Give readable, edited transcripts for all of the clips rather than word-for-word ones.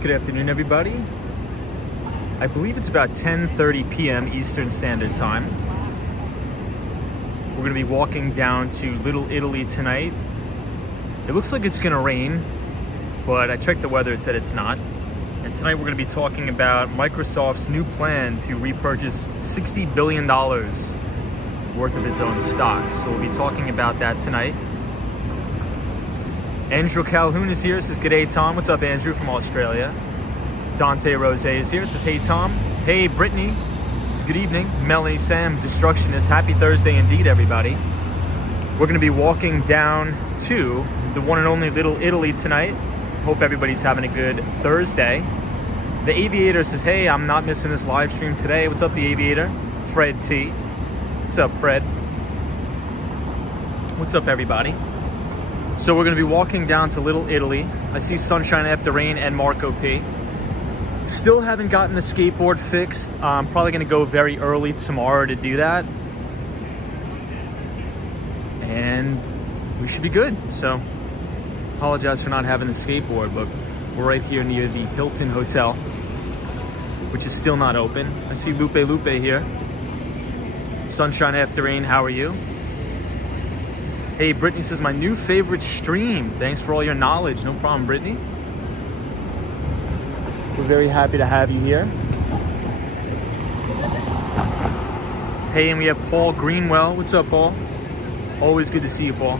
Good afternoon, everybody. I believe it's about 10:30 p.m. Eastern Standard Time. We're going to be walking down to Little Italy tonight. It looks like it's going to rain, but I checked the weather, it said it's not. And tonight we're going to be talking about Microsoft's new plan to repurchase $60 billion worth of its own stock. So we'll be talking about that tonight. Andrew Calhoun is here, says, "G'day, Tom." What's up, Andrew, from Australia? Dante Rose is here, says, "Hey, Tom." Hey, Brittany, says, "Good evening." Melanie Sam, Destructionist, happy Thursday indeed, everybody. We're going to be walking down to the one and only Little Italy tonight. Hope everybody's having a good Thursday. The Aviator says, "Hey, I'm not missing this live stream today." What's up, the Aviator? Fred T. What's up, Fred? What's up, everybody? So we're going to be walking down to Little Italy. I see Sunshine After Rain and Marco P. Still haven't gotten the skateboard fixed. I'm probably going to go very early tomorrow to do that. And we should be good. So apologize for not having the skateboard, but we're right here near the Hilton Hotel, which is still not open. I see Lupe here. Sunshine After Rain, how are you? Hey, Brittany says, "My new favorite stream." Thanks for all your knowledge. No problem, Brittany. We're very happy to have you here. Hey, and we have Paul Greenwell. What's up, Paul? Always good to see you, Paul.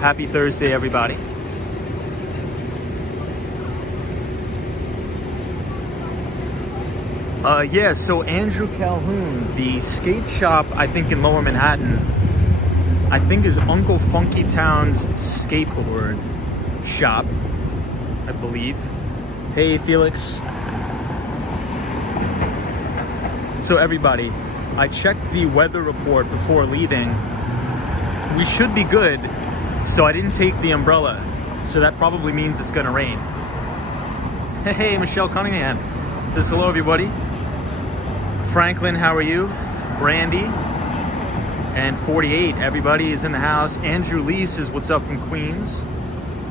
Happy Thursday, everybody. Yeah, so Andrew Calhoun, the skate shop, I think in Lower Manhattan, I think is Uncle Funky Town's skateboard shop, I believe. Hey, Felix. So everybody, I checked the weather report before leaving. We should be good, so I didn't take the umbrella. So that probably means it's gonna rain. Hey, Michelle Cunningham says, "Hello, everybody." Franklin, how are you? Brandy and 48, everybody is in the house. Andrew Lee says, "What's up," from Queens.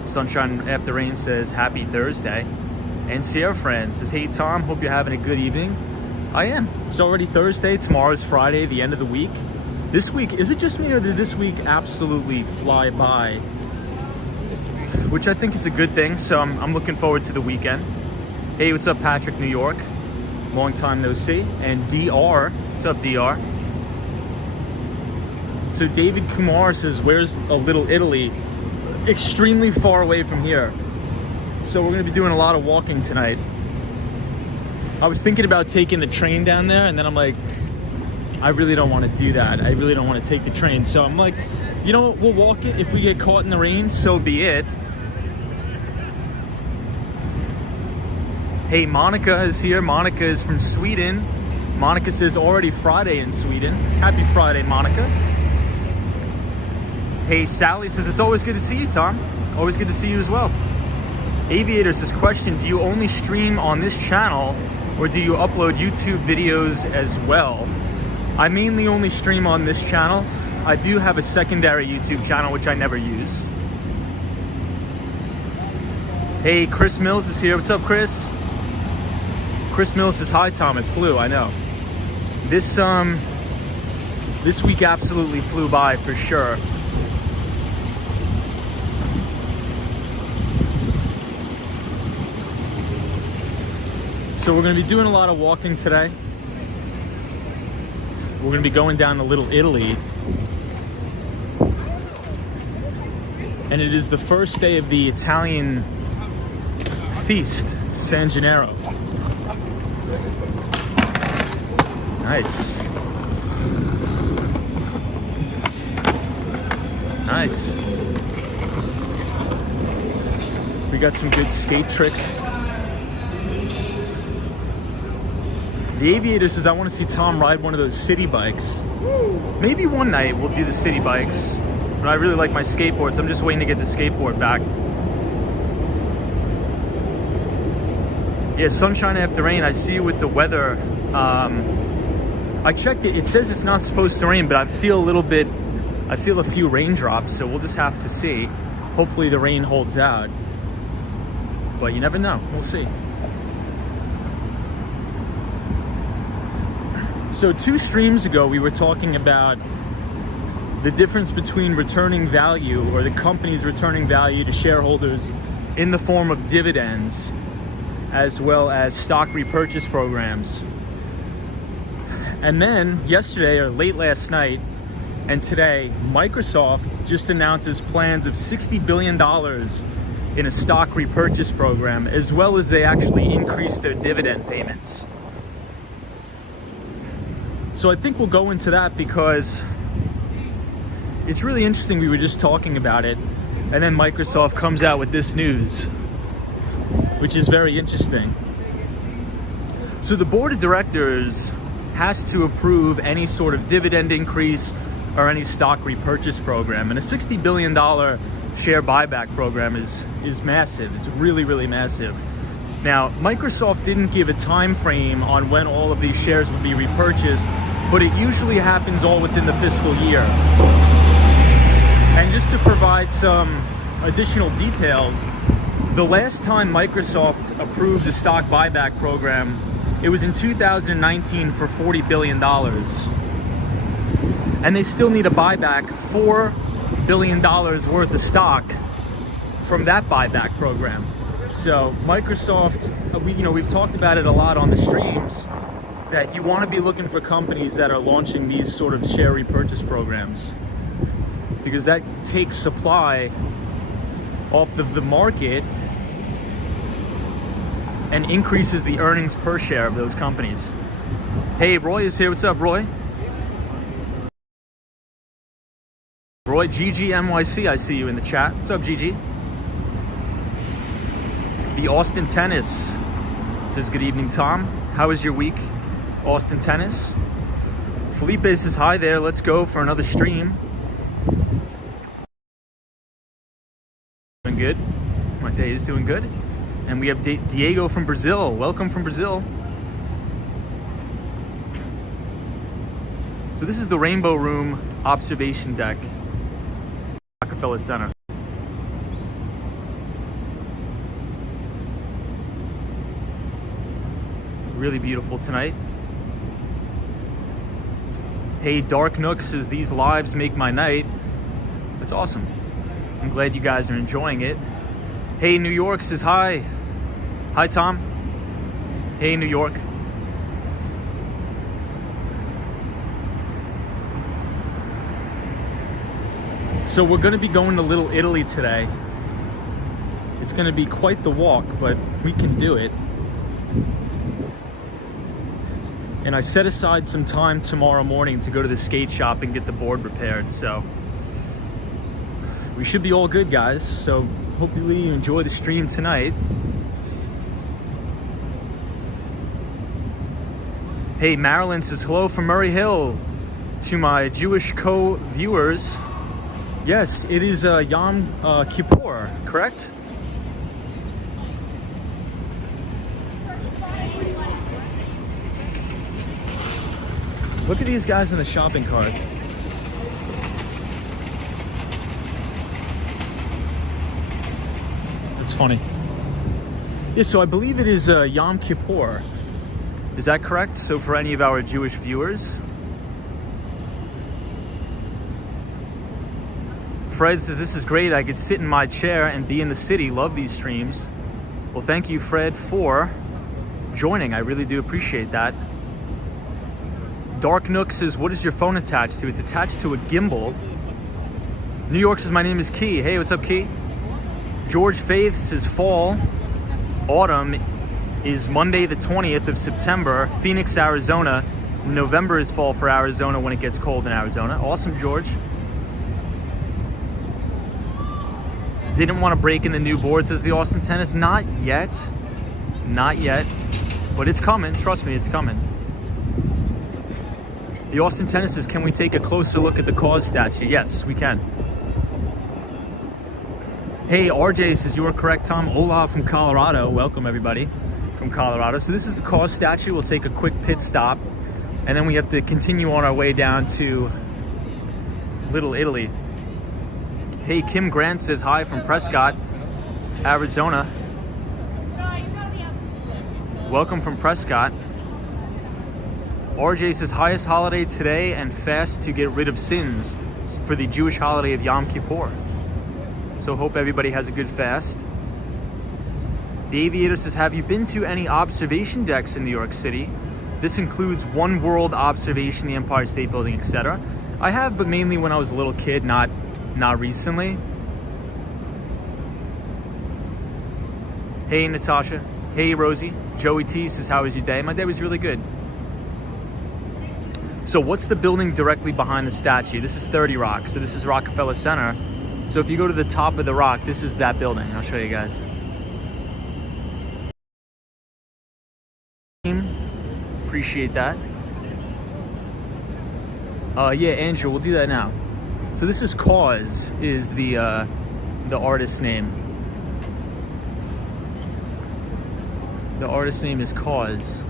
Sunshine After Rain says, "Happy Thursday." And Sierra Friend says, "Hey, Tom, hope you're having a good evening." I am. It's already Thursday. Tomorrow's Friday, the end of the week. This week, is it just me or did this week absolutely fly by? Which I think is a good thing, so I'm looking forward to the weekend. Hey, what's up, Patrick, New York? Long time no see. And DR, what's up, DR? So David Kumar says, "Where's a Little Italy?" Extremely far away from here. So we're gonna be doing a lot of walking tonight. I was thinking about taking the train down there, and then I'm like, I really don't want to do that. I really don't want to take the train. So I'm like, you know what, we'll walk it. If we get caught in the rain, so be it. Hey, Monica is here. Monica is from Sweden. Monica says, "Already Friday in Sweden." Happy Friday, Monica. Hey, Sally says, "It's always good to see you, Tom." Always good to see you as well. Aviator says, "Question, do you only stream on this channel or do you upload YouTube videos as well?" I mainly only stream on this channel. I do have a secondary YouTube channel, which I never use. Hey, Chris Mills is here. What's up, Chris? Chris Mills says, "Hi, Tom, it flew." I know. This week absolutely flew by for sure. So we're going to be doing a lot of walking today. We're going to be going down to Little Italy. And it is the first day of the Italian feast, San Gennaro. Nice. Nice. We got some good skate tricks. The Aviator says, "I want to see Tom ride one of those city bikes." Maybe one night we'll do the city bikes. But I really like my skateboards. I'm just waiting to get the skateboard back. Yeah, Sunshine After Rain. I see you with the weather. I checked it. It says it's not supposed to rain, but I feel a few raindrops, so we'll just have to see. Hopefully the rain holds out. but you never know. We'll see. So 2 streams ago, we were talking about the difference between returning value, or the company's returning value to shareholders in the form of dividends, as well as stock repurchase programs. And then yesterday, or late last night, and today, Microsoft just announces plans of $60 billion in a stock repurchase program, as well as they actually increase their dividend payments. So I think we'll go into that because it's really interesting. We were just talking about it, and then Microsoft comes out with this news, which is very interesting. So the board of directors has to approve any sort of dividend increase or any stock repurchase program. And a $60 billion share buyback program is massive. It's really, really massive. Now, Microsoft didn't give a time frame on when all of these shares would be repurchased, but it usually happens all within the fiscal year. And just to provide some additional details, the last time Microsoft approved the stock buyback program, it was in 2019 for $40 billion. And they still need to buy back $4 billion worth of stock from that buyback program. So Microsoft, we've talked about it a lot on the streams, that you want to be looking for companies that are launching these sort of share repurchase programs, because that takes supply off of the market and increases the earnings per share of those companies. Hey, Roy is here. What's up, Roy? Roy, GGMYC, I see you in the chat. What's up, GG? The Austin Tennis says, good evening, Tom. How was your week, Austin Tennis? Felipe says, hi there. Let's go for another stream. Doing good. My day is doing good. And we have Diego from Brazil. Welcome from Brazil. So this is the Rainbow Room observation deck, Rockefeller Center. Really beautiful tonight. Hey, Dark Nook says, these lives make my night. That's awesome. I'm glad you guys are enjoying it. Hey, New York says, hi. Hi, Tom. Hey, New York. So we're going to be going to Little Italy today. It's going to be quite the walk, but we can do it. And I set aside some time tomorrow morning to go to the skate shop and get the board repaired. So we should be all good, guys. So hopefully you enjoy the stream tonight. Hey, Marilyn says, hello from Murray Hill to my Jewish co-viewers. Yes, it is Yom Kippur, correct? Look at these guys in the shopping cart. That's funny. Yeah, so I believe it is Yom Kippur. Is that correct? So for any of our Jewish viewers? Fred says, this is great. I could sit in my chair and be in the city. Love these streams. Well, thank you, Fred, for joining. I really do appreciate that. Dark Nook says, what is your phone attached to? It's attached to a gimbal. New York says, my name is Key. Hey, what's up, Key? George Faith says, fall, autumn is Monday the 20th of September, Phoenix, Arizona. November is fall for Arizona when it gets cold in Arizona. Awesome, George. Didn't want to break in the new board, says the Austin Tennis. Not yet. Not yet. But it's coming. Trust me, it's coming. The Austin Tennis says, can we take a closer look at the cause statue? Yes, we can. Hey, RJ says, you are correct, Tom. Olaf from Colorado. Welcome, everybody from Colorado. So this is the cause statue. We'll take a quick pit stop, and then we have to continue on our way down to Little Italy. Hey, Kim Grant says, hi from Prescott, Arizona. Welcome from Prescott. RJ says, highest holiday today and fast to get rid of sins for the Jewish holiday of Yom Kippur. So hope everybody has a good fast. The Aviator says, have you been to any observation decks in New York City? This includes One World Observation, the Empire State Building, etc. I have, but mainly when I was a little kid, not recently. Hey, Natasha. Hey, Rosie. Joey T says, how was your day? My day was really good. So what's the building directly behind the statue? This is 30 Rock. So this is Rockefeller Center. So if you go to the top of the rock, this is that building. I'll show you guys. Appreciate that. Yeah, Andrew, we'll do that now. So this is Cause, is the artist's name. The artist's name is Cause.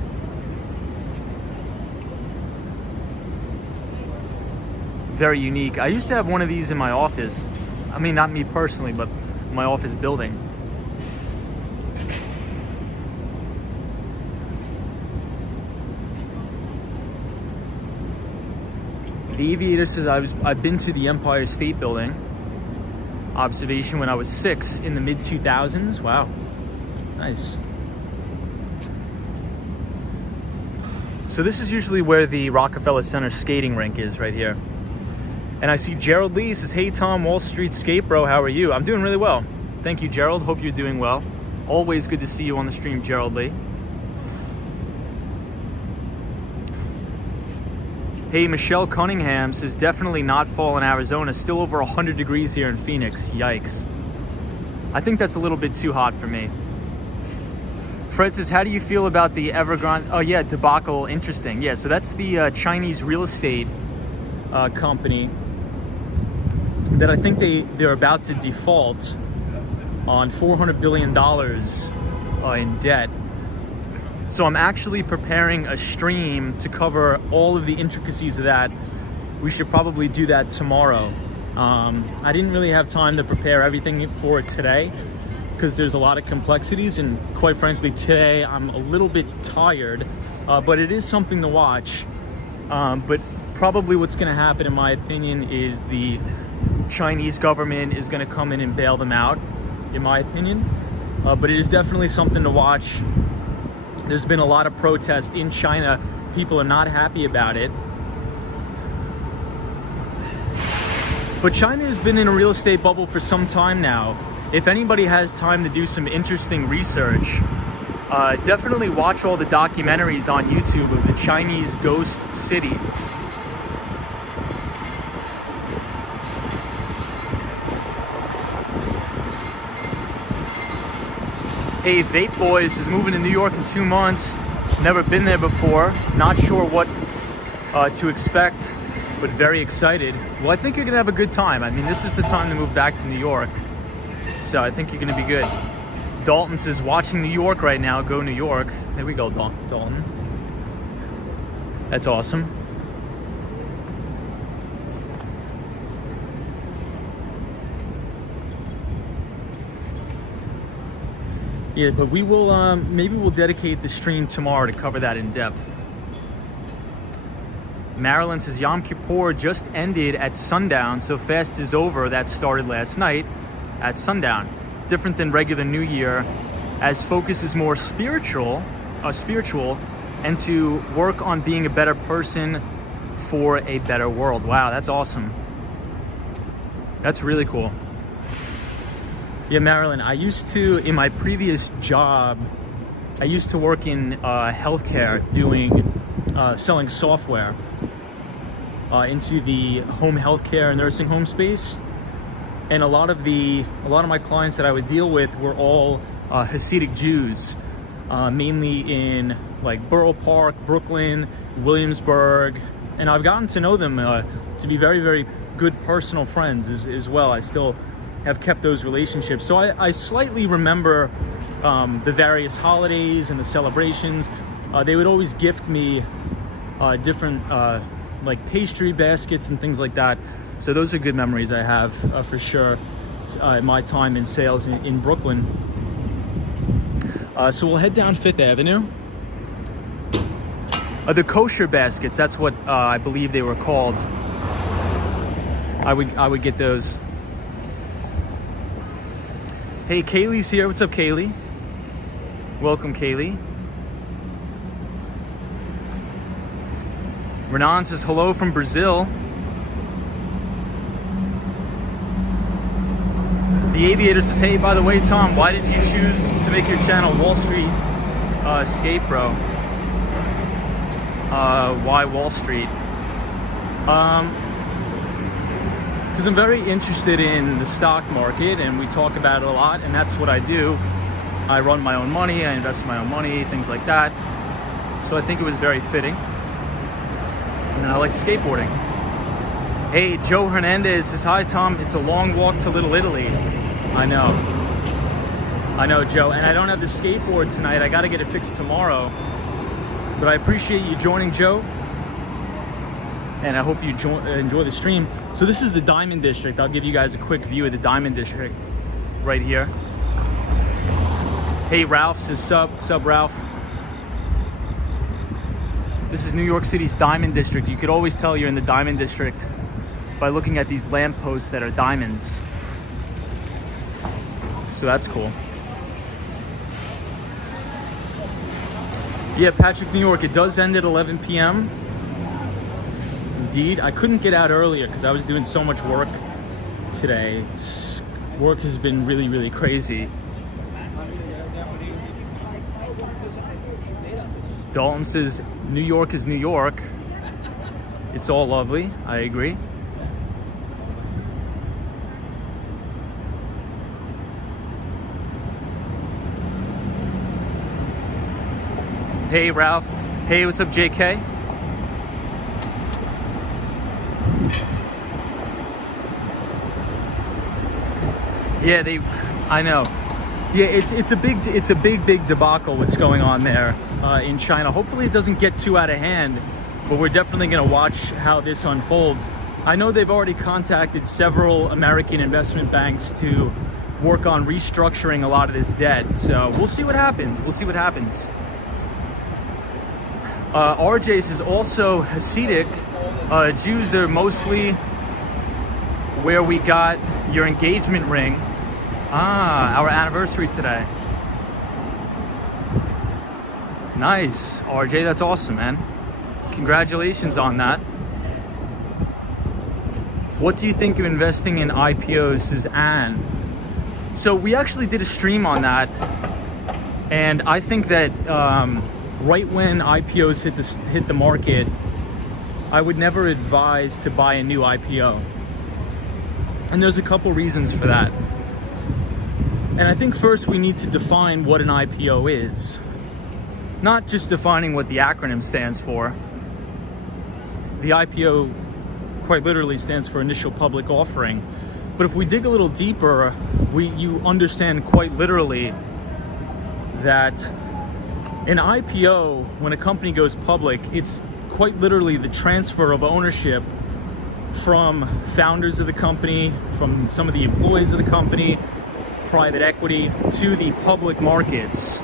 Very unique. I used to have one of these in my office. I mean, not me personally, but my office building. The Aviator says, I've been to the Empire State Building observation when I was 6 in the mid-2000s. Wow, nice. So this is usually where the Rockefeller Center skating rink is, right here. And I see Gerald Lee says, hey Tom, Wall Street Skate Bro, how are you? I'm doing really well. Thank you, Gerald. Hope you're doing well. Always good to see you on the stream, Gerald Lee. Hey, Michelle Cunningham says, definitely not fall in Arizona. Still over 100 degrees here in Phoenix. Yikes. I think that's a little bit too hot for me. Fred says, how do you feel about the Evergrande? Oh yeah, debacle. Interesting. Yeah, so that's the Chinese real estate company that I think they're about to default on $400 billion in debt. So I'm actually preparing a stream to cover all of the intricacies of that. We should probably do that tomorrow. I didn't really have time to prepare everything for it today because there's a lot of complexities, and quite frankly today I'm a little bit tired, but it is something to watch. But probably what's going to happen, in my opinion, is the Chinese government is going to come in and bail them out, in my opinion. But it is definitely something to watch. There's been a lot of protest in China. People are not happy about it. But China has been in a real estate bubble for some time now. If anybody has time to do some interesting research, definitely watch all the documentaries on YouTube of the Chinese ghost cities. Hey, Vape Boys is moving to New York in 2 months. Never been there before. Not sure what to expect, but very excited. Well, I think you're gonna have a good time. I mean, this is the time to move back to New York. So I think you're gonna be good. Dalton says, watching New York right now, go New York. There we go, Dalton. That's awesome. Yeah, but we will, maybe we'll dedicate the stream tomorrow to cover that in depth. Marilyn says, Yom Kippur just ended at sundown, so fast is over. That started last night at sundown. Different than regular New Year, as focus is more spiritual, and to work on being a better person for a better world. Wow, that's awesome. That's really cool. Yeah, Marilyn, I used to, in my previous job, I used to work in healthcare doing, selling software into the home healthcare nursing home space. And a lot of my clients that I would deal with were all Hasidic Jews, mainly in like Borough Park, Brooklyn, Williamsburg. And I've gotten to know them to be very, very good personal friends as well. I still have kept those relationships. So I slightly remember the various holidays and the celebrations. They would always gift me different like pastry baskets and things like that. So those are good memories I have for sure. My time in sales in Brooklyn. So we'll head down 5th Avenue. The kosher baskets, that's what I believe they were called. I would get those. Hey, Kaylee's here. What's up, Kaylee? Welcome, Kaylee. Renan says hello from Brazil. The Aviator says, hey, by the way, Tom, why did you choose to make your channel Wall Street Skate Pro? Why Wall Street? Because I'm very interested in the stock market, and we talk about it a lot, and that's what I do. I run my own money, I invest my own money, things like that. So I think it was very fitting. And I like skateboarding. Hey, Joe Hernandez says, hi, Tom. It's a long walk to Little Italy. I know, Joe. And I don't have the skateboard tonight. I got to get it fixed tomorrow. But I appreciate you joining, Joe. And I hope you enjoy the stream. So this is the Diamond District. I'll give you guys a quick view of the Diamond District right here. Hey, Ralph says, sub Ralph. This is New York City's Diamond District. You could always tell you're in the Diamond District by looking at these lampposts that are diamonds. So that's cool. Yeah, Patrick, New York, it does end at 11 p.m. Indeed. I couldn't get out earlier because I was doing so much work today. Work has been really, really crazy. Dalton says, New York is New York. It's all lovely. I agree. Hey, Ralph. Hey, what's up, JK? Yeah, I know. Yeah, it's a big debacle what's going on there in China. Hopefully it doesn't get too out of hand, but we're definitely going to watch how this unfolds. I know they've already contacted several American investment banks to work on restructuring a lot of this debt. So we'll see what happens. RJ is also Hasidic Jews. They're mostly where we got your engagement ring. Our anniversary today. Nice, RJ, that's awesome, man. Congratulations on that. What do you think of investing in IPOs, says Anne? So we actually did a stream on that, and I think that right when IPOs hit the market, I would never advise to buy a new IPO. And there's a couple reasons for that. And I think first we need to define what an IPO is. Not just defining what the acronym stands for. The IPO quite literally stands for initial public offering. But if we dig a little deeper, you understand quite literally that an IPO, when a company goes public, it's quite literally the transfer of ownership from founders of the company, from some of the employees of the company, private equity, to the public markets,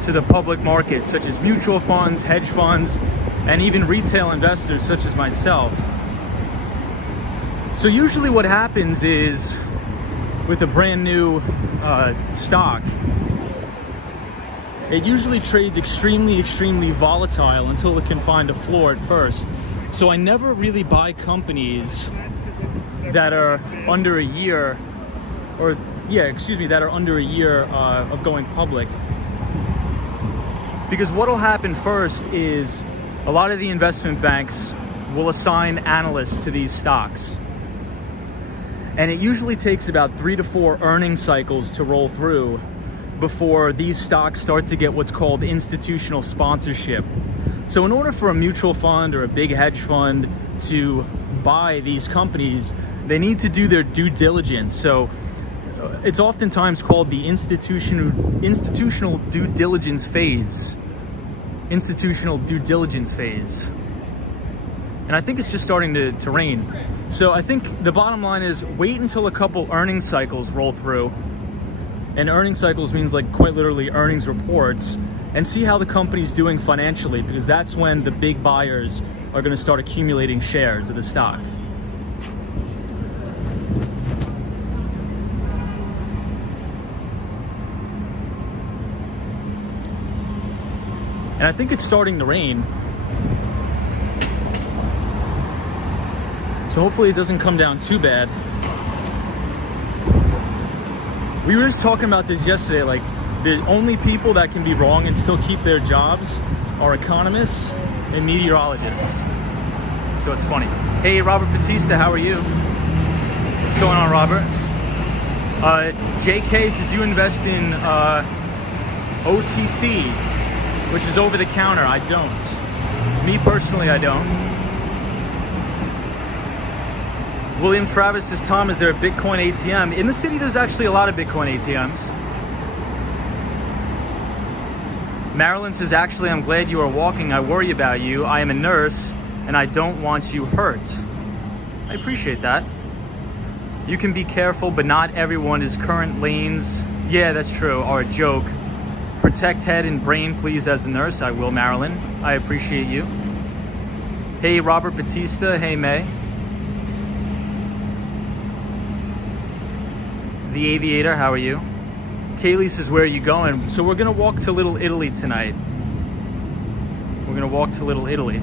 such as mutual funds, hedge funds, and even retail investors such as myself. So usually what happens is, with a brand new stock, it usually trades extremely volatile until it can find a floor at first. So I never really buy companies that are under a year, that are under a year of going public. Because what'll happen first is a lot of the investment banks will assign analysts to these stocks. And it usually takes about 3 to 4 earnings cycles to roll through before these stocks start to get what's called institutional sponsorship. So in order for a mutual fund or a big hedge fund to buy these companies, they need to do their due diligence. So it's oftentimes called the institutional due diligence phase. Institutional due diligence phase. And I think it's just starting to rain. So I think the bottom line is wait until a couple earnings cycles roll through. And earnings cycles means like quite literally earnings reports. and see how the company's doing financially, because that's when the big buyers are going to start accumulating shares of the stock. And I think it's starting to rain. So hopefully it doesn't come down too bad. We were just talking about this yesterday, like the only people that can be wrong and still keep their jobs are economists and meteorologists. So it's funny. Hey, Robert Batista, how are you? What's going on, Robert? JK says, do you invest in OTC, which is over the counter? I don't. Me personally, I don't. William Travis says, Tom, is there a Bitcoin ATM? In the city, there's actually a lot of Bitcoin ATMs. Marilyn says, actually, I'm glad you are walking. I worry about you. I am a nurse, and I don't want you hurt. I appreciate that. You can be careful, but not everyone is current lanes. Yeah, that's true. Or a joke. Protect head and brain, please, as a nurse. I will, Marilyn. I appreciate you. Hey, Robert Batista. Hey, May. The Aviator, how are you? Kaylee says, where are you going? So we're gonna walk to Little Italy tonight. We're gonna walk to Little Italy.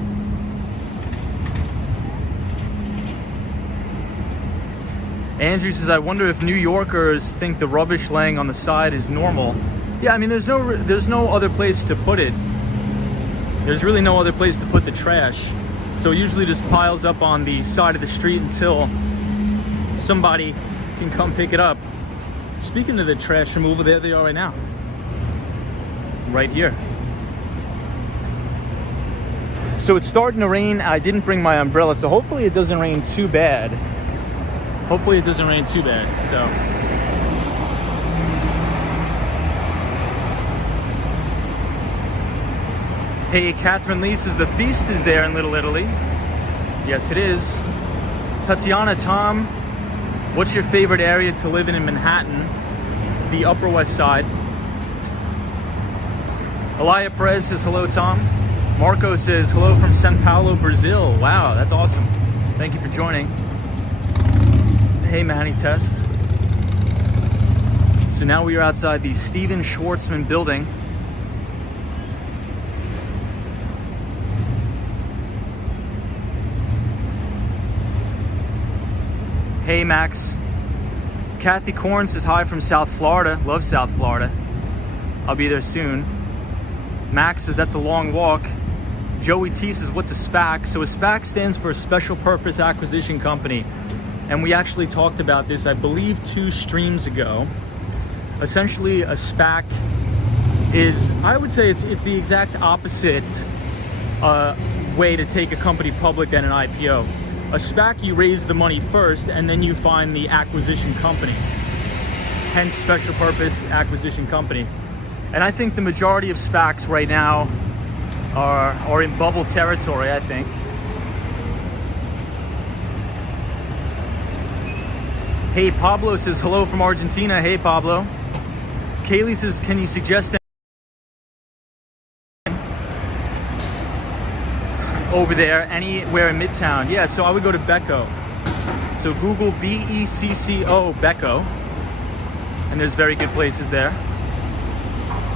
Andrew says, I wonder if New Yorkers think the rubbish laying on the side is normal. Yeah, I mean, there's no other place to put it. There's really no other place to put the trash. So it usually just piles up on the side of the street until somebody can come pick it up. Speaking of the trash removal, there they are right now. Right here. So it's starting to rain. I didn't bring my umbrella, so hopefully it doesn't rain too bad. Hopefully it doesn't rain too bad, so. Hey, Catherine Lee says, the feast is there in Little Italy. Yes, it is. Tatiana, Tom, what's your favorite area to live in Manhattan? The Upper West Side. Elia Perez says, hello, Tom. Marco says, hello from São Paulo, Brazil. Wow, that's awesome. Thank you for joining. Hey, Manny Test. So now we are outside the Steven Schwartzman building. Hey, Max. Kathy Korn says hi from South Florida. Love South Florida. I'll be there soon. Max says that's a long walk. Joey T says, what's a SPAC? So a SPAC stands for a Special Purpose Acquisition Company. And we actually talked about this, I believe, 2 streams ago. Essentially, a SPAC is, I would say it's the exact opposite way to take a company public than an IPO. A SPAC, you raise the money first, and then you find the acquisition company. Hence, Special Purpose Acquisition Company. And I think the majority of SPACs right now are in bubble territory, I think. Hey, Pablo says, hello from Argentina. Hey, Pablo. Kaylee says, can you suggest over there, anywhere in Midtown? Yeah, so I would go to Becco. So Google B-E-C-C-O, Becco. And there's very good places there.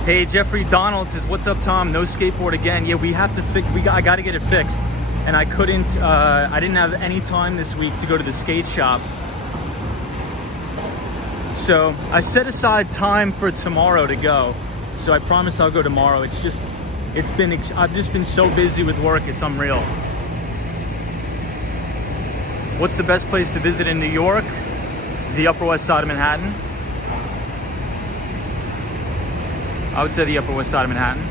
Hey, Jeffrey Donald says, what's up, Tom? No skateboard again. Yeah, we have to fix, I got to get it fixed. And I couldn't, I didn't have any time this week to go to the skate shop. So I set aside time for tomorrow to go. So I promise I'll go tomorrow. It's just, I've just been so busy with work, it's unreal. What's the best place to visit in New York? The Upper West Side of Manhattan. I would say the Upper West Side of Manhattan.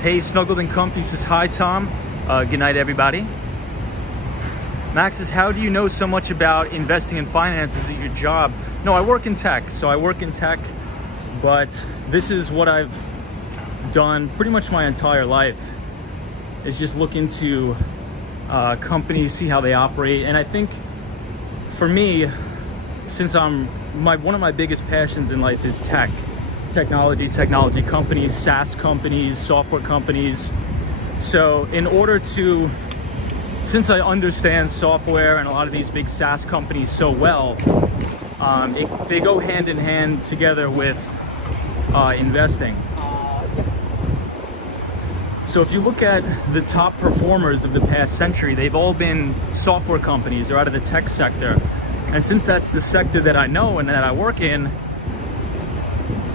Hey, Snuggled and Comfy says, hi, Tom. Good night, everybody. Max says, how do you know so much about investing in finances at your job? No, I work in tech. So I work in tech, but this is what I've done pretty much my entire life, is just look since one of my biggest passions in life is technology companies, SaaS companies, software companies. So since I understand software and a lot of these big SaaS companies so well, they go hand in hand together with investing. So if you look at the top performers of the past century, they've all been software companies or out of the tech sector. And since that's the sector that I know and that I work in,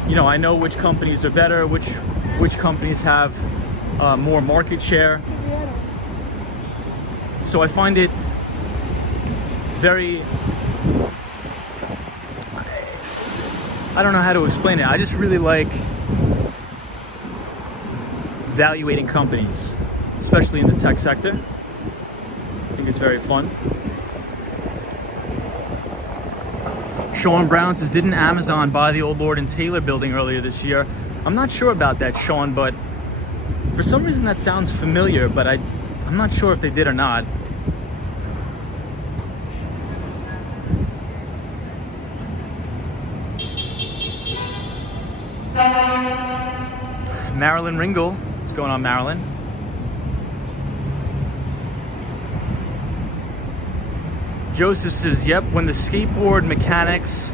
you know, I know which companies are better, which companies have more market share. So I find it very, I don't know how to explain it. I just really like evaluating companies, especially in the tech sector. I think it's very fun. Sean Brown says, didn't Amazon buy the old Lord and Taylor building earlier this year? I'm not sure about that, Sean, but for some reason that sounds familiar, but I'm not sure if they did or not. Marilyn Ringel. What's going on, Marilyn? Joseph says, yep, when the skateboard mechanics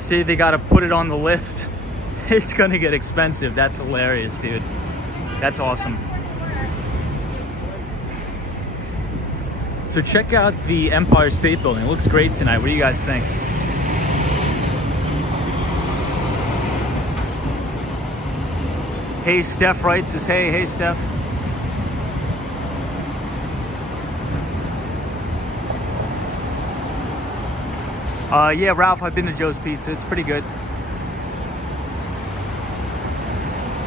say they got to put it on the lift, it's going to get expensive. That's hilarious, dude. That's awesome. So check out the Empire State Building. It looks great tonight. What do you guys think? Hey, Steph writes says, hey, Steph. Yeah, Ralph, I've been to Joe's Pizza. It's pretty good.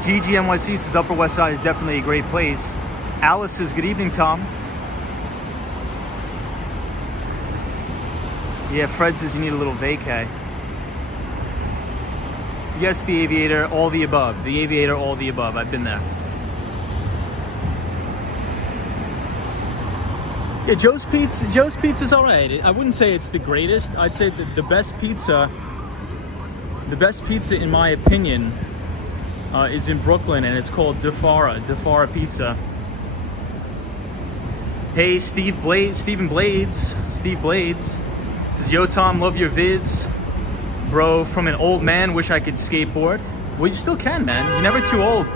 GGNYC says Upper West Side is definitely a great place. Alice says, good evening, Tom. Yeah, Fred says you need a little vacay. Yes, the Aviator, all the above. The Aviator, all the above. I've been there. Yeah, Joe's Pizza's all right. I wouldn't say it's the greatest. I'd say that the best pizza in my opinion is in Brooklyn, and it's called DeFara Pizza. Hey, Steve Blades says, yo Tom, love your vids. Bro, from an old man, wish I could skateboard. Well, you still can, man. You're never too old.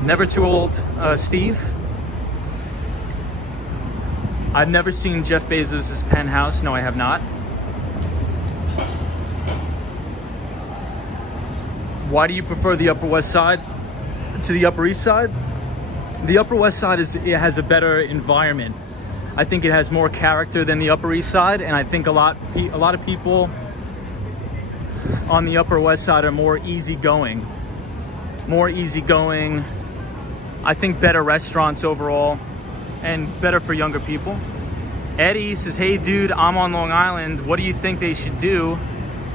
Never too old, Steve. I've never seen Jeff Bezos' penthouse. No, I have not. Why do you prefer the Upper West Side to the Upper East Side? The Upper West Side has a better environment. I think it has more character than the Upper East Side, and I think a lot of people on the Upper West Side are more easygoing. I think better restaurants overall, and better for younger people. Eddie says, hey dude, I'm on Long Island. What do you think they should do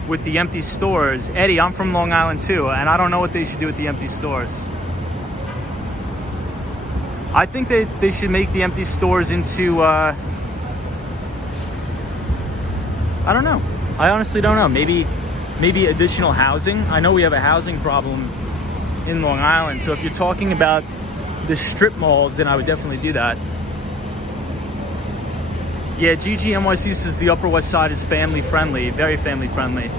with the empty stores? Eddie, I'm from Long Island too, and I don't know what they should do with the empty stores. I think they should make the empty stores into, I don't know. I honestly don't know. Maybe additional housing. I know we have a housing problem in Long Island, so if you're talking about the strip malls, then I would definitely do that. Yeah, GGNYC says the Upper West Side is family friendly, very family friendly.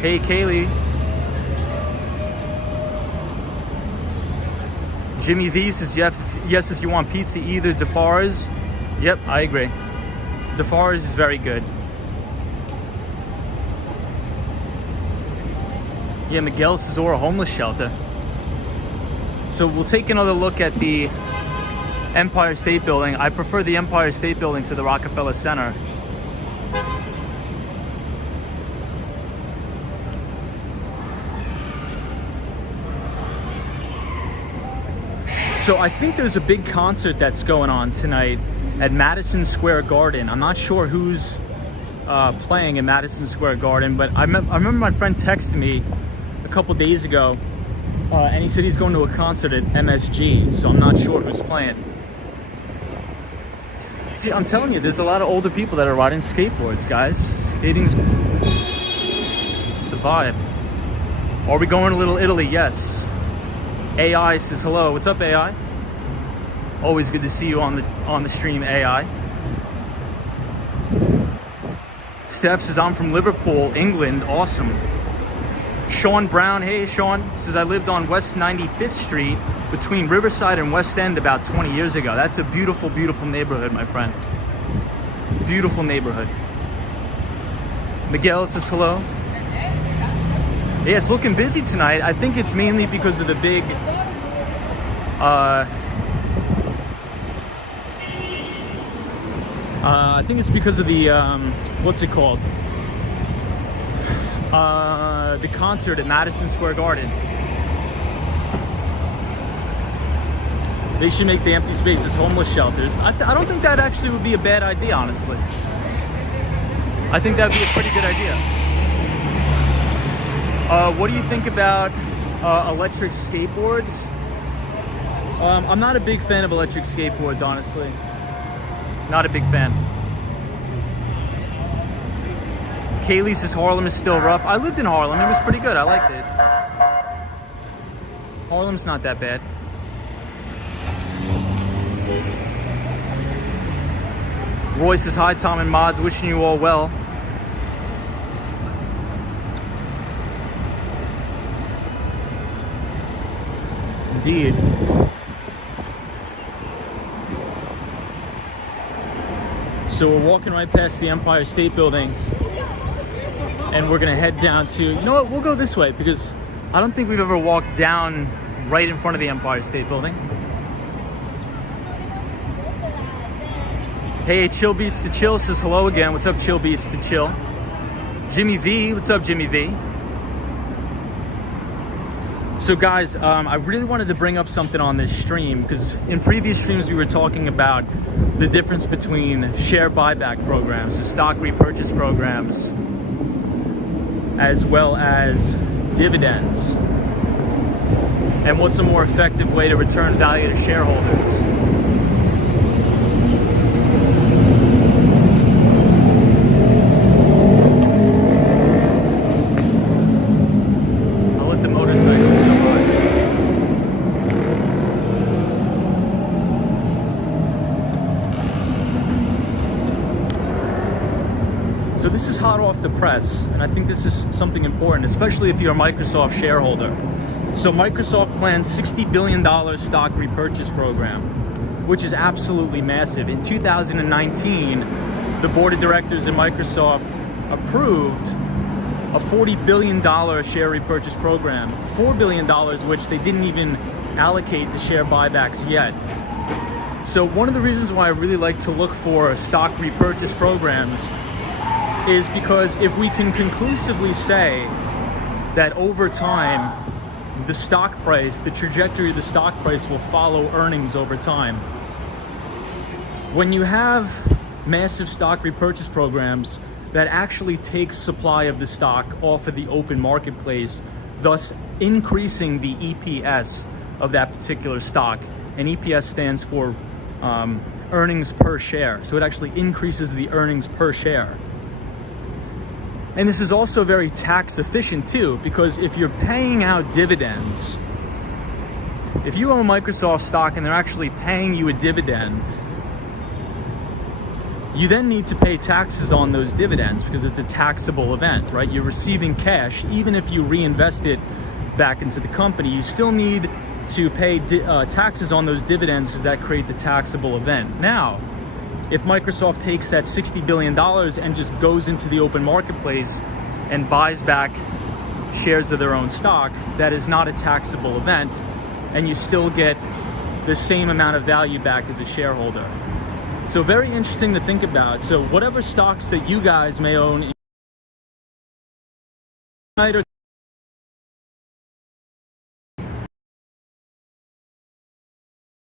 Hey, Kaylee. Jimmy V says, yes, if you want pizza, either DeFara's. Yep, I agree. DeFara's is very good. Yeah, Miguel says, or a homeless shelter. So we'll take another look at the Empire State Building. I prefer the Empire State Building to the Rockefeller Center. So I think there's a big concert that's going on tonight at Madison Square Garden. I'm not sure who's playing in Madison Square Garden, but I remember my friend texted me a couple days ago, and he said he's going to a concert at MSG, so I'm not sure who's playing. See, I'm telling you, there's a lot of older people that are riding skateboards, guys. Skating's it's the vibe. Are we going to Little Italy? Yes. AI says hello. What's up, AI? Always good to see you on the stream, AI. Steph says I'm from Liverpool, England. Awesome. Sean Brown, hey Sean, says I lived on West 95th Street between Riverside and West End about 20 years ago. That's a beautiful, beautiful neighborhood, my friend. Beautiful neighborhood. Miguel says hello. Yeah, it's looking busy tonight. I think it's mainly because of the big I think it's because of the what's it called? The concert at Madison Square Garden. They should make the empty spaces homeless shelters. I don't think that actually would be a bad idea, honestly. I think that would be a pretty good idea. What do you think about electric skateboards? I'm not a big fan of electric skateboards, honestly. Not a big fan. Kaylee says Harlem is still rough. I lived in Harlem. It was pretty good. I liked it. Harlem's not that bad. Roy says hi, Tom and Mods. Wishing you all well. Indeed. So we're walking right past the Empire State Building. And we're gonna head down to, you know what, we'll go this way because I don't think we've ever walked down right in front of the Empire State Building. Hey, Chill Beats to Chill says hello again. What's up, Chill Beats to Chill? Jimmy V, what's up, Jimmy V? So guys, I really wanted to bring up something on this stream because in previous streams we were talking about the difference between share buyback programs, so stock repurchase programs, as well as dividends, and what's a more effective way to return value to shareholders. I'll let the motorcycles go by. So this is hot off the press, and I think this is something important, especially if you're a Microsoft shareholder. So Microsoft plans $60 billion stock repurchase program, which is absolutely massive. In 2019, the board of directors at Microsoft approved a $40 billion share repurchase program, $4 billion which they didn't even allocate to share buybacks yet. So one of the reasons why I really like to look for stock repurchase programs is because if we can conclusively say that over time, the stock price, the trajectory of the stock price will follow earnings over time. When you have massive stock repurchase programs that actually take supply of the stock off of the open marketplace, thus increasing the EPS of that particular stock, and EPS stands for earnings per share. So it actually increases the earnings per share. And this is also very tax efficient too, because if you're paying out dividends, if you own Microsoft stock and they're actually paying you a dividend, you then need to pay taxes on those dividends because it's a taxable event, right? You're receiving cash. Even if you reinvest it back into the company, you still need to pay taxes on those dividends because that creates a taxable event. Now, if Microsoft takes that $60 billion and just goes into the open marketplace and buys back shares of their own stock, that is not a taxable event, and you still get the same amount of value back as a shareholder. So very interesting to think about. So whatever stocks that you guys may own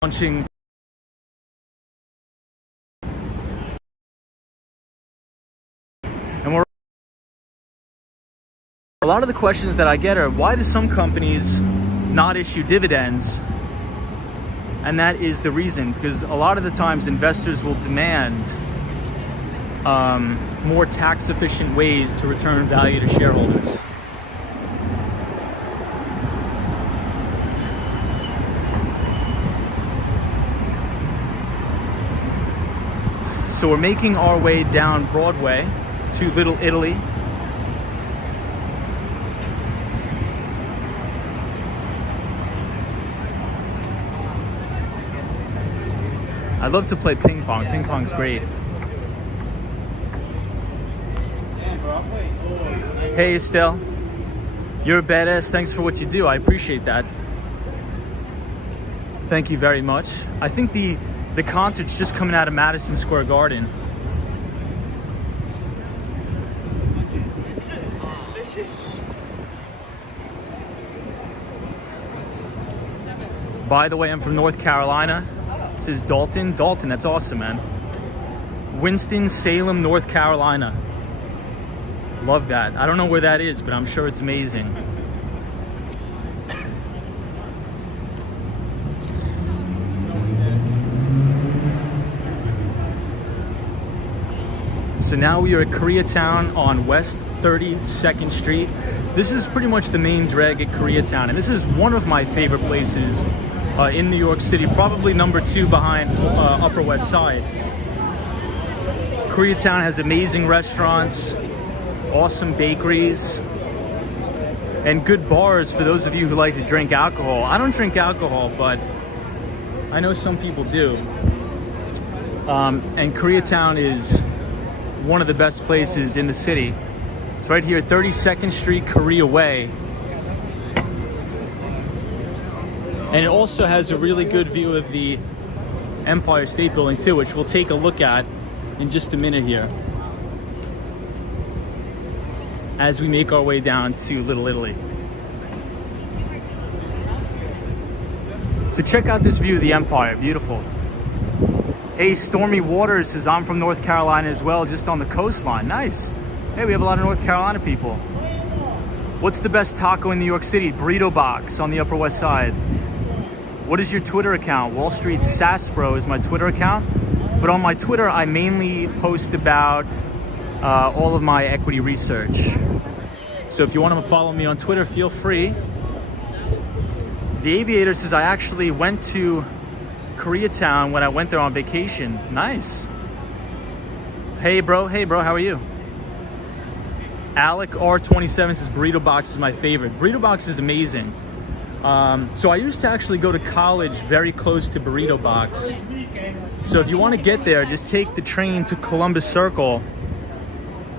launching and a lot of the questions that I get are, why do some companies not issue dividends And that is the reason, because a lot of the times investors will demand more tax efficient ways to return value to shareholders. So we're making our way down Broadway to Little Italy. I love to play ping pong. Ping pong's great. Hey Estelle, you're a badass. Thanks for what you do. I appreciate that. Thank you very much. I think the concert's just coming out of Madison Square Garden. By the way, I'm from North Carolina. This is Dalton. Dalton, that's awesome, man. Winston-Salem, North Carolina. Love that. I don't know where that is, but I'm sure it's amazing. So now we are at Koreatown on West 32nd Street. This is pretty much the main drag at Koreatown, and this is one of my favorite places in New York City, probably number 2 behind Upper West Side. Koreatown has amazing restaurants, awesome bakeries, and good bars for those of you who like to drink alcohol. I don't drink alcohol, but I know some people do. And Koreatown is one of the best places in the city. It's right here, 32nd Street, Korea Way. And it also has a really good view of the Empire State Building too, which we'll take a look at in just a minute here as we make our way down to Little Italy. So check out this view of the Empire, beautiful. Hey, Stormy Waters says, I'm from North Carolina as well, just on the coastline. Nice. Hey, we have a lot of North Carolina people. What's the best taco in New York City? Burrito Box on the Upper West Side. What is your Twitter account? Wall Street Saspro is my Twitter account. But on my Twitter, I mainly post about all of my equity research. So if you want to follow me on Twitter, feel free. The Aviator says, I actually went to Koreatown when I went there on vacation. Nice. Hey bro, how are you? Alec R27 says Burrito Box is my favorite. Burrito Box is amazing. So I used to actually go to college very close to Burrito Box. So if you want to get there, just take the train to Columbus Circle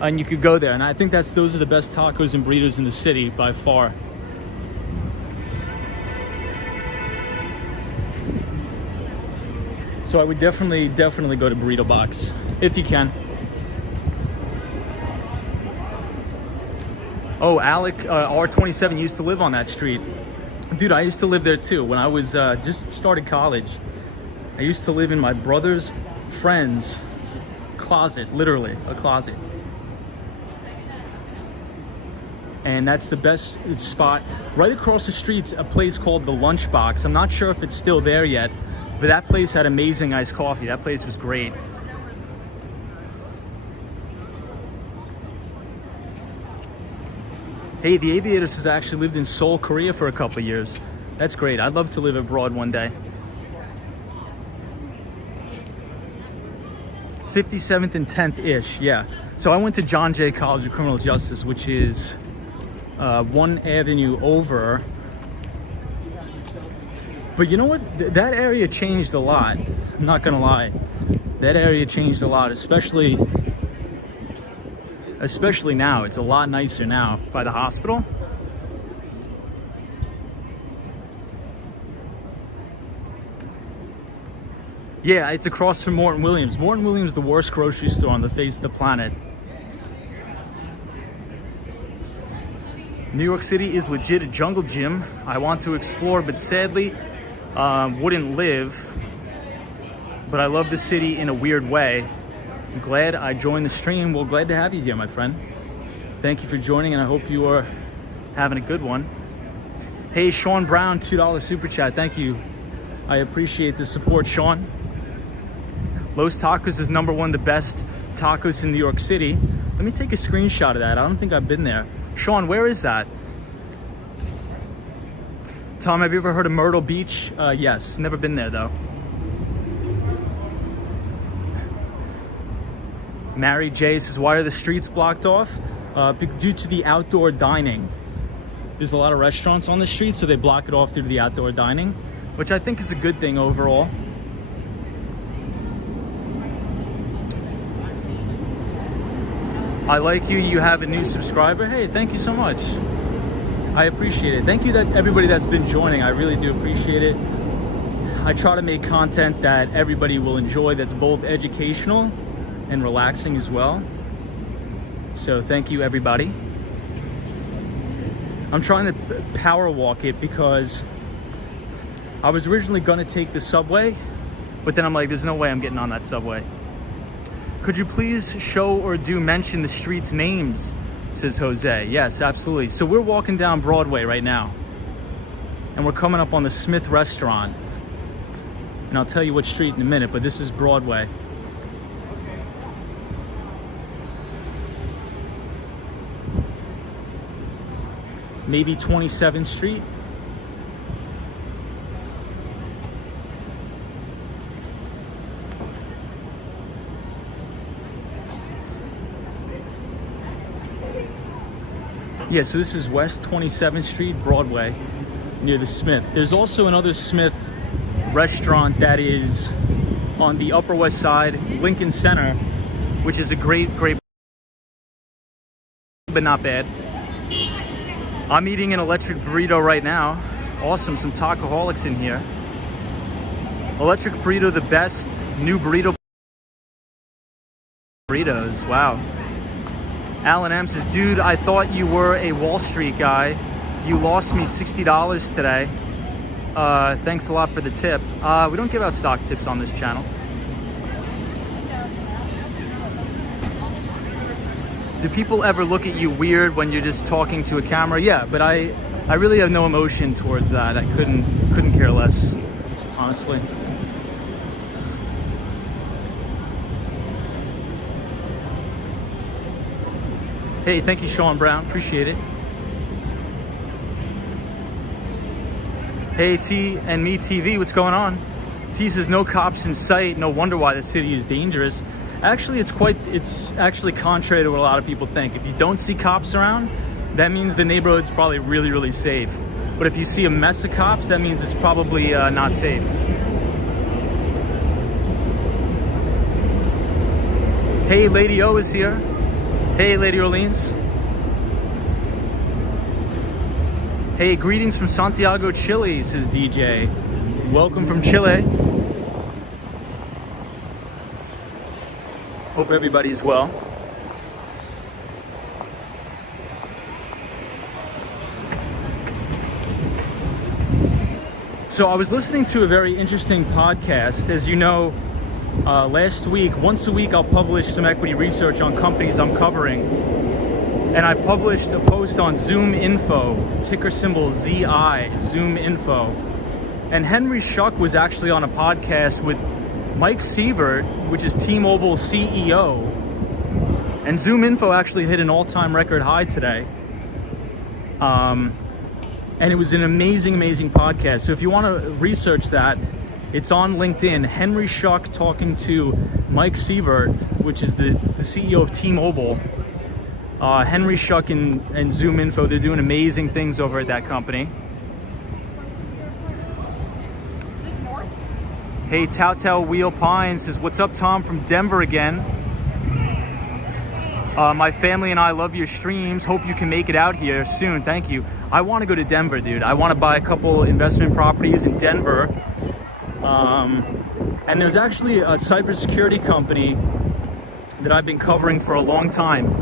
and you could go there. And I think those are the best tacos and burritos in the city by far. So I would definitely go to Burrito Box if you can. Oh, Alec R27 used to live on that street. Dude, I used to live there too. When I was just started college, I used to live in my brother's friend's closet, literally a closet. And that's the best spot. Right across the street's a place called the Lunchbox. I'm not sure if it's still there yet, but that place had amazing iced coffee. That place was great. Hey, the Aviator says I actually lived in Seoul, Korea for a couple of years. That's great. I'd love to live abroad one day. 57th and 10th-ish, yeah. So I went to John Jay College of Criminal Justice, which is one avenue over. But you know what? That area changed a lot. I'm not gonna lie. That area changed a lot, especially now. It's a lot nicer now by the hospital. Yeah, it's across from Morton Williams. Morton Williams is the worst grocery store on the face of the planet. New York City is legit a jungle gym. I want to explore, but sadly, wouldn't live. But I love the city in a weird way. I'm glad I joined the stream. Well, glad to have you here, my friend. Thank you for joining, and I hope you are having a good one. Hey, Sean Brown, $2 super chat. Thank you I appreciate the support, Sean. Los Tacos is #1, the best tacos in New York City. Let me take a screenshot of that. I don't think I've been there. Sean, where is that? Tom, have you ever heard of Myrtle Beach? Yes, never been there though. Mary J says, why are the streets blocked off? Due to the outdoor dining. There's a lot of restaurants on the street, so they block it off due to the outdoor dining, which I think is a good thing overall. I like you, you have a new subscriber. Hey, thank you so much. I appreciate it. Thank you that everybody that's been joining. I really do appreciate it. I try to make content that everybody will enjoy, that's both educational and relaxing as well. So thank you, everybody. I'm trying to power walk it because I was originally gonna take the subway, but then I'm like, there's no way I'm getting on that subway. Could you please show or mention the streets' names, says Jose. Yes, absolutely. So we're walking down Broadway right now, and we're coming up on the Smith restaurant. And I'll tell you what street in a minute, but this is Broadway. Maybe 27th Street. Yeah, so this is West 27th Street, Broadway, near the Smith. There's also another Smith restaurant that is on the Upper West Side, Lincoln Center, which is a great, but not bad. I'm eating an electric burrito right now. Awesome, some Tacoholics in here. Electric burrito, the best new burritos. Wow. Alan M says, dude, I thought you were a Wall Street guy. You lost me $60 today. Thanks a lot for the tip. We don't give out stock tips on this channel. Do people ever look at you weird when you're just talking to a camera? Yeah, but I really have no emotion towards that. I couldn't care less, honestly. Hey, thank you, Sean Brown. Appreciate it. Hey, T and Me TV, what's going on? T says, no cops in sight. No wonder why the city is dangerous. Actually, it's actually contrary to what a lot of people think. If you don't see cops around, that means the neighborhood's probably really, really safe. But if you see a mess of cops, that means it's probably not safe. Hey, Lady O is here. Hey, Lady Orleans. Hey, greetings from Santiago, Chile, says DJ. Welcome from Chile. Hope everybody's well. So I was listening to a very interesting podcast. As you know, last week, once a week, I'll publish some equity research on companies I'm covering. And I published a post on Zoom Info, ticker symbol ZI, Zoom Info. And Henry Schuck was actually on a podcast with Mike Sievert, which is T-Mobile's CEO. And Zoom Info actually hit an all-time record high today. And it was an amazing, amazing podcast. So if you want to research that, it's on LinkedIn. Henry Schuck talking to Mike Sievert, which is the CEO of T-Mobile. Henry Schuck and Zoom Info, they're doing amazing things over at that company. Is this north? Hey, Towtel Wheel Pine says, what's up, Tom, from Denver again. My family and I love your streams. Hope you can make it out here soon. Thank you. I want to go to Denver, dude. I want to buy a couple investment properties in Denver. And there's actually a cybersecurity company that I've been covering for a long time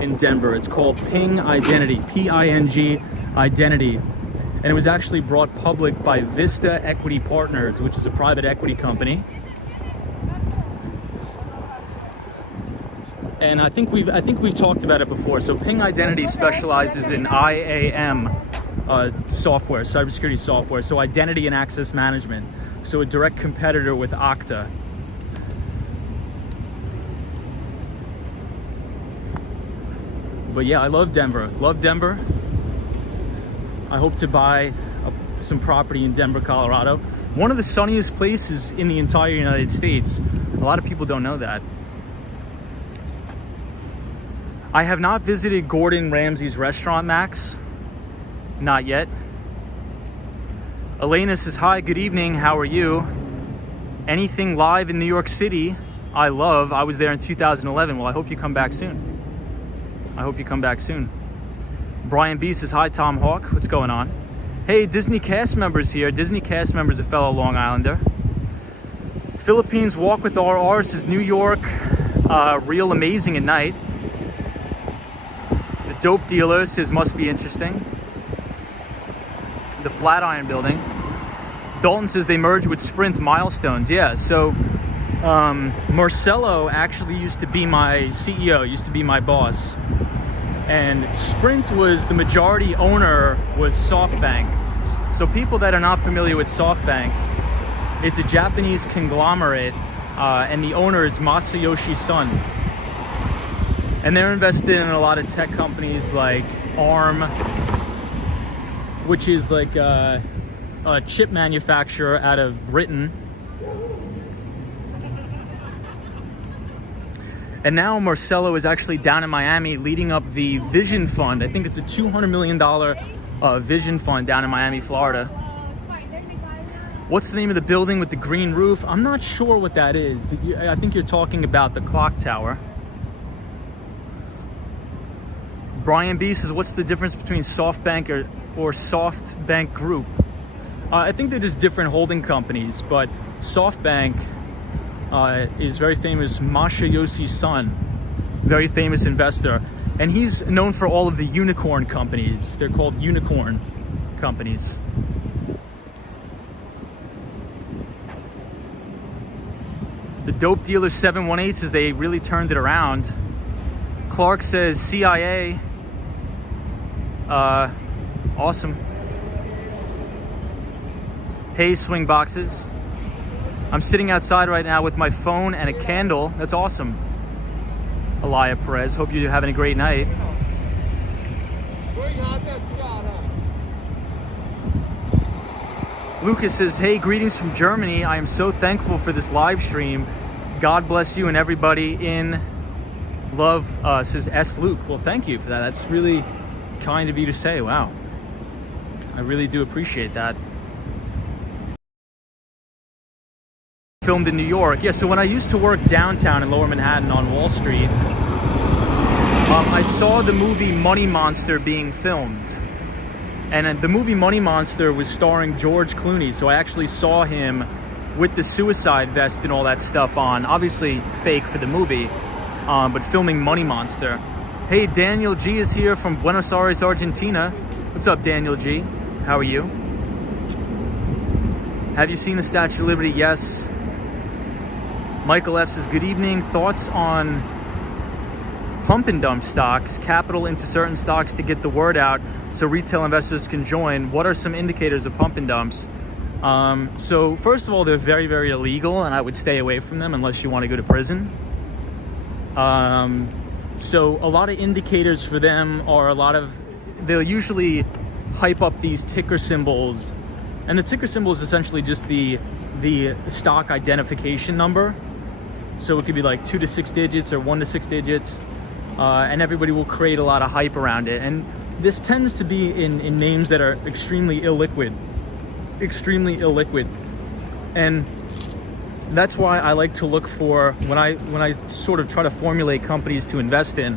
in Denver. It's called Ping Identity, P-I-N-G Identity. And it was actually brought public by Vista Equity Partners, which is a private equity company. And I think we've talked about it before. So Ping Identity specializes in IAM software, cybersecurity software, so identity and access management. So a direct competitor with Okta. But yeah, I love Denver. Love Denver. I hope to buy some property in Denver, Colorado. One of the sunniest places in the entire United States. A lot of people don't know that. I have not visited Gordon Ramsay's restaurant, Max. Not yet. Elena says, hi, good evening, how are you? Anything live in New York City, I love. I was there in 2011. Well, I hope you come back soon. I hope you come back soon. Brian B says, hi, Tom Hawk. What's going on? Hey, Disney cast members here. Disney cast members, a fellow Long Islander. Philippines Walk with RR says, New York, real amazing at night. The Dope Dealer says, must be interesting. The Flatiron Building. Dalton says they merged with Sprint Milestones. Yeah, so Marcelo actually used to be my CEO, used to be my boss. And Sprint was the majority owner with SoftBank. So people that are not familiar with SoftBank, it's a Japanese conglomerate, and the owner is Masayoshi Son. And they're invested in a lot of tech companies like ARM, which is like a chip manufacturer out of Britain. And now Marcelo is actually down in Miami leading up the Vision Fund. I think it's a $200 million Vision Fund down in Miami, Florida. What's the name of the building with the green roof? I'm not sure what that is. I think you're talking about the clock tower. Brian B says, what's the difference between SoftBank or SoftBank Group? I think they're just different holding companies, but SoftBank is very famous. Masayoshi Son, very famous investor, and he's known for all of the unicorn companies. They're called unicorn companies. The Dope Dealer 718 says they really turned it around. Clark says CIA. Awesome. Hey, swing boxes. I'm sitting outside right now with my phone and a candle. That's awesome. Elia Perez, hope you're having a great night. Lucas says, hey, greetings from Germany. I am so thankful for this live stream. God bless you and everybody in love, says S. Luke. Well, thank you for that. That's really kind of you to say. Wow. I really do appreciate that. Filmed in New York. Yeah, so when I used to work downtown in Lower Manhattan on Wall Street, I saw the movie Money Monster being filmed. And the movie Money Monster was starring George Clooney, so I actually saw him with the suicide vest and all that stuff on. Obviously fake for the movie, but filming Money Monster. Hey, Daniel G is here from Buenos Aires, Argentina. What's up, Daniel G? How are you? Have you seen the Statue of Liberty? Yes. Michael F says, good evening. Thoughts on pump and dump stocks, capital into certain stocks to get the word out so retail investors can join. What are some indicators of pump and dumps? So first of all, they're very, very illegal, and I would stay away from them unless you want to go to prison. So a lot of indicators for them are they'll usually hype up these ticker symbols, and the ticker symbol is essentially just the stock identification number. So it could be like 2 to 6 digits or 1 to 6 digits, and everybody will create a lot of hype around it. And this tends to be in names that are extremely illiquid. And that's why I like to look for, when I sort of try to formulate companies to invest in,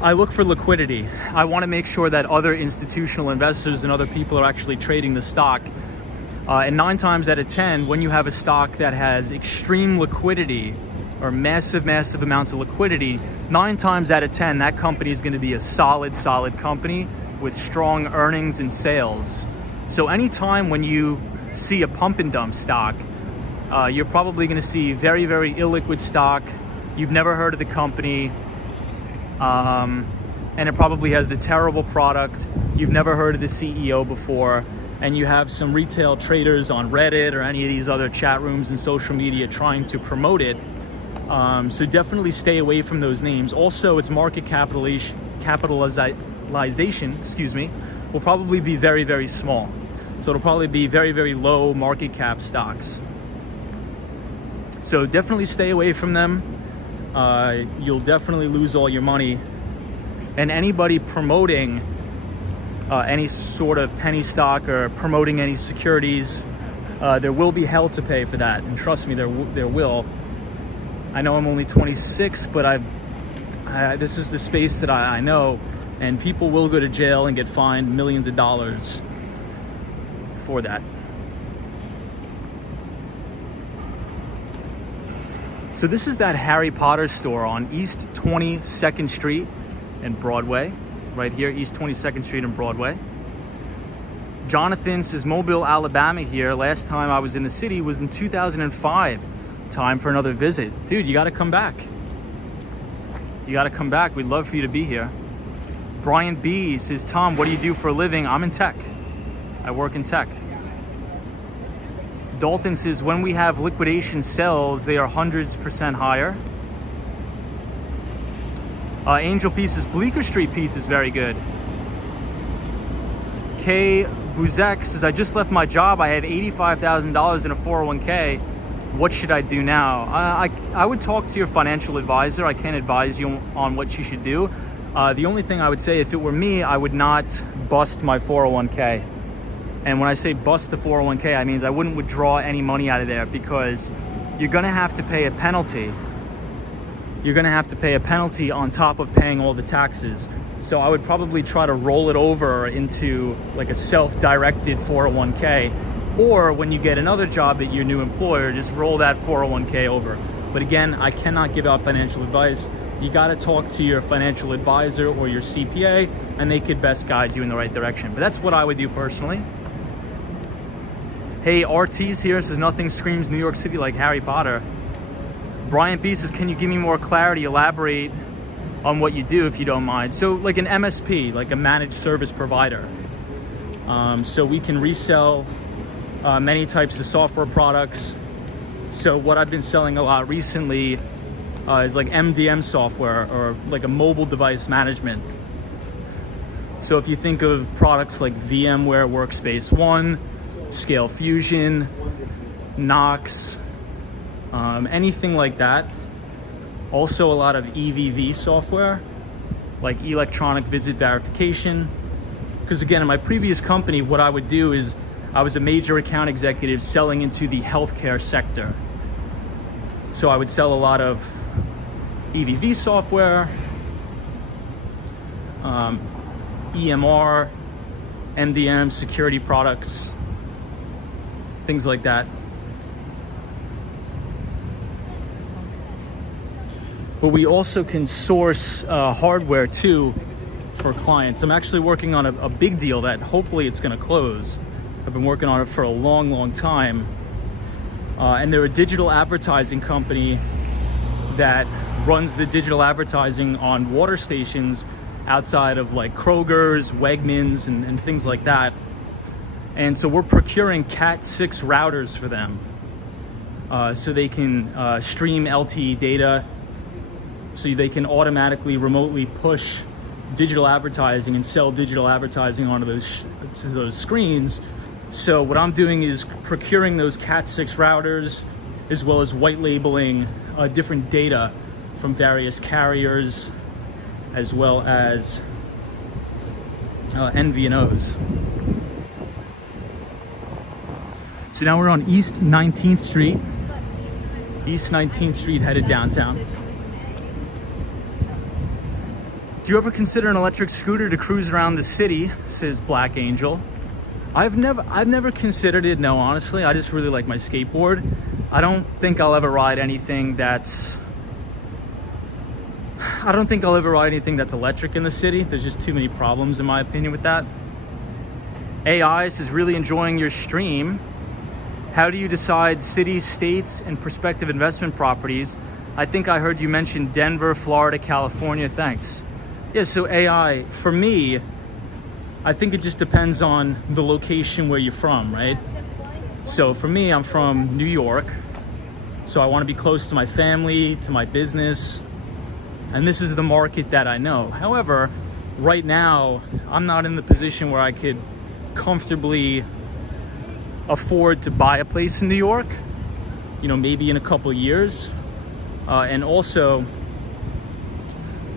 I look for liquidity. I want to make sure that other institutional investors and other people are actually trading the stock. And 9 times out of 10, when you have a stock that has extreme liquidity or massive amounts of liquidity, 9 times out of 10, that company is going to be a solid company with strong earnings and sales. So anytime when you see a pump and dump stock, you're probably going to see very, very illiquid stock. You've never heard of the company, and it probably has a terrible product. You've never heard of the CEO before. and you have some retail traders on Reddit or any of these other chat rooms and social media trying to promote it. So definitely stay away from those names. Also, its market capitalization, excuse me, will probably be very, very small. So it'll probably be very, very low market cap stocks. So definitely stay away from them. You'll definitely lose all your money. And anybody promoting any sort of penny stock or promoting any securities, there will be hell to pay for that. And trust me, there will. I know I'm only 26, but this is the space that I know, and people will go to jail and get fined millions of dollars for that. So this is that Harry Potter store on East 22nd Street and Broadway. Right here, East 22nd Street and Broadway. Jonathan says Mobile, Alabama here. Last time I was in the city was in 2005. Time for another visit. Dude, you gotta come back. You gotta come back. We'd love for you to be here. Brian B says, Tom, what do you do for a living? I'm in tech. I work in tech. Dalton says, when we have liquidation sales, they are hundreds % higher. Angel P says, Bleecker Street Pizza is very good. Kay Buzek says, I just left my job. I have $85,000 in a 401k. What should I do now? I would talk to your financial advisor. I can't advise you on what you should do. The only thing I would say, if it were me, I would not bust my 401k. And when I say bust the 401k, I mean I wouldn't withdraw any money out of there, because you're gonna have to pay a penalty. You're gonna have to pay a penalty on top of paying all the taxes. So I would probably try to roll it over into like a self-directed 401k, or when you get another job at your new employer, just roll that 401k over. But again, I cannot give out financial advice. You gotta talk to your financial advisor or your CPA, and they could best guide you in the right direction. But that's what I would do personally. Hey, RT's here, says nothing screams New York City like Harry Potter. Brian B says, can you give me more clarity, elaborate on what you do if you don't mind? So like an MSP, like a managed service provider. So we can resell many types of software products. So what I've been selling a lot recently is like MDM software, or like a mobile device management. So if you think of products like VMware Workspace ONE, Scale Fusion, Knox, anything like that. Also a lot of EVV software, like electronic visit verification. Because again, in my previous company, what I would do is I was a major account executive selling into the healthcare sector. So I would sell a lot of EVV software, EMR, MDM, security products, things like that. But we also can source hardware too for clients. I'm actually working on a big deal that hopefully it's gonna close. I've been working on it for a long, long time. And they're a digital advertising company that runs the digital advertising on water stations outside of like Kroger's, Wegmans, and things like that. And so we're procuring Cat 6 routers for them, so they can stream LTE data, so they can automatically remotely push digital advertising and sell digital advertising onto those screens. So what I'm doing is procuring those Cat 6 routers, as well as white labeling different data from various carriers, as well as MVNOs. So now we're on East 19th Street. East 19th Street, headed downtown. Do you ever consider an electric scooter to cruise around the city? Says Black Angel. I've never considered it, no, honestly. I just really like my skateboard. I don't think I'll ever ride anything that's electric in the city. There's just too many problems, in my opinion, with that. AI says, really enjoying your stream. How do you decide cities, states, and prospective investment properties? I think I heard you mention Denver, Florida, California. Thanks. Yeah, so AI, for me, I think it just depends on the location where you're from, right? So for me, I'm from New York, so I want to be close to my family, to my business, and this is the market that I know. However, right now, I'm not in the position where I could comfortably afford to buy a place in New York, you know, maybe in a couple of years. And also,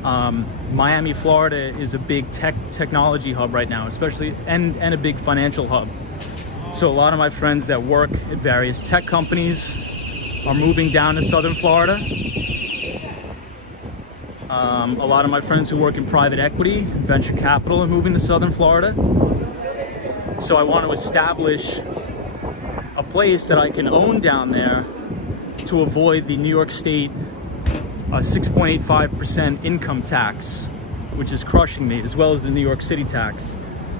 Miami, Florida is a big technology hub right now, especially, and a big financial hub. So a lot of my friends that work at various tech companies are moving down to Southern Florida. A lot of my friends who work in private equity, venture capital, are moving to Southern Florida. So I want to establish a place that I can own down there to avoid the New York State 6.85% income tax, which is crushing me, as well as the New York City tax.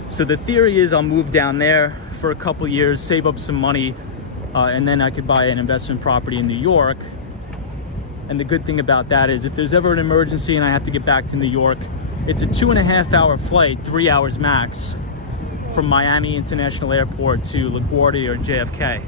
So the theory is I'll move down there for a couple years, save up some money, and then I could buy an investment property in New York. And the good thing about that is if there's ever an emergency and I have to get back to New York, it's a 2.5-hour flight, 3 hours max, from Miami International Airport to LaGuardia or JFK.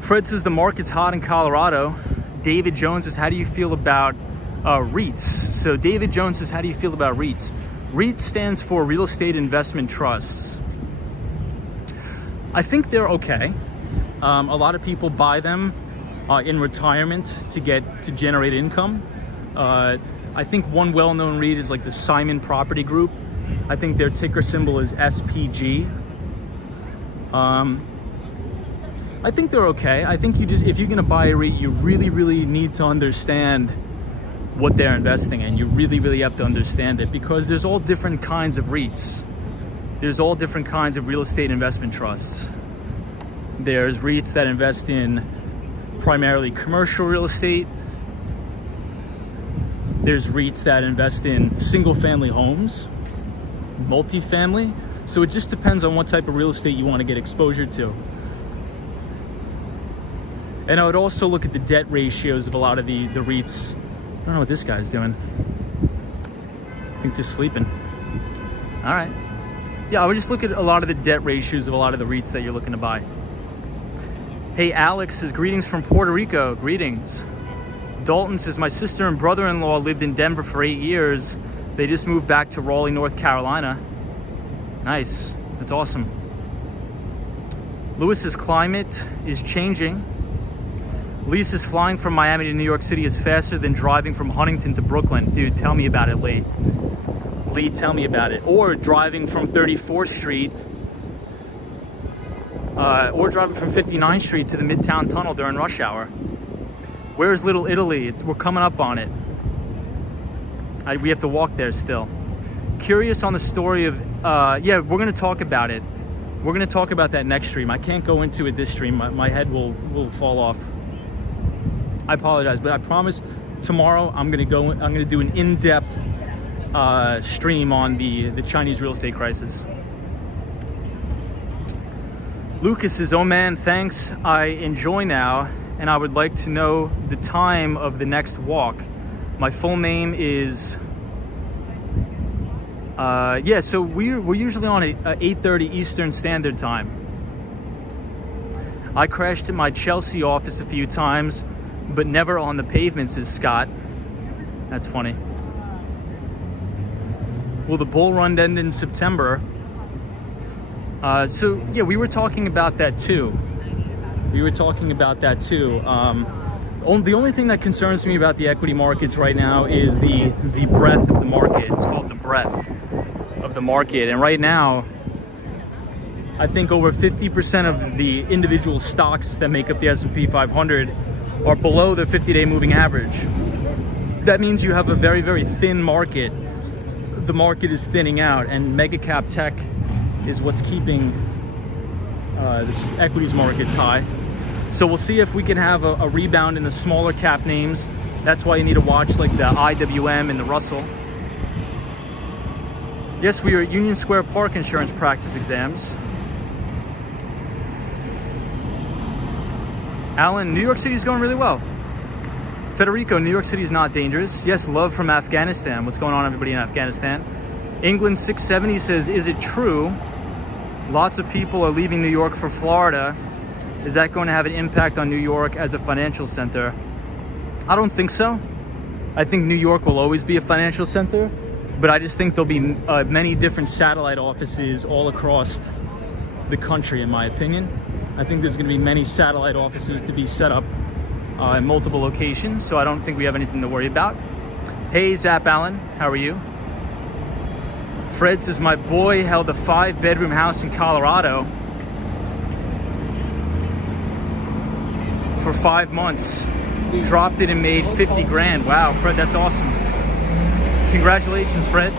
Fred says the market's hot in Colorado. David Jones says, how do you feel about REITs? So David Jones says, how do you feel about REITs? REIT stands for Real Estate Investment Trusts. I think they're okay. A lot of people buy them in retirement to generate income. I think one well-known REIT is like the Simon Property Group. I think their ticker symbol is SPG. I think they're okay. I think if you're gonna buy a REIT, you really need to understand what they're investing in. You really have to understand it, because there's all different kinds of REITs. There's all different kinds of real estate investment trusts. There's REITs that invest in primarily commercial real estate. There's REITs that invest in single family homes, multifamily. So it just depends on what type of real estate you want to get exposure to. And I would also look at the debt ratios of a lot of the REITs. I don't know what this guy's doing. I think just sleeping. All right. Yeah, I would just look at a lot of the debt ratios of a lot of the REITs that you're looking to buy. Hey, Alex says, greetings from Puerto Rico. Greetings. Dalton says, my sister and brother-in-law lived in Denver for 8 years. They just moved back to Raleigh, North Carolina. Nice. That's awesome. Lewis says, climate is changing. Lee says, flying from Miami to New York City is faster than driving from Huntington to Brooklyn. Dude, tell me about it, Lee. Lee, tell me about it. Or driving from 34th Street, or driving from 59th Street to the Midtown Tunnel during rush hour. Where's Little Italy? We're coming up on it. We have to walk there still. Curious on the story of, yeah, we're gonna talk about it. We're gonna talk about that next stream. I can't go into it this stream. My head will fall off. I apologize, but I promise tomorrow I'm gonna do an in-depth stream on the Chinese real estate crisis. Lucas says, oh man, thanks. I enjoy now, and I would like to know the time of the next walk. My full name is, yeah, so we're usually on at 8:30 Eastern Standard Time. I crashed at my Chelsea office a few times, but never on the pavement, says Scott. That's funny. Will the bull run end in September? So yeah, we were talking about that too. The only thing that concerns me about the equity markets right now is the breadth of the market. It's called the breadth of the market. And right now, I think over 50% of the individual stocks that make up the S&P 500 are below the 50-day moving average. That means you have a very thin market. The market is thinning out, and mega cap tech is what's keeping the equities markets high. So we'll see if we can have a rebound in the smaller cap names. That's why you need to watch like the IWM and the Russell. Yes, we are at Union Square Park insurance practice exams. Alan, New York City is going really well. Federico, New York City is not dangerous. Yes, love from Afghanistan. What's going on, everybody in Afghanistan? England 670 says, is it true lots of people are leaving New York for Florida? Is that going to have an impact on New York as a financial center? I don't think so. I think New York will always be a financial center, but I just think there'll be many different satellite offices all across the country, in my opinion. I think there's going to be many satellite offices to be set up in multiple locations, so I don't think we have anything to worry about. Hey, Zap Allen, how are you? Fred says, my boy held a 5-bedroom house in Colorado for 5 months. Dropped it and made 50 grand. Wow, Fred, that's awesome. Congratulations, Fred.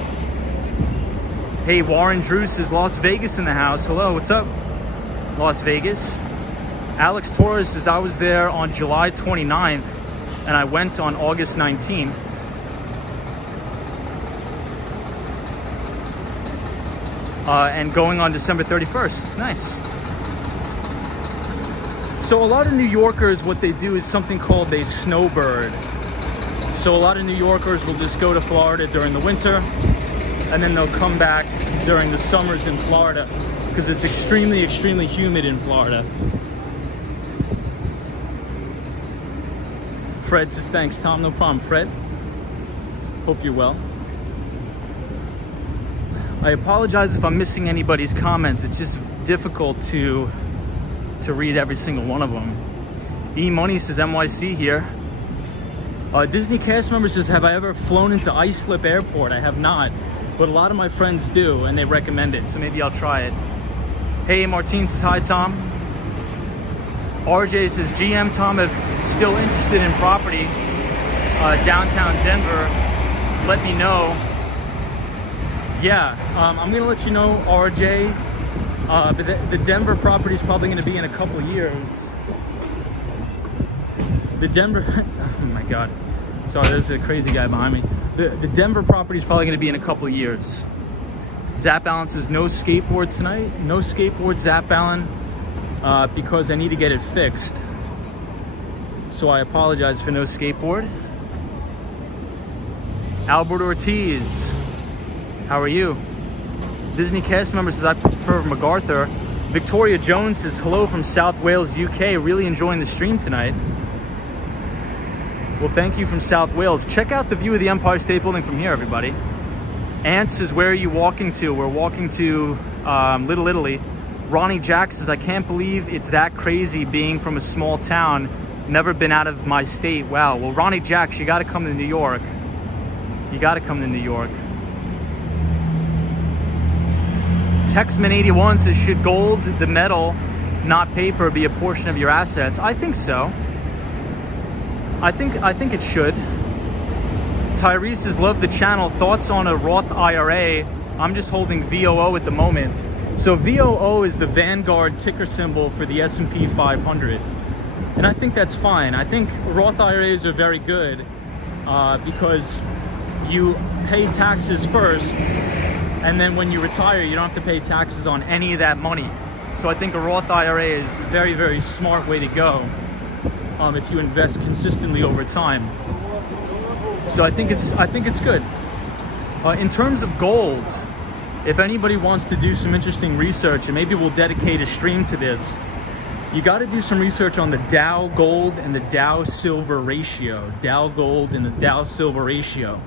Hey, Warren Drew says, Las Vegas in the house. Hello, what's up? Las Vegas. Alex Torres says, I was there on July 29th and I went on August 19th. And going on December 31st. Nice. So a lot of New Yorkers, what they do is something called a snowbird. So a lot of New Yorkers will just go to Florida during the winter, and then they'll come back during the summers in Florida because it's extremely, extremely humid in Florida. Fred says, thanks, Tom. No problem, Fred. Hope you're well. I apologize if I'm missing anybody's comments. It's just difficult to read every single one of them. E-Money says, NYC here. Disney cast member says, have I ever flown into Islip Airport? I have not, but a lot of my friends do, and they recommend it, so maybe I'll try it. Hey, Martine says, hi, Tom. RJ says, GM Tom, if still interested in property, downtown Denver, let me know. Yeah, I'm gonna let you know, RJ. But the Denver property is probably going to be in a couple years. The Denver, oh my God. Sorry, there's a crazy guy behind me. The Denver property is probably going to be in a couple years. Zap Allen says, no skateboard tonight. No skateboard, Zap Allen, because I need to get it fixed. So I apologize for no skateboard. Albert Ortiz, how are you? Disney cast member says, I prefer MacArthur. Victoria Jones says, hello from South Wales, UK. Really enjoying the stream tonight. Well, thank you from South Wales. Check out the view of the Empire State Building from here, everybody. Ant says, where are you walking to? We're walking to Little Italy. Ronnie Jack says, I can't believe it's that crazy being from a small town. Never been out of my state. Wow. Well, Ronnie Jacks, you got to come to New York. You got to come to New York. Texman81 says, should gold, the metal, not paper, be a portion of your assets? I think so. I think it should. Tyrese says, love the channel. Thoughts on a Roth IRA? I'm just holding VOO at the moment. So VOO is the Vanguard ticker symbol for the S&P 500. And I think that's fine. I think Roth IRAs are very good because you pay taxes first, and then when you retire, you don't have to pay taxes on any of that money. So I think a Roth IRA is a very, very smart way to go if you invest consistently over time. So I think it's good. In terms of gold, if anybody wants to do some interesting research, and maybe we'll dedicate a stream to this, you got to do some research on the Dow Gold and the Dow Silver ratio. Dow Gold and the Dow Silver ratio.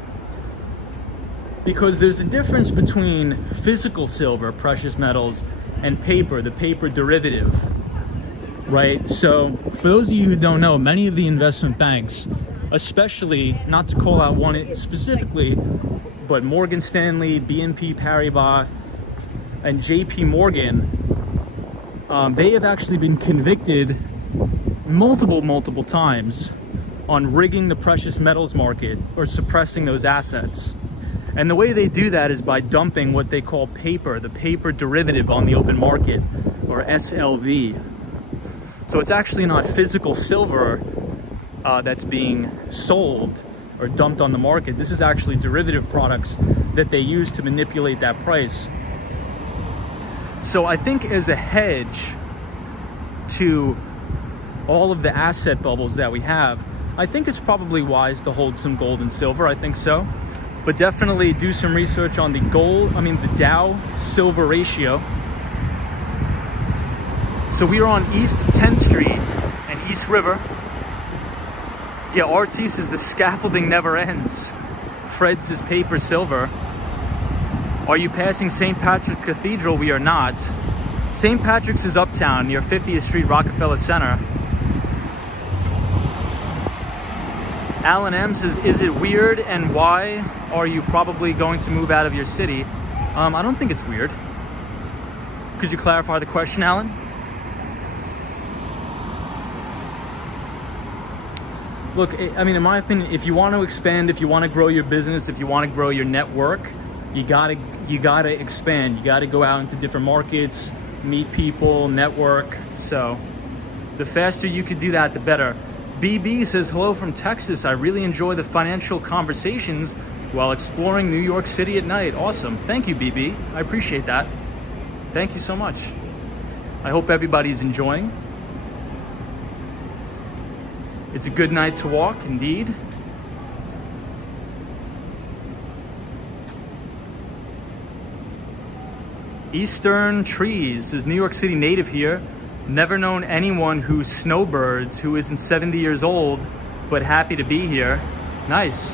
Because there's a difference between physical silver, precious metals, and paper, the paper derivative, right? So for those of you who don't know, many of the investment banks, especially, not to call out one specifically, but Morgan Stanley, BNP Paribas, and JP Morgan, they have actually been convicted multiple times on rigging the precious metals market or suppressing those assets. And the way they do that is by dumping what they call paper, the paper derivative on the open market, or SLV. So it's actually not physical silver that's being sold or dumped on the market. This is actually derivative products that they use to manipulate that price. So I think as a hedge to all of the asset bubbles that we have, I think it's probably wise to hold some gold and silver. I think so. But definitely do some research on the the Dow silver ratio. So we are on East 10th Street and East River. Yeah, Artis is the scaffolding never ends. Fred's is paper silver. Are you passing St. Patrick's Cathedral? We are not. St. Patrick's is uptown near 50th Street, Rockefeller Center. Alan M says, is it weird and why are you probably going to move out of your city? I don't think it's weird. Could you clarify the question, Alan? Look, I mean, in my opinion, if you want to expand, if you want to grow your business, if you want to grow your network, you gotta expand. You gotta go out into different markets, meet people, network. So the faster you could do that, the better. BB says, hello from Texas. I really enjoy the financial conversations while exploring New York City at night. Awesome. Thank you, BB. I appreciate that. Thank you so much. I hope everybody's enjoying. It's a good night to walk, indeed. Eastern Trees is New York City native here. Never known anyone who snowbirds who isn't 70 years old, but happy to be here. Nice.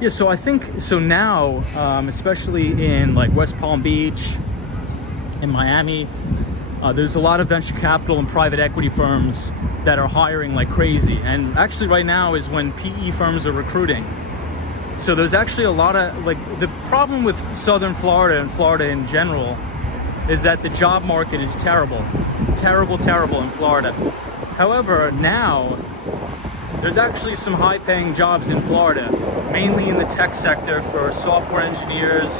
Yeah, so I think, so now, especially in like West Palm Beach, in Miami, there's a lot of venture capital and private equity firms that are hiring like crazy. And actually right now is when PE firms are recruiting. So there's actually a lot of, like, the problem with Southern Florida and Florida in general is that the job market is terrible. Terrible in Florida. However, now there's actually some high paying jobs in Florida, mainly in the tech sector for software engineers,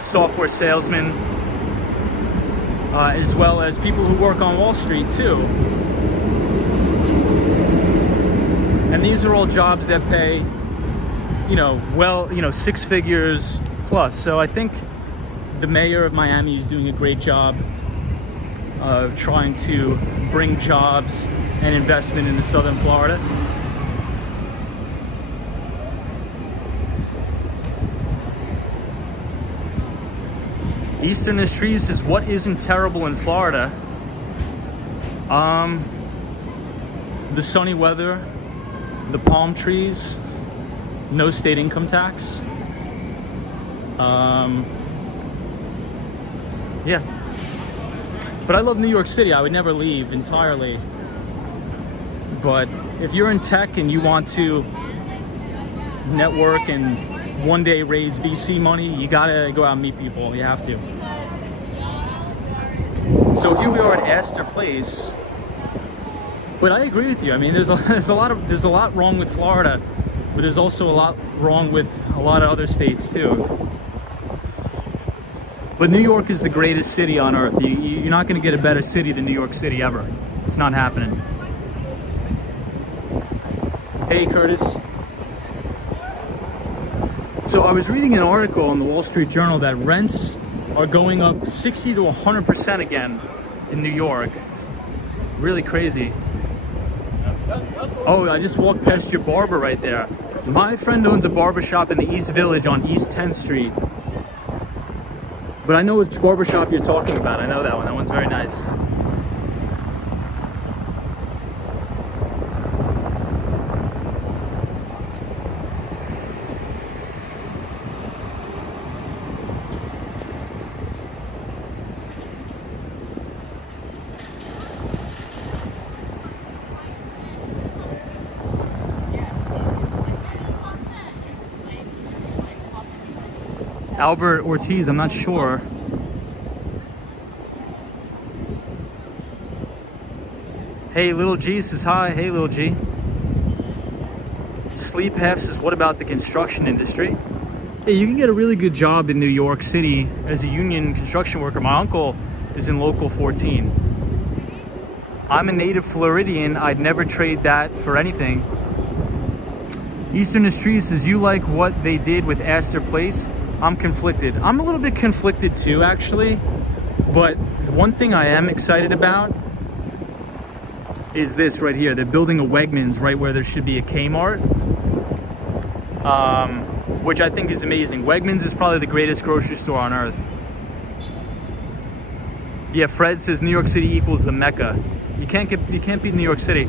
software salesmen, as well as people who work on Wall Street too. And these are all jobs that pay, six figures plus. So I think the mayor of Miami is doing a great job of trying to bring jobs and investment into Southern Florida. Eastern Trees says, what isn't terrible in Florida? The sunny weather, the palm trees, no state income tax. Yeah. But I love New York City. I would never leave entirely. But if you're in tech and you want to network and one day raise VC money, you gotta go out and meet people. You have to. So here we are at Astor Place. But I agree with you. I mean, there's a lot wrong with Florida, but there's also a lot wrong with a lot of other states too. But New York is the greatest city on earth. You're not going to get a better city than New York City ever. It's not happening. Hey, Curtis. So I was reading an article in the Wall Street Journal that rents are going up 60 to 100% again in New York. Really crazy. Oh, I just walked past your barber right there. My friend owns a barbershop in the East Village on East 10th Street. But I know which barbershop you're talking about. I know that one. That one's very nice. Albert Ortiz, I'm not sure. Hey, Little G says hi. Hey, Little G. Sleep Half says, what about the construction industry? Hey, you can get a really good job in New York City as a union construction worker. My uncle is in Local 14. I'm a native Floridian. I'd never trade that for anything. Eastern Trees says, you like what they did with Astor Place? I'm conflicted. I'm a little bit conflicted too, actually. But one thing I am excited about is this right here. They're building a Wegmans right where there should be a Kmart, which I think is amazing. Wegmans is probably the greatest grocery store on earth. Yeah, Fred says New York City equals the Mecca. You can't beat New York City.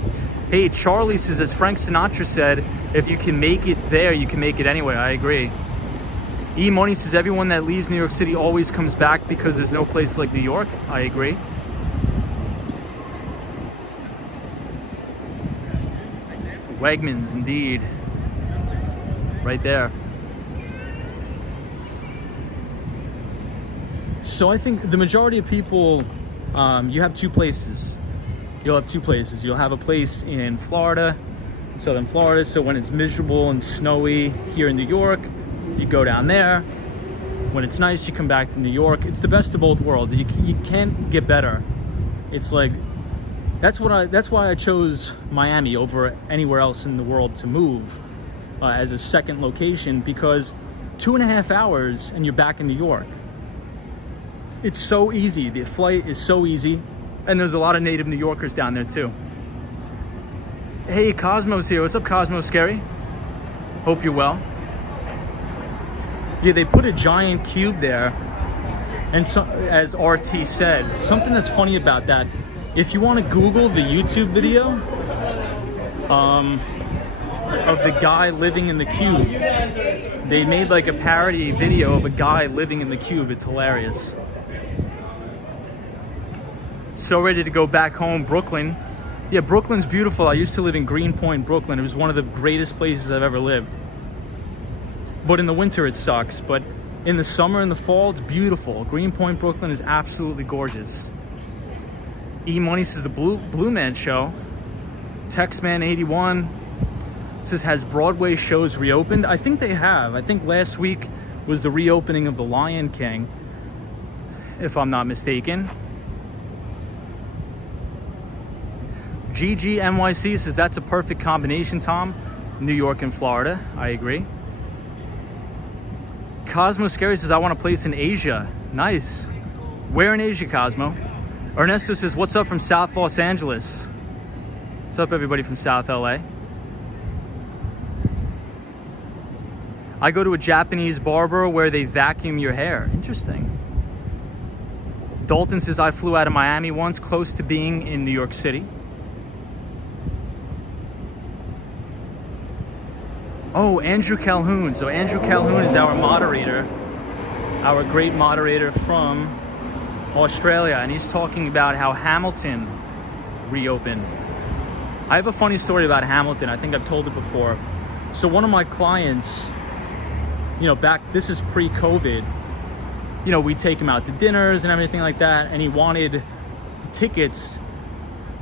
Hey, Charlie says, as Frank Sinatra said, if you can make it there, you can make it anywhere. I agree. E-Money says, everyone that leaves New York City always comes back because there's no place like New York. I agree. Wegmans, indeed. Right there. So I think the majority of people, you have two places. You'll have two places. You'll have a place in Florida, southern Florida. So when it's miserable and snowy here in New York, you go down there. When it's nice, you come back to New York. It's the best of both worlds. You can't get better. It's like, that's why I chose Miami over anywhere else in the world to move as a second location, because 2.5 hours and you're back in New York. It's so easy. The flight is so easy. And there's a lot of native New Yorkers down there too. Hey, Cosmo's here. What's up, Cosmo Scary? Hope you're well. Yeah, they put a giant cube there. And so, as RT said, something that's funny about that, if you want to Google the YouTube video of the guy living in the cube, they made like a parody video of a guy living in the cube. It's hilarious. So ready to go back home, Brooklyn. Yeah, Brooklyn's beautiful. I used to live in Greenpoint, Brooklyn. It was one of the greatest places I've ever lived. But in the winter it sucks. But in the summer and the fall, it's beautiful. Greenpoint, Brooklyn is absolutely gorgeous. E-Money says the Blue Man Show. Textman81 says, has Broadway shows reopened? I think they have. I think last week was the reopening of The Lion King, if I'm not mistaken. GGNYC says, that's a perfect combination, Tom. New York and Florida. I agree. Cosmo Scary says, I want a place in Asia. Nice. Where in Asia, Cosmo? Ernesto says, what's up from South Los Angeles? What's up, everybody from South LA? I go to a Japanese barber where they vacuum your hair. Interesting. Dalton says, I flew out of Miami once, close to being in New York City. Oh, Andrew Calhoun. So Andrew Calhoun is our moderator, our great moderator from Australia, and he's talking about how Hamilton reopened. I have a funny story about Hamilton. I think I've told it before. So one of my clients, this is pre-COVID, we take him out to dinners and everything like that, and he wanted tickets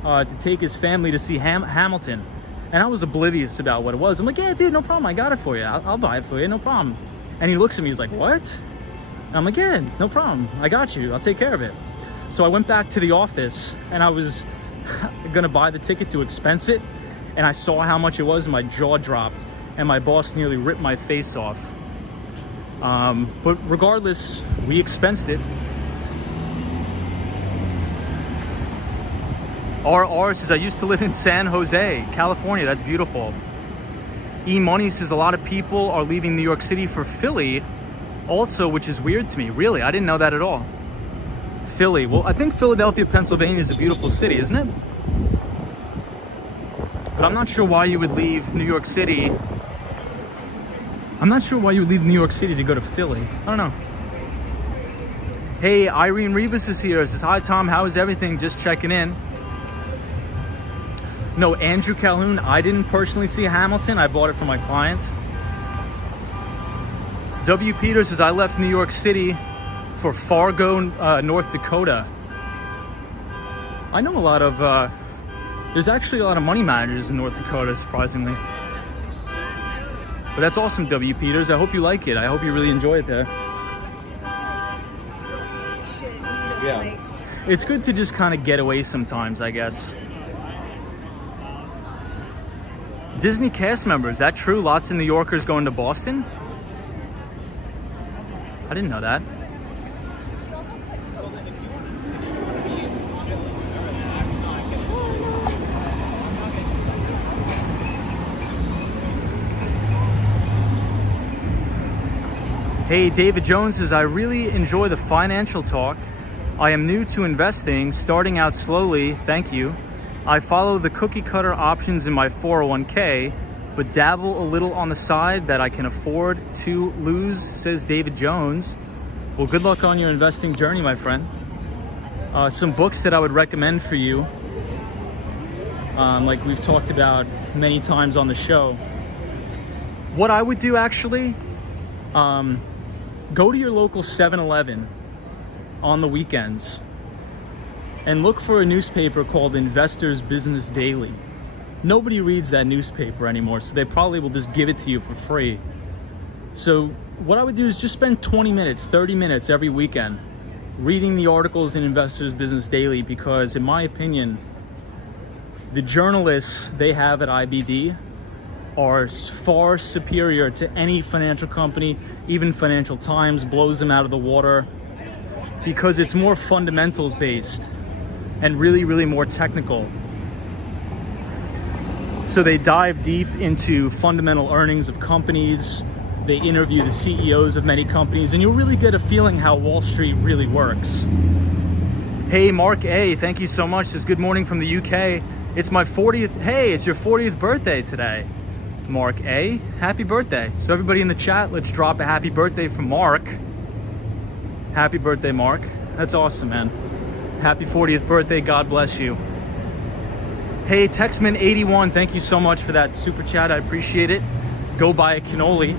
to take his family to see Hamilton. And I was oblivious about what it was. I'm like, yeah, dude, no problem. I got it for you. I'll buy it for you, no problem. And he looks at me, he's like, what? And I'm like, yeah, no problem. I got you. I'll take care of it. So I went back to the office and I was gonna buy the ticket to expense it. And I saw how much it was and my jaw dropped. And my boss nearly ripped my face off. But regardless, we expensed it. RR says, I used to live in San Jose, California. That's beautiful. E-Money says, a lot of people are leaving New York City for Philly also, which is weird to me. Really, I didn't know that at all. Philly. Well, I think Philadelphia, Pennsylvania is a beautiful city, isn't it? But I'm not sure why you would leave New York City. I'm not sure why you would leave New York City to go to Philly. I don't know. Hey, Irene Rivas is here. Says, hi, Tom. How is everything? Just checking in. No, Andrew Calhoun, I didn't personally see Hamilton. I bought it for my client. W. Peters says, I left New York City for Fargo, North Dakota. I know a lot of, there's actually a lot of money managers in North Dakota, surprisingly. But that's awesome, W. Peters. I hope you like it. I hope you really enjoy it there. Yeah. It's good to just kind of get away sometimes, I guess. Disney cast members, is that true? Lots of New Yorkers going to Boston? I didn't know that. Hey, David Jones says, I really enjoy the financial talk. I am new to investing, starting out slowly, thank you. I follow the cookie cutter options in my 401k, but dabble a little on the side that I can afford to lose, says David Jones. Well, good luck on your investing journey, my friend. Some books that I would recommend for you, like we've talked about many times on the show. What I would do actually, go to your local 7-Eleven on the weekends and look for a newspaper called Investor's Business Daily. Nobody reads that newspaper anymore, so they probably will just give it to you for free. So what I would do is just spend 20 minutes, 30 minutes every weekend reading the articles in Investor's Business Daily, because in my opinion, the journalists they have at IBD are far superior to any financial company. Even Financial Times blows them out of the water because it's more fundamentals based and really, really more technical. So they dive deep into fundamental earnings of companies. They interview the CEOs of many companies, and you'll really get a feeling how Wall Street really works. Hey, Mark A, thank you so much. Says, good morning from the UK. It's my 40th, hey, it's your 40th birthday today. Mark A, happy birthday. So everybody in the chat, let's drop a happy birthday from Mark. Happy birthday, Mark. That's awesome, man. Happy 40th birthday, God bless you. Hey, Texman81, thank you so much for that super chat, I appreciate it. Go buy a cannoli.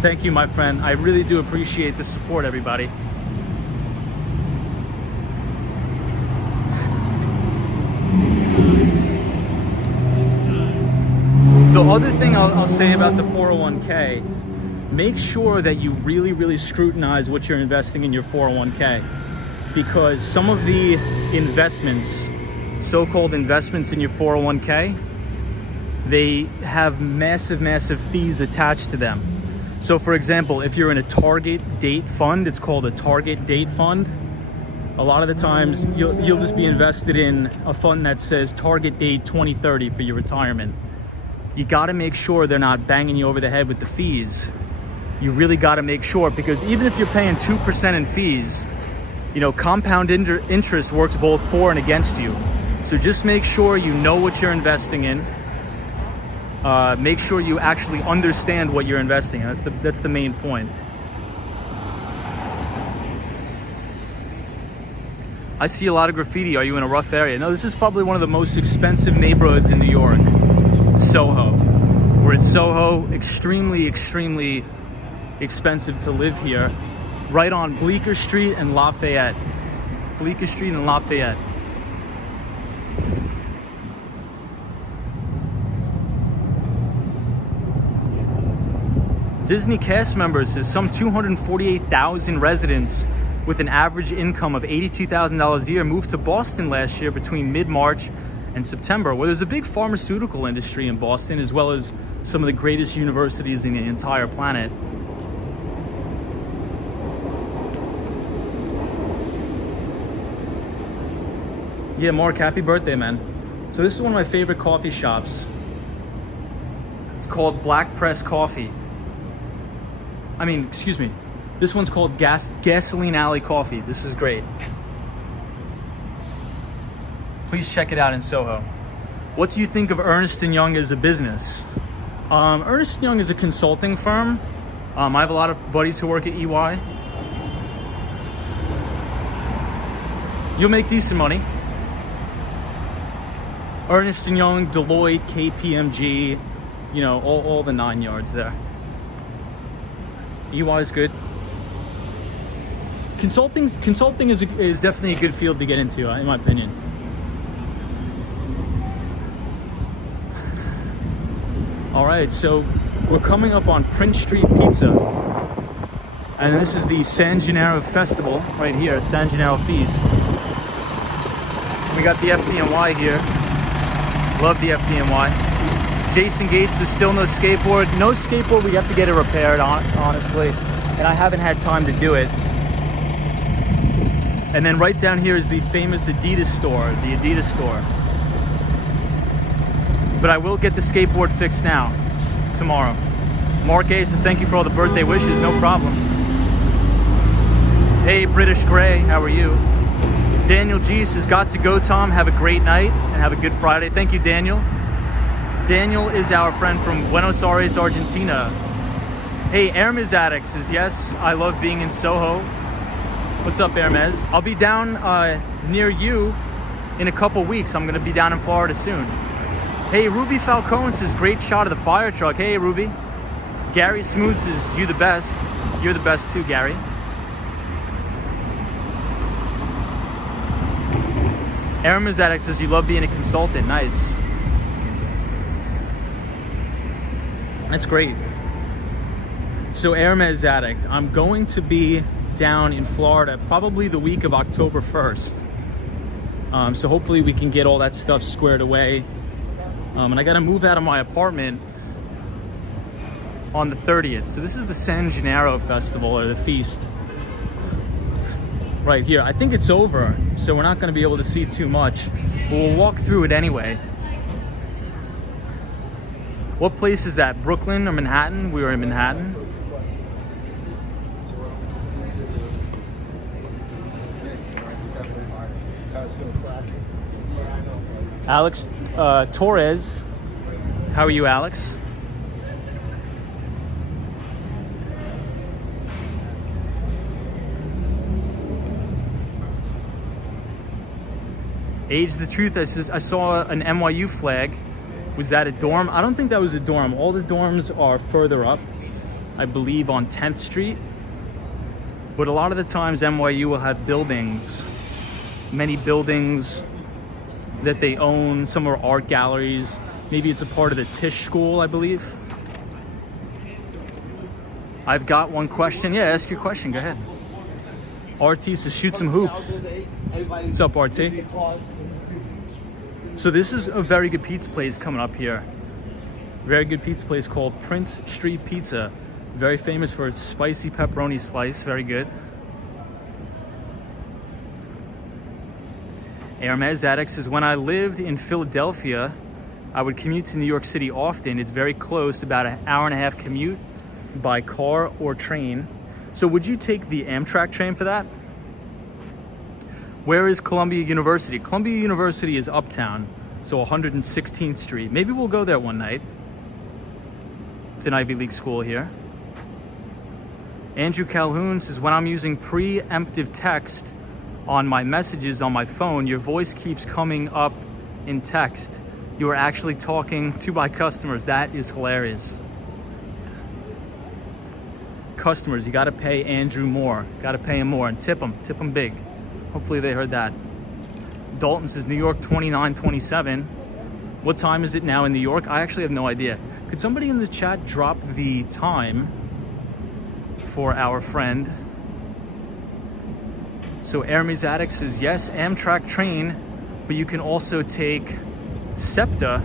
Thank you, my friend. I really do appreciate the support, everybody. The other thing I'll say about the 401k, make sure that you really, really scrutinize what you're investing in your 401k, because some of the investments, so-called investments in your 401k, they have massive, massive fees attached to them. So for example, if you're in a target date fund, it's called a target date fund. A lot of the times you'll just be invested in a fund that says target date 2030 for your retirement. You got to make sure they're not banging you over the head with the fees. You really got to make sure, because even if you're paying 2% in fees, you know, compound interest works both for and against you. So just make sure you know what you're investing in. Make sure you actually understand what you're investing in. That's the main point. I see a lot of graffiti. Are you in a rough area? No, this is probably one of the most expensive neighborhoods in New York. Soho. We're in Soho, extremely, extremely expensive to live here. Right on Bleecker Street and Lafayette. Bleecker Street and Lafayette. Disney cast members says some 248,000 residents with an average income of $82,000 a year moved to Boston last year between mid-March and September, where there's a big pharmaceutical industry in Boston, as well as some of the greatest universities in the entire planet. Yeah, Mark, happy birthday, man. So this is one of my favorite coffee shops. It's called Black Press Coffee. Excuse me. This one's called Gasoline Alley Coffee. This is great. Please check it out in Soho. What do you think of Ernst & Young as a business? Ernst & Young is a consulting firm. I have a lot of buddies who work at EY. You'll make decent money. Ernst & Young, Deloitte, KPMG, you know, all the 9 yards there. EY is good. Consulting is definitely a good field to get into, in my opinion. All right, so we're coming up on Prince Street Pizza, and this is the San Gennaro Festival right here, San Gennaro Feast. We got the FDNY here. Love the FDNY. Jason Gates is still no skateboard. No skateboard, we have to get it repaired, honestly, and I haven't had time to do it. And then right down here is the famous Adidas store, the Adidas store. But I will get the skateboard fixed now, tomorrow. Mark A says, thank you for all the birthday wishes, no problem. Hey, British Gray, how are you? Daniel G says, got to go, Tom. Have a great night and have a good Friday. Thank you, Daniel. Daniel is our friend from Buenos Aires, Argentina. Hey, Hermes Addict says, yes, I love being in Soho. What's up, Hermes? I'll be down near you in a couple weeks. I'm gonna be down in Florida soon. Hey, Ruby Falcone says, great shot of the fire truck. Hey, Ruby. Gary Smooth says, you the best. You're the best too, Gary. Hermes Addict says, you love being a consultant. Nice. That's great. So Hermes Addict, I'm going to be down in Florida probably the week of October 1st. So hopefully we can get all that stuff squared away. And I gotta move out of my apartment on the 30th. So this is the San Gennaro Festival, or the feast. Right here. I think it's over, so we're not gonna be able to see too much, but we'll walk through it anyway. What place is that? Brooklyn or Manhattan? We were in Manhattan. Alex Torres, how are you, Alex? Age the Truth, I saw an NYU flag. Was that a dorm? I don't think that was a dorm. All the dorms are further up, I believe on 10th Street. But a lot of the times NYU will have buildings, many buildings that they own. Some are art galleries. Maybe it's a part of the Tisch School, I believe. I've got one question. Yeah, ask your question, go ahead. RT says, shoot some hoops. What's up, RT? So this is a very good pizza place coming up here. Very good pizza place called Prince Street Pizza. Very famous for its spicy pepperoni slice, very good. Hermes Addict says, when I lived in Philadelphia, I would commute to New York City often. It's very close, about an hour and a half commute by car or train. So would you take the Amtrak train for that? Where is Columbia University? Columbia University is uptown, so 116th Street. Maybe we'll go there one night. It's an Ivy League school here. Andrew Calhoun says, when I'm using preemptive text on my messages on my phone, your voice keeps coming up in text. You are actually talking to my customers. That is hilarious. Customers, you gotta pay Andrew more. Gotta pay him more and tip him big. Hopefully they heard that. Dalton says, New York 2927. What time is it now in New York? I actually have no idea. Could somebody in the chat drop the time for our friend? So Hermes Addict says, yes, Amtrak train, but you can also take SEPTA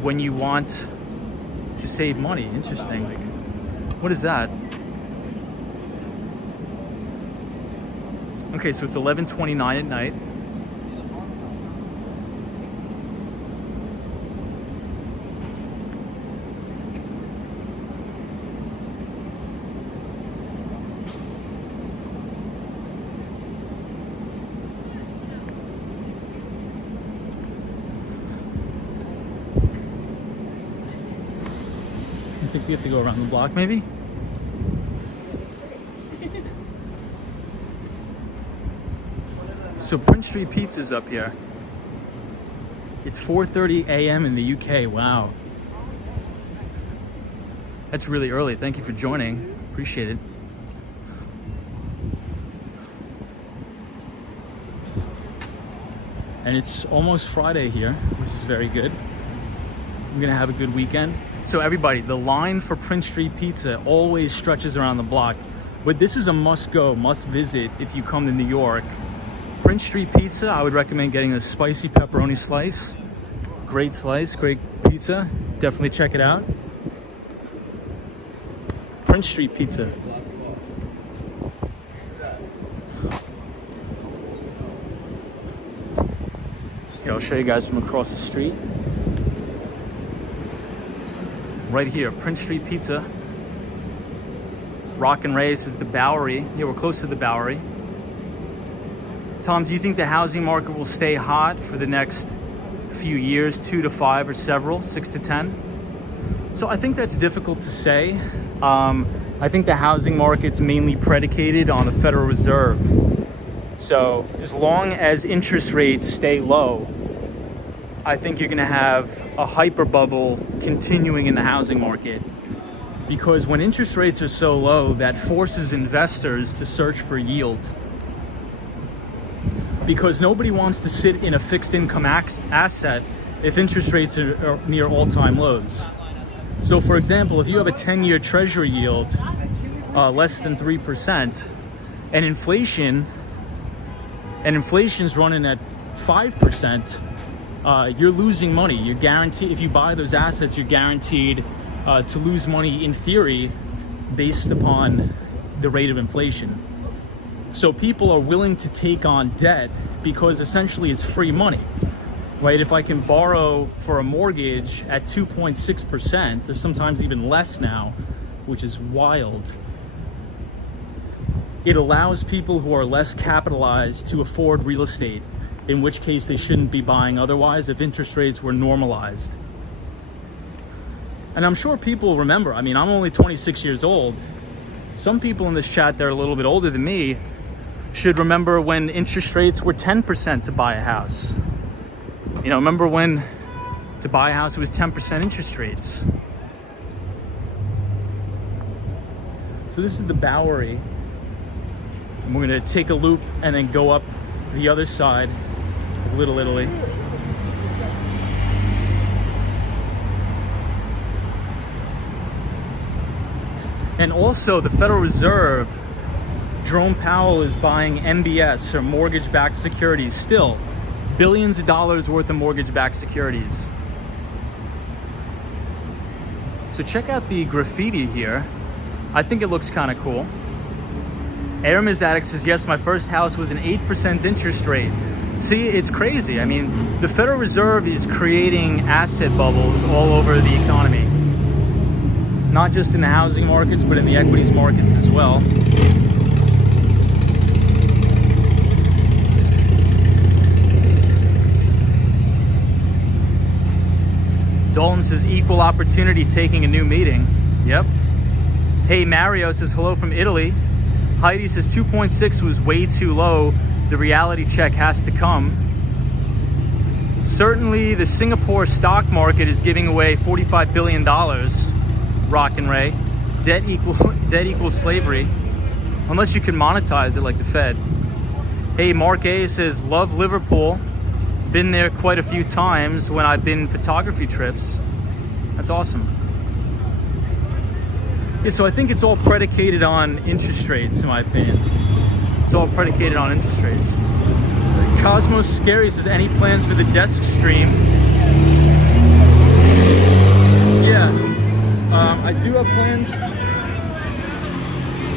when you want to save money. Interesting. What is that? Okay, so it's 11:29 at night. I think we have to go around the block, maybe? So Prince Street Pizza's up here. It's 4:30 a.m. in the UK. Wow. That's really early. Thank you for joining. Appreciate it. And it's almost Friday here, which is very good. I'm gonna have a good weekend. So everybody, the line for Prince Street Pizza always stretches around the block, but this is a must go, must visit if you come to New York. Prince Street Pizza, I would recommend getting the spicy pepperoni slice. Great slice, great pizza. Definitely check it out. Prince Street Pizza. Here, I'll show you guys from across the street. Right here, Prince Street Pizza. Rock and Race is the Bowery. Yeah, we're close to the Bowery. Tom, do you think the housing market will stay hot for the next few years, 2 to 5 or several, 6 to 10? So I think that's difficult to say. I think the housing market's mainly predicated on the Federal Reserve. So as long as interest rates stay low, I think you're gonna have a hyper bubble continuing in the housing market. Because when interest rates are so low, that forces investors to search for yield. Because nobody wants to sit in a fixed income asset if interest rates are near all-time lows. So for example, if you have a 10-year treasury yield less than 3%, and inflation's running at 5%, you're losing money. You're guaranteed, if you buy those assets, you're guaranteed to lose money in theory based upon the rate of inflation. So people are willing to take on debt because essentially it's free money, right? If I can borrow for a mortgage at 2.6%, or sometimes even less now, which is wild, it allows people who are less capitalized to afford real estate, in which case they shouldn't be buying otherwise if interest rates were normalized. And I'm sure people remember, I mean, I'm only 26 years old. Some people in this chat that are a little bit older than me should remember when interest rates were 10% to buy a house. You know, remember when to buy a house it was 10% interest rates. So this is the Bowery. And we're gonna take a loop and then go up the other side, Little Italy. And also the Federal Reserve, Jerome Powell is buying MBS, or mortgage-backed securities, still billions of dollars worth of mortgage-backed securities. So check out the graffiti here. I think it looks kind of cool. Aramis Addict says, yes, my first house was an 8% interest rate. See, it's crazy. I mean, the Federal Reserve is creating asset bubbles all over the economy. Not just in the housing markets, but in the equities markets as well. Dalton says, equal opportunity taking a new meeting. Yep. Hey, Mario says, hello from Italy. Heidi says, 2.6 was way too low. The reality check has to come. Certainly, the Singapore stock market is giving away $45 billion. Rock and Ray. Debt equals slavery. Unless you can monetize it like the Fed. Hey, Mark A says, love Liverpool. Been there quite a few times when I've been photography trips. That's awesome. Yeah, so I think it's all predicated on interest rates, in my opinion. It's all predicated on interest rates. Cosmos Scary says, any plans for the desk stream? Yeah, I do have plans,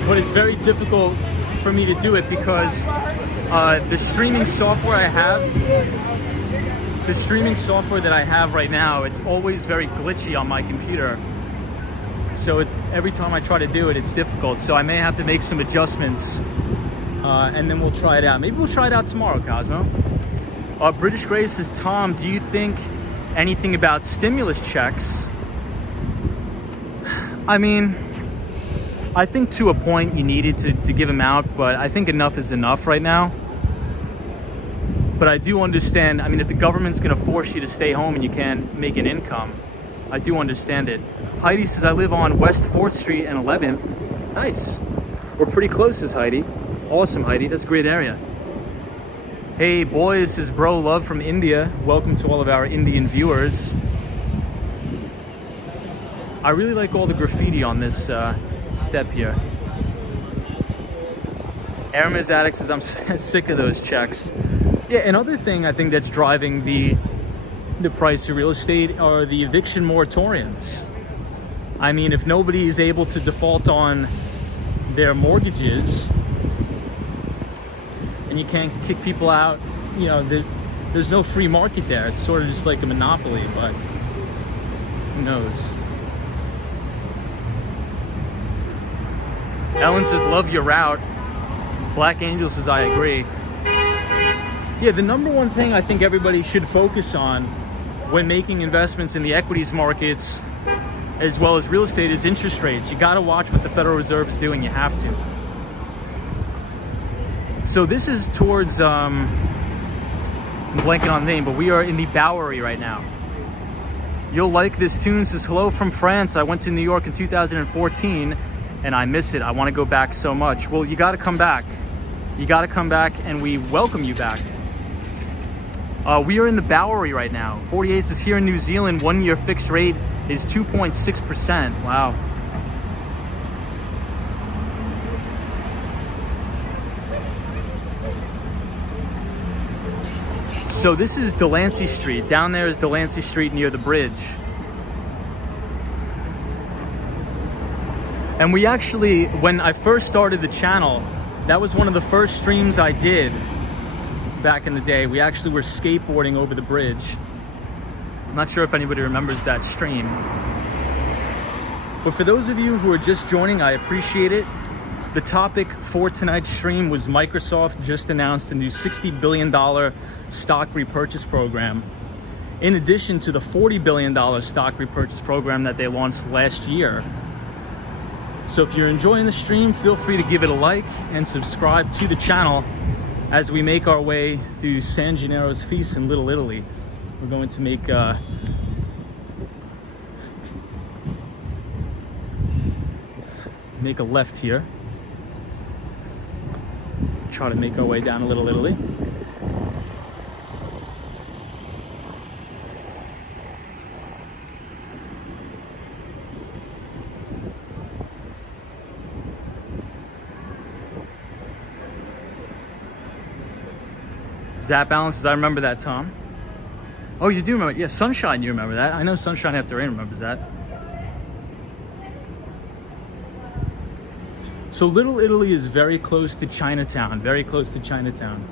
but it's very difficult for me to do it because the streaming software that I have right now, it's always very glitchy on my computer. So every time I try to do it, it's difficult. So I may have to make some adjustments and then we'll try it out. Maybe we'll try it out tomorrow, Cosmo. British Grace says, Tom, do you think anything about stimulus checks? I mean, I think to a point you needed to give them out, but I think enough is enough right now. But I do understand, I mean, if the government's gonna force you to stay home and you can't make an income, I do understand it. Heidi says, I live on West 4th Street and 11th. Nice. We're pretty close, says Heidi. Awesome, Heidi, that's a great area. Hey, boys, says Bro Love from India. Welcome to all of our Indian viewers. I really like all the graffiti on this step here. Aramis Addict says, I'm sick of those checks. Yeah, another thing I think that's driving the price of real estate are the eviction moratoriums. I mean, if nobody is able to default on their mortgages and you can't kick people out, you know, there's no free market there. It's sort of just like a monopoly, but who knows? Ellen says, love your route. Black Angel says, I agree. Yeah, the number one thing I think everybody should focus on when making investments in the equities markets as well as real estate is interest rates. You got to watch what the Federal Reserve is doing. You have to. So this is towards, I'm blanking on the name, but we are in the Bowery right now. You'll like this tune. It says, hello from France. I went to New York in 2014 and I miss it. I want to go back so much. Well, you got to come back. You got to come back and we welcome you back. We are in the Bowery right now. 48 is here in New Zealand. 1 year fixed rate is 2.6%. Wow. So this is Delancey Street. Down there is Delancey Street near the bridge. And we actually, when I first started the channel, that was one of the first streams I did back in the day. We actually were skateboarding over the bridge. I'm not sure if anybody remembers that stream. But for those of you who are just joining, I appreciate it. The topic for tonight's stream was Microsoft just announced a new $60 billion stock repurchase program, in addition to the $40 billion stock repurchase program that they launched last year. So if you're enjoying the stream, feel free to give it a like and subscribe to the channel as we make our way through San Gennaro's Feast in Little Italy. We're going to make a left here. Try to make our way down to Little Italy. Zap balances, I remember that, Tom. Oh, you do remember? Yeah, Sunshine, you remember that. I know Sunshine After Rain remembers that. So Little Italy is very close to Chinatown, very close to Chinatown.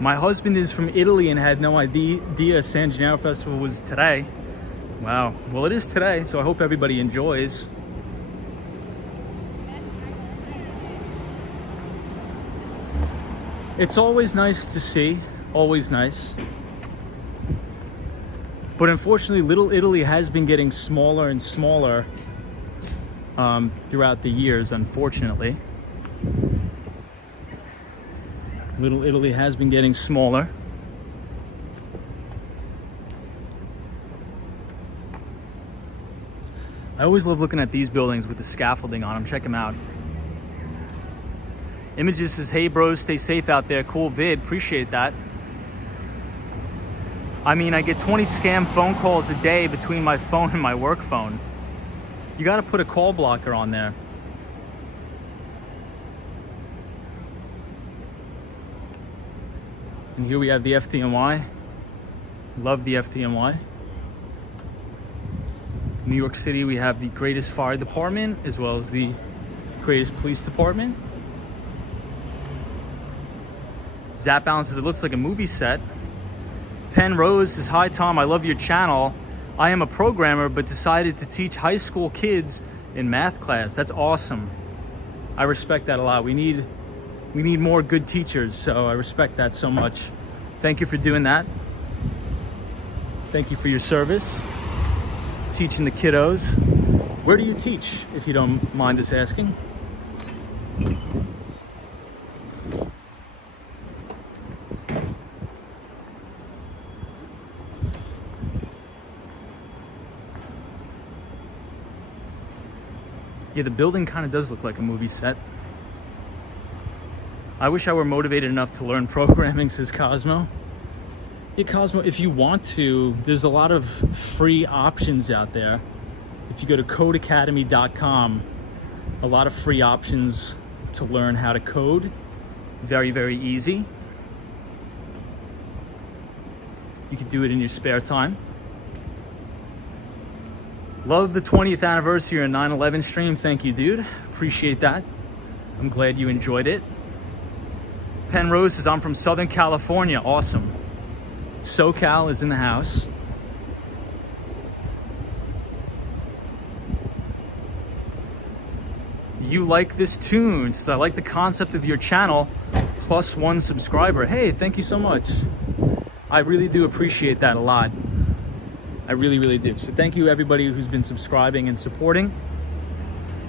My husband is from Italy and had no idea San Gennaro Festival was today. Wow, well it is today, so I hope everybody enjoys. It's always nice to see, always nice. But unfortunately, Little Italy has been getting smaller and smaller throughout the years, unfortunately. Little Italy has been getting smaller. I always love looking at these buildings with the scaffolding on them. Check them out. Images says, hey bros, stay safe out there. Cool vid, appreciate that. I mean, I get 20 scam phone calls a day between my phone and my work phone. You gotta put a call blocker on there. And here we have the FDNY. Love the FDNY. New York City, we have the greatest fire department as well as the greatest police department. Zap balances, it looks like a movie set. Penn Rose says, hi Tom, I love your channel. I am a programmer but decided to teach high school kids in math class. That's awesome. I respect that a lot. We need more good teachers, so I respect that so much. Thank you for doing that. Thank you for your service. Teaching the kiddos. Where do you teach, if you don't mind us asking? Yeah, the building kind of does look like a movie set. I wish I were motivated enough to learn programming, says Cosmo. Yeah, Cosmo, if you want to, there's a lot of free options out there. If you go to codeacademy.com, a lot of free options to learn how to code. Very, very easy. You can do it in your spare time. Love the 20th anniversary of 9/11 stream. Thank you, dude. Appreciate that. I'm glad you enjoyed it. Penrose says, I'm from Southern California. Awesome. SoCal is in the house. You like this tune? Says, I like the concept of your channel, +1 subscriber. Hey, thank you so much. I really do appreciate that a lot. I really, really do. So thank you everybody who's been subscribing and supporting.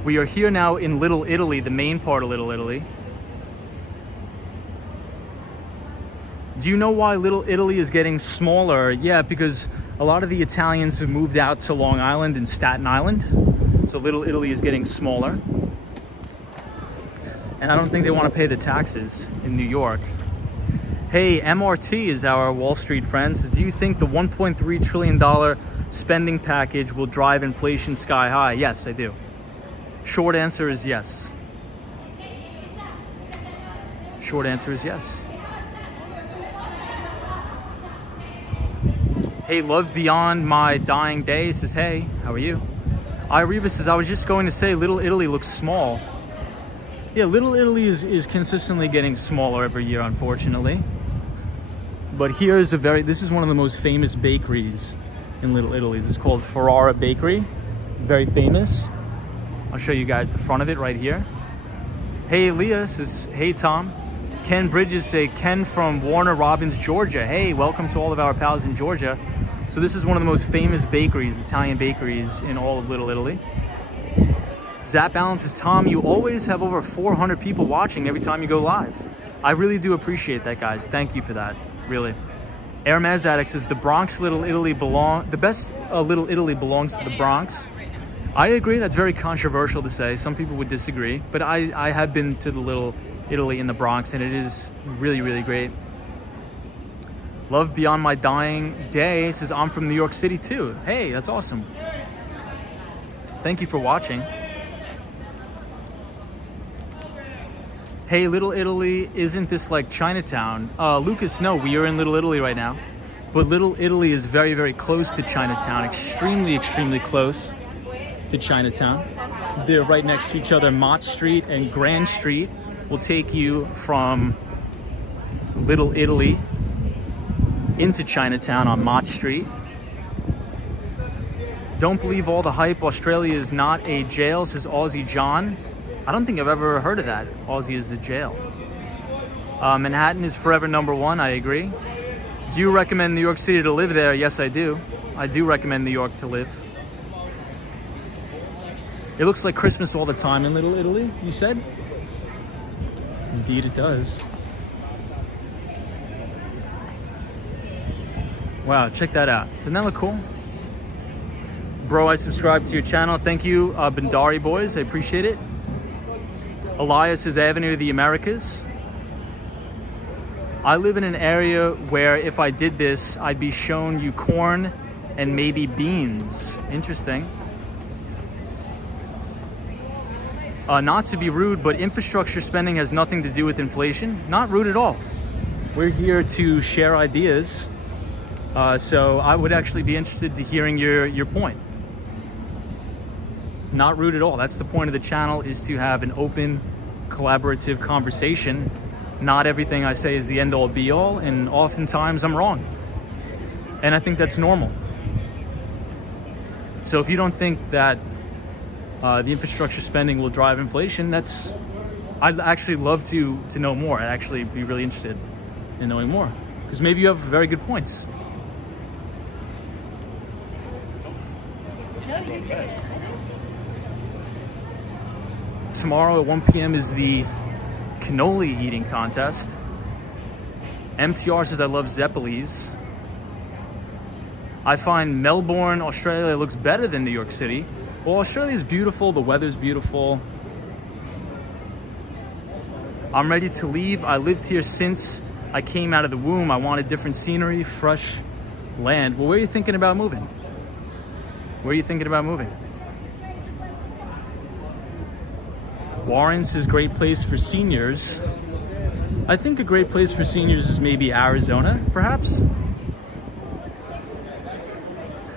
We are here now in Little Italy, the main part of Little Italy. Do you know why Little Italy is getting smaller? Yeah, because a lot of the Italians have moved out to Long Island and Staten Island. So Little Italy is getting smaller. And I don't think they want to pay the taxes in New York. Hey, MRT is our Wall Street friend. Says, do you think the $1.3 trillion spending package will drive inflation sky high? Yes, I do. Short answer is yes. Short answer is yes. Hey, Love Beyond My Dying Day says, hey, how are you? Ireva says, I was just going to say Little Italy looks small. Yeah, Little Italy is consistently getting smaller every year, unfortunately. But this is one of the most famous bakeries in Little Italy. It's called Ferrara Bakery. Very famous. I'll show you guys the front of it right here. Hey, Leah says, hey, Tom. Ken Bridges say, Ken from Warner Robins, Georgia. Hey, welcome to all of our pals in Georgia. So this is one of the most famous bakeries, Italian bakeries in all of Little Italy. Zap Allen says, Tom, you always have over 400 people watching every time you go live. I really do appreciate that, guys. Thank you for that, really. Hermes Addict says, the best Little Italy belongs to the Bronx. I agree, that's very controversial to say. Some people would disagree, but I have been to the Little Italy in the Bronx, and it is really, really great. Love Beyond My Dying Day says, I'm from New York City too. Hey, that's awesome. Thank you for watching. Hey, Little Italy, isn't this like Chinatown? Lucas, no, we are in Little Italy right now. But Little Italy is very, very close to Chinatown. Extremely, extremely close to Chinatown. They're right next to each other. Mott Street and Grand Street will take you from Little Italy into Chinatown on Mott Street. Don't believe all the hype. Australia is not a jail, says Aussie John. I don't think I've ever heard of that. Aussie is a jail. Manhattan is forever #1. I agree. Do you recommend New York City to live there? Yes, I do. I do recommend New York to live. It looks like Christmas all the time in Little Italy, you said? Indeed it does. Wow, check that out. Doesn't that look cool? Bro, I subscribed to your channel. Thank you, Bandari boys. I appreciate it. Elias is Avenue of the Americas. I live in an area where if I did this, I'd be shown you corn and maybe beans. Interesting. Not to be rude, but infrastructure spending has nothing to do with inflation. Not rude at all. We're here to share ideas. So I would actually be interested to hearing your point. Not rude at all. That's the point of the channel, is to have an open, collaborative conversation. Not everything I say is the end all be all, and oftentimes I'm wrong. And I think that's normal. So if you don't think that the infrastructure spending will drive inflation, I'd actually love to know more. I'd actually be really interested in knowing more, because maybe you have very good points. Tomorrow at 1 p.m. is the cannoli eating contest. MTR says, I love Zeppelis. I find Melbourne, Australia looks better than New York City. Well, Australia is beautiful. The weather's beautiful. I'm ready to leave. I lived here since I came out of the womb. I wanted different scenery, fresh land. Well, where are you thinking about moving? Where are you thinking about moving? Warren's is a great place for seniors. I think a great place for seniors is maybe Arizona, perhaps.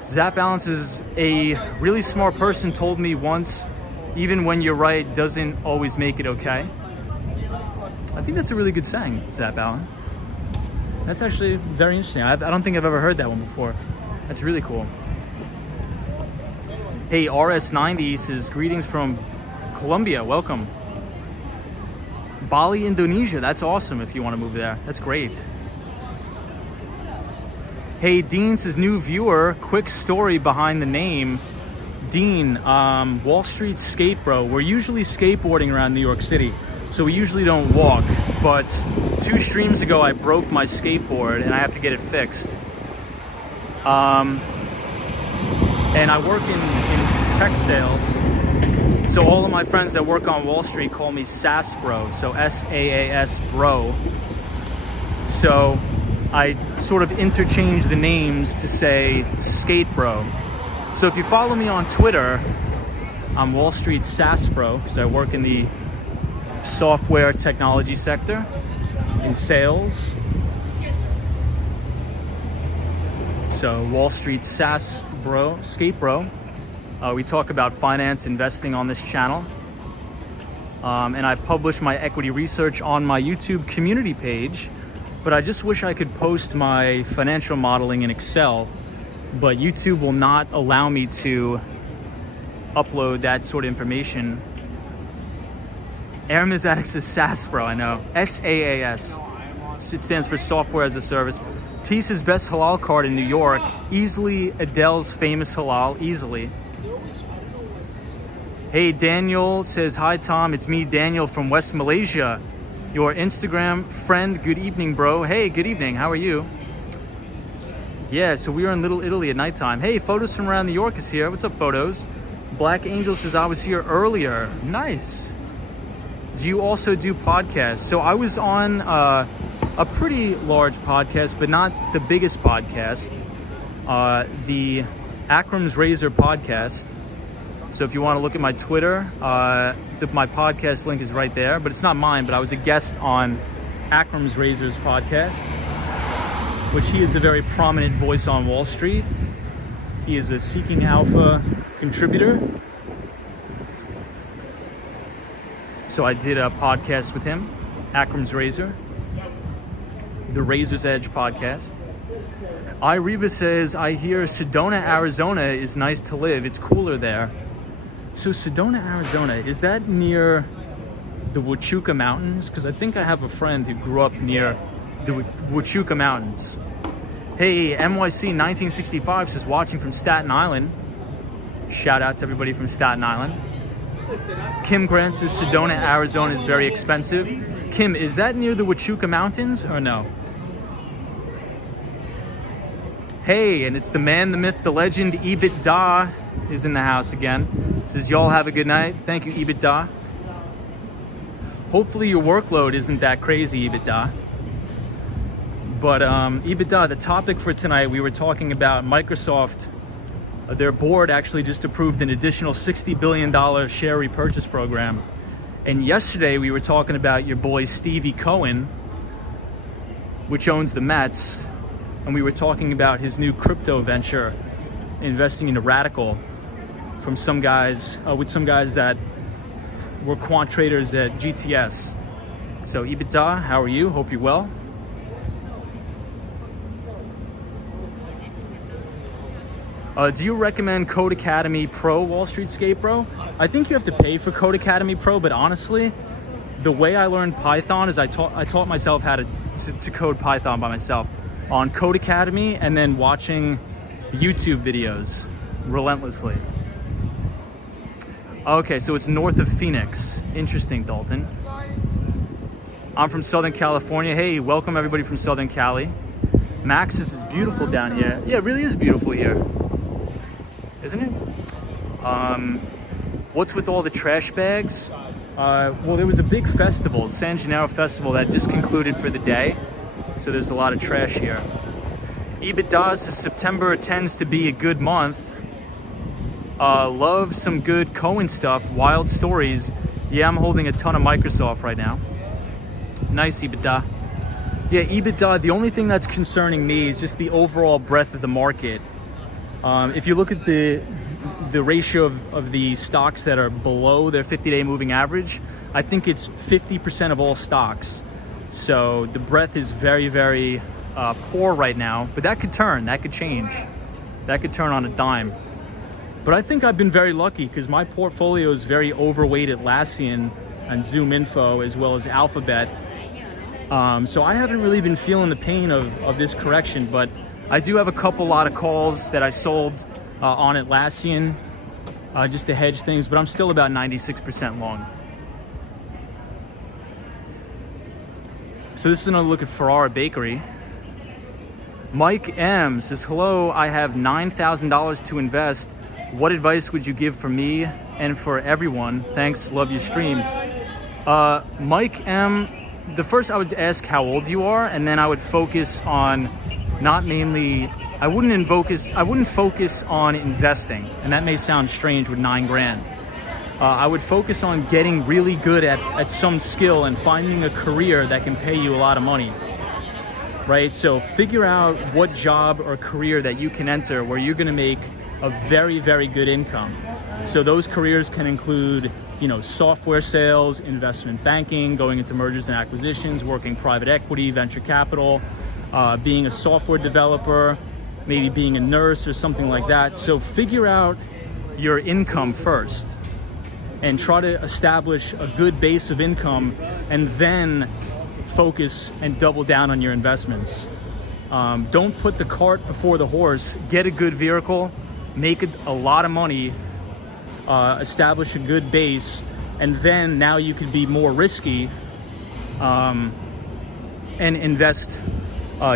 Zap Balance is a really smart person told me once, even when you're right doesn't always make it okay. I think that's a really good saying, Zap Allen. That's actually very interesting. I don't think I've ever heard that one before. That's really cool. Hey, RS90 says, greetings from Colombia, welcome. Bali, Indonesia, that's awesome if you want to move there. That's great. Hey, Dean says, new viewer, quick story behind the name. Dean, Wall Street Skate Bro. We're usually skateboarding around New York City, so we usually don't walk. But 2 streams ago, I broke my skateboard and I have to get it fixed. And I work in tech sales. So all of my friends that work on Wall Street call me SAS Bro, so SAAS Bro. So I sort of interchange the names to say Skate Bro. So if you follow me on Twitter, I'm Wall Street SAS Bro, because I work in the software technology sector, in sales. So Wall Street SAS Bro, Skate Bro. We talk about finance, investing on this channel. And I publish my equity research on my YouTube community page, but I just wish I could post my financial modeling in Excel, but YouTube will not allow me to upload that sort of information. Aramis Addicts is SAS Bro, I know. SAAS. It stands for Software as a Service. Tisa's best halal card in New York. Easily Adele's famous halal, easily. Hey, Daniel says, hi Tom, it's me, Daniel from West Malaysia. Your Instagram friend, good evening, bro. Hey, good evening, how are you? Yeah, so we are in Little Italy at nighttime. Hey, Photos from Around New York is here. What's up, Photos? Black Angel says, I was here earlier. Nice. Do you also do podcasts? So I was on a pretty large podcast, but not the biggest podcast. The Akram's Razor podcast. So if you want to look at my Twitter, my podcast link is right there, but it's not mine, but I was a guest on Akram's Razor's podcast, which he is a very prominent voice on Wall Street. He is a Seeking Alpha contributor. So I did a podcast with him, Akram's Razor, the Razor's Edge podcast. Ireva says, I hear Sedona, Arizona is nice to live. It's cooler there. So Sedona, Arizona, is that near the Huachuca Mountains? Because I think I have a friend who grew up near the Huachuca Mountains. Hey, NYC 1965 says, watching from Staten Island. Shout out to everybody from Staten Island. Kim Grant says, Sedona, Arizona is very expensive. Kim, is that near the Huachuca Mountains or no? Hey, and it's the man, the myth, the legend, Ebit Da is in the house again. Says, y'all have a good night. Thank you, Ebit Da. Hopefully your workload isn't that crazy, Ebit Da. But Ebit Da, the topic for tonight, we were talking about Microsoft. Their board actually just approved an additional $60 billion share repurchase program. And yesterday we were talking about your boy Stevie Cohen, which owns the Mets. And we were talking about his new crypto venture, investing in a Radical from some guys, with some guys that were quant traders at GTS. So EBITDA, how are you? Hope you're well. Do you recommend Code Academy Pro Wall Street Skate Bro? I think you have to pay for Code Academy Pro, but honestly, the way I learned Python is I taught myself how to code Python by myself on Code Academy and then watching YouTube videos relentlessly. Okay, so it's north of Phoenix. Interesting, Dalton. I'm from Southern California. Hey, welcome everybody from Southern Cali. Max, this is beautiful down here. Yeah, it really is beautiful here. Isn't it? What's with all the trash bags? Well, there was a big festival, San Gennaro Festival, that just concluded for the day. So there's a lot of trash here. EBITDA says September tends to be a good month. Love some good Cohen stuff, wild stories. Yeah, I'm holding a ton of Microsoft right now. Nice, EBITDA. Yeah, EBITDA, the only thing that's concerning me is just the overall breadth of the market. If you look at the ratio of the stocks that are below their 50-day moving average, I think it's 50% of all stocks. So the breadth is very, very poor right now, but that could turn, that could change. That could turn on a dime. But I think I've been very lucky because my portfolio is very overweight Atlassian and Zoom Info as well as Alphabet. So I haven't really been feeling the pain of this correction, but I do have a lot of calls that I sold on Atlassian just to hedge things, but I'm still about 96% long. So this is another look at Ferrara Bakery. Mike M says, hello, I have $9,000 to invest. What advice would you give for me and for everyone? Thanks, love your stream. Mike M, the first I would ask how old you are, and then I would focus on I wouldn't focus on investing, and that may sound strange with $9 grand. I would focus on getting really good at some skill and finding a career that can pay you a lot of money, right? So figure out what job or career that you can enter where you're gonna make a very, very good income. So those careers can include, software sales, investment banking, going into mergers and acquisitions, working private equity, venture capital, being a software developer, maybe being a nurse or something like that. So figure out your income first and try to establish a good base of income, and then focus and double down on your investments. Don't put the cart before the horse. Get a good vehicle, make a lot of money, establish a good base, and then now you could be more risky and invest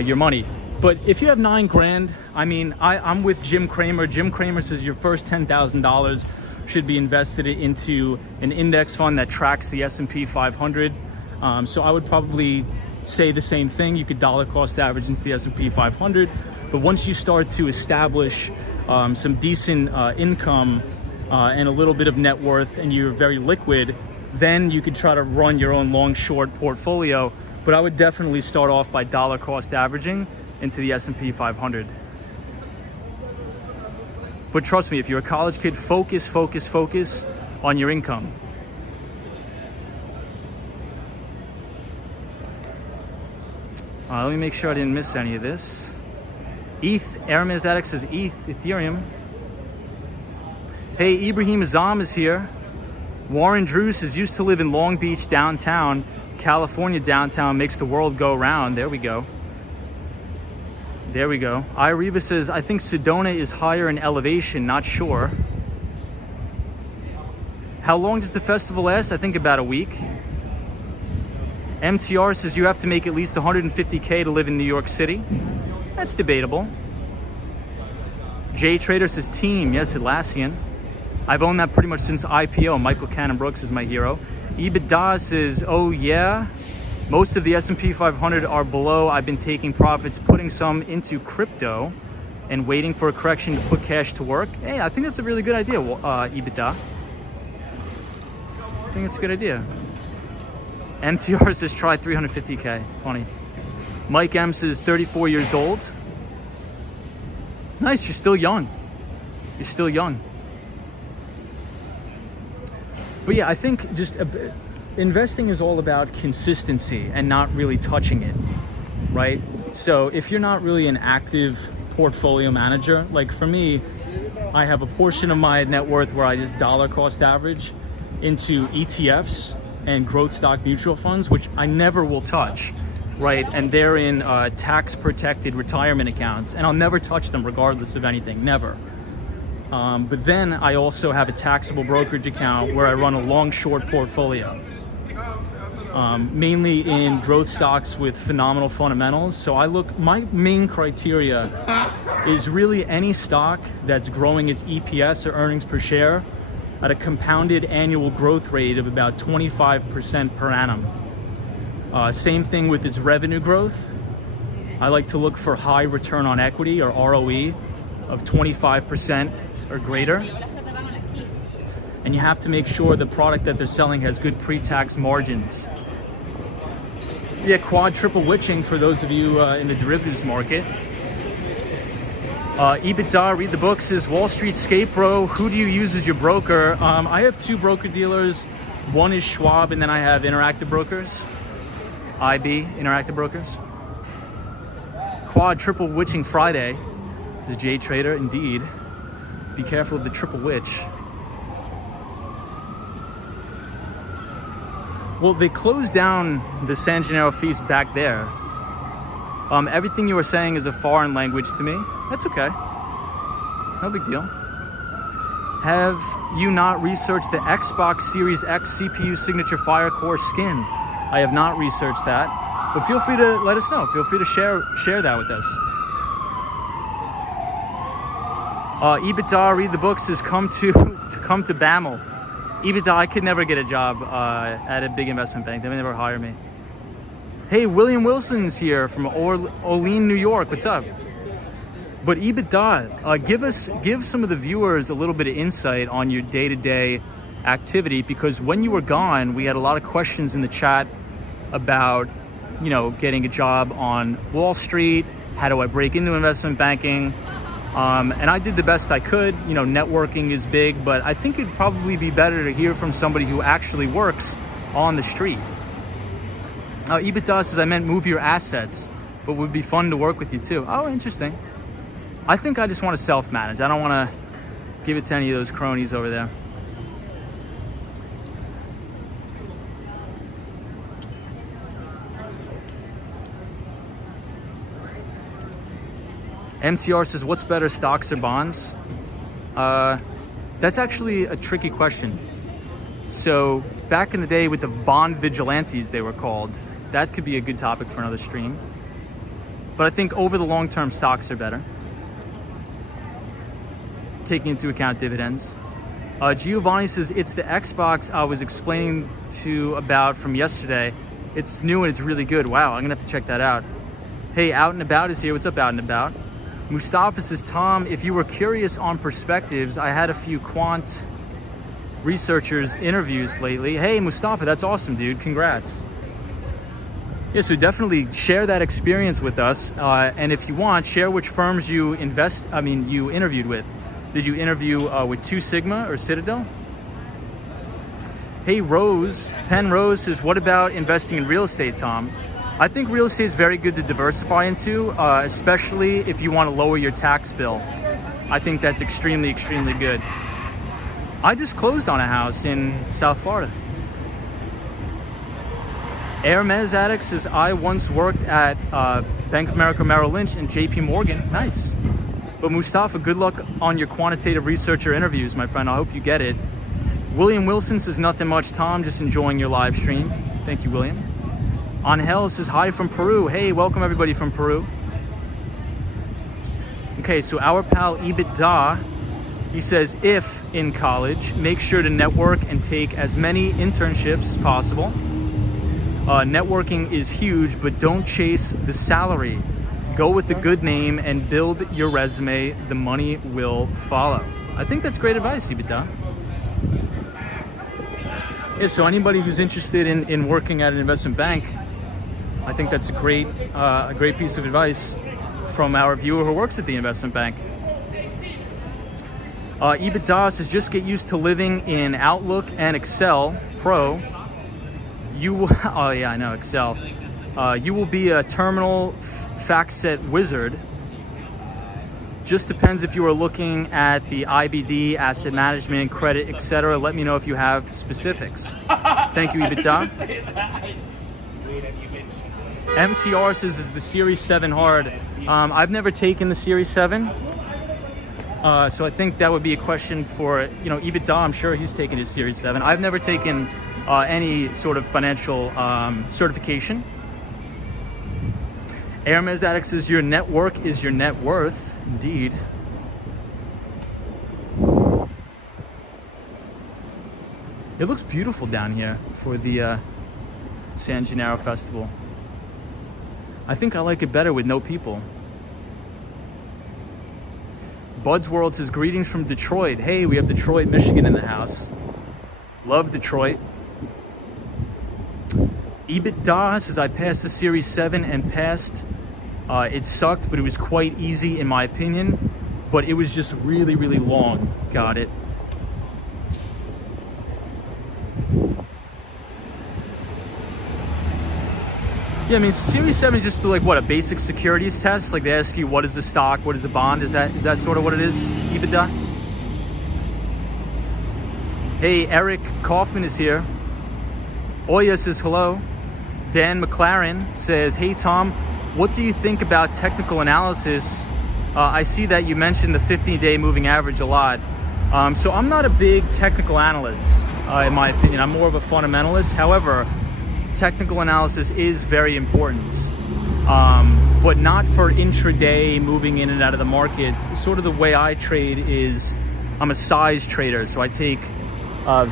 your money. But if you have $9 grand, I'm with Jim Cramer. Jim Cramer says your first $10,000 should be invested into an index fund that tracks the S&P 500. So I would probably say the same thing. You could dollar cost average into the S&P 500. But once you start to establish some decent income and a little bit of net worth, and you're very liquid, then you could try to run your own long-short portfolio. But I would definitely start off by dollar cost averaging into the S&P 500. But trust me, if you're a college kid, focus on your income. Let me make sure I didn't miss any of this. Aramis Addict says Ethereum. Hey, Ibrahim Azam is here. Warren Drew says used to live in Long Beach downtown. California downtown makes the world go round. There we go. Ireva says, I think Sedona is higher in elevation, not sure. How long does the festival last? I think about a week. MTR says you have to make at least 150K to live in New York City. That's debatable. J Trader says team. Yes, Atlassian. I've owned that pretty much since IPO. Michael Cannon Brooks is my hero. EBITDA says, oh yeah. Most of the S&P 500 are below. I've been taking profits, putting some into crypto and waiting for a correction to put cash to work. Hey, I think that's a really good idea, EBITDA. I think it's a good idea. MTR says try 350K. Funny. Mike M says 34 years old. Nice, you're still young. But yeah, I think just investing is all about consistency and not really touching it, right? So if you're not really an active portfolio manager, like for me, I have a portion of my net worth where I just dollar cost average into ETFs and growth stock mutual funds, which I never will touch, right? And they're in tax protected retirement accounts, and I'll never touch them regardless of anything, never. But then I also have a taxable brokerage account where I run a long short portfolio, mainly in growth stocks with phenomenal fundamentals. So my main criteria is really any stock that's growing its EPS or earnings per share at a compounded annual growth rate of about 25% per annum. Same thing with its revenue growth. I like to look for high return on equity, or ROE, of 25% or greater. And you have to make sure the product that they're selling has good pre-tax margins. Yeah, quad triple witching for those of you in the derivatives market. EBITDA, read the book, says Wall Street Skate Bro, who do you use as your broker? I have two broker dealers. One is Schwab, and then I have Interactive Brokers. IB, Interactive Brokers. Quad triple witching Friday. This is J Trader, indeed. Be careful of the triple witch. Well, they closed down the San Gennaro feast back there. Everything you were saying is a foreign language to me. That's okay. No big deal. Have you not researched the Xbox Series X CPU signature fire core skin? I have not researched that, but feel free to let us know. Feel free to share that with us. EBITDA, read the book, says come to BAML. EBITDA, I could never get a job at a big investment bank. They would never hire me. Hey, William Wilson's here from Olean, New York. What's up? But EBITDA, give some of the viewers a little bit of insight on your day-to-day activity, because when you were gone, we had a lot of questions in the chat about, you know, getting a job on Wall Street. How do I break into investment banking? And I did the best I could. You know, networking is big, but I think it'd probably be better to hear from somebody who actually works on the street. EBITDA says, I meant move your assets, but would be fun to work with you too. Oh, interesting. I think I just want to self-manage. I don't want to give it to any of those cronies over there. MTR says, what's better, stocks or bonds? That's actually a tricky question. So back in the day with the bond vigilantes, they were called, that could be a good topic for another stream. But I think over the long term, stocks are better, taking into account dividends. Giovanni says, it's the Xbox I was explaining about from yesterday. It's new and it's really good. Wow, I'm gonna have to check that out. Hey, Out and About is here. What's up, Out and About? Mustafa says, Tom, if you were curious on perspectives, I had a few quant researchers interviews lately. Hey, Mustafa, that's awesome, dude. Congrats. Yeah, so definitely share that experience with us. And if you want, share which firms you interviewed with. Did you interview with 2 Sigma or Citadel? Hey, Penn Rose says, what about investing in real estate, Tom? I think real estate is very good to diversify into, especially if you want to lower your tax bill. I think that's extremely, extremely good. I just closed on a house in South Florida. Hermes Addict says, I once worked at Bank of America Merrill Lynch and JP Morgan. Nice. But Mustafa, good luck on your quantitative researcher interviews, my friend. I hope you get it. William Wilson says, nothing much, Tom, just enjoying your live stream. Thank you, William. Angel says, hi from Peru. Hey, welcome everybody from Peru. Okay, so our pal EBITDA, he says, if in college, make sure to network and take as many internships as possible. Networking is huge, but don't chase the salary. Go with a good name and build your resume. The money will follow. I think that's great advice, EBITDA. Yeah, so anybody who's interested in working at an investment bank, I think that's a great piece of advice from our viewer who works at the investment bank. EBITDA says, just get used to living in Outlook and Excel Pro. Oh yeah, I know, Excel. You will be a terminal FactSet wizard. Just depends if you are looking at the IBD, asset management, credit, etc. Let me know if you have specifics. Thank you, EBITDA. MTR says, is the Series 7 hard? I've never taken the Series 7. So I think that would be a question for, EBITDA. I'm sure he's taken his Series 7. I've never taken any sort of financial certification. Hermes Addict says, your network is your net worth. Indeed. It looks beautiful down here for the San Gennaro Festival. I think I like it better with no people. Bud's World says, greetings from Detroit. Hey, we have Detroit, Michigan in the house. Love Detroit. EBITDA says, I passed the Series 7 and passed. It sucked, but it was quite easy in my opinion. But it was just really, really long. Got it. Yeah, I mean, Series 7 is just like, what, a basic securities test? Like they ask you, what is a stock, what is a bond? Is that sort of what it is, EBITDA? Hey, Eric Kaufman is here. Oya says hello. Dan McLaren says, hey Tom, what do you think about technical analysis? I see that you mentioned the 50-day moving average a lot. So I'm not a big technical analyst, in my opinion. I'm more of a fundamentalist. However, technical analysis is very important, but not for intraday moving in and out of the market. Sort of the way I trade is I'm a size trader. So I take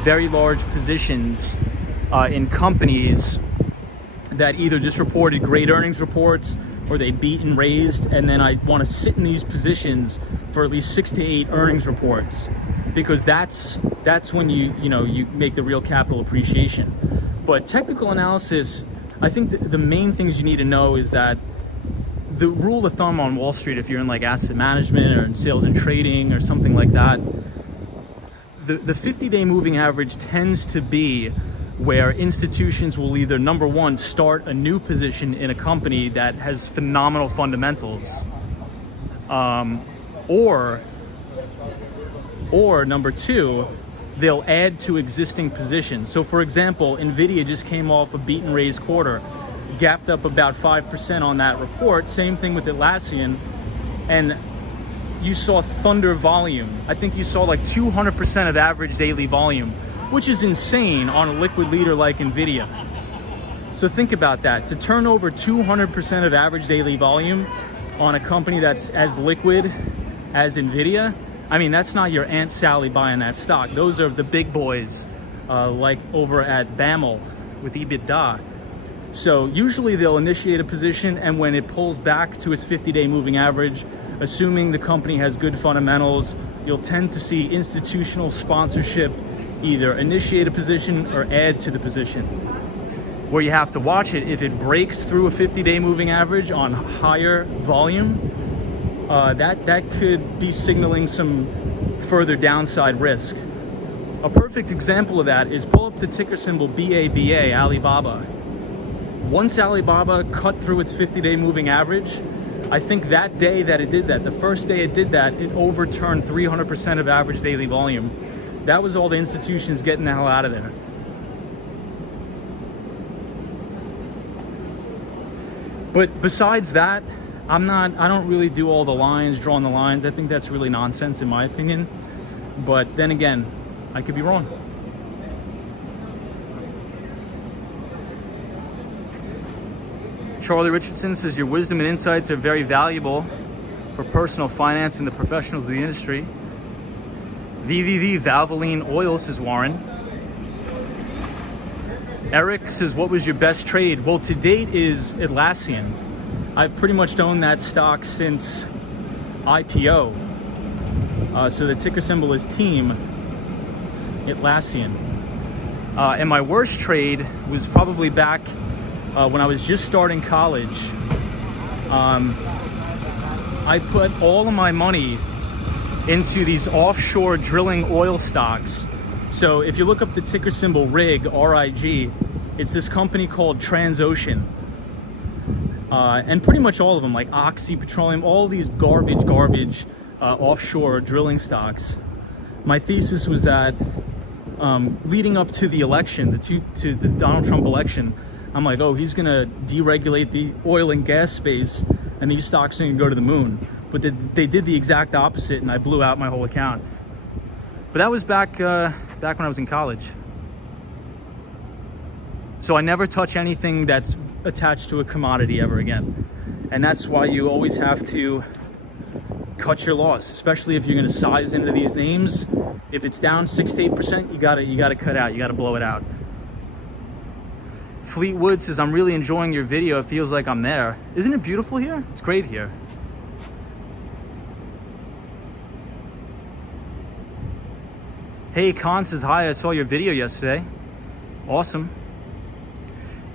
very large positions in companies that either just reported great earnings reports or they beat and raised, and then I want to sit in these positions for at least 6 to 8 earnings reports, because that's when you make the real capital appreciation. But technical analysis, I think the main things you need to know is that the rule of thumb on Wall Street, if you're in like asset management or in sales and trading or something like that, the 50-day moving average tends to be where institutions will either, number one, start a new position in a company that has phenomenal fundamentals, or number two, they'll add to existing positions. So for example, Nvidia just came off a beat and raise quarter, gapped up about 5% on that report. Same thing with Atlassian, and you saw thunder volume. I think you saw like 200% of average daily volume, which is insane on a liquid leader like Nvidia. So think about that. To turn over 200% of average daily volume on a company that's as liquid as Nvidia, I mean, that's not your Aunt Sally buying that stock. Those are the big boys, like over at BAML with EBITDA. So usually they'll initiate a position, and when it pulls back to its 50-day moving average, assuming the company has good fundamentals, you'll tend to see institutional sponsorship either initiate a position or add to the position. Where you have to watch it, if it breaks through a 50-day moving average on higher volume, that could be signaling some further downside risk. A perfect example of that is pull up the ticker symbol BABA, Alibaba. Once Alibaba cut through its 50-day moving average, I think that day that it did that, the first day it did that, it overturned 300% of average daily volume. That was all the institutions getting the hell out of there. But besides that, I don't really do all the lines, drawing the lines. I think that's really nonsense in my opinion. But then again, I could be wrong. Charlie Richardson says, your wisdom and insights are very valuable for personal finance and the professionals of the industry. VVV Valvoline Oil, says Warren. Eric says, what was your best trade? Well, to date is Atlassian. I've pretty much owned that stock since IPO. So the ticker symbol is TEAM, Atlassian. And my worst trade was probably back when I was just starting college. I put all of my money into these offshore drilling oil stocks. So if you look up the ticker symbol RIG, R-I-G, it's this company called Transocean. And pretty much all of them, like Oxy Petroleum, all these garbage offshore drilling stocks. My thesis was that leading up to the election, to the Donald Trump election, I'm like, oh, he's gonna deregulate the oil and gas space and these stocks are gonna go to the moon. But they did the exact opposite, and I blew out my whole account. But that was back when I was in college. So I never touch anything that's attached to a commodity ever again. And that's why you always have to cut your loss, especially if you're gonna size into these names. If it's down 6 to 8%, you gotta cut out, you gotta blow it out. Fleetwood says, I'm really enjoying your video. It feels like I'm there. Isn't it beautiful here? It's great here. Hey, Khan says, hi, I saw your video yesterday. Awesome.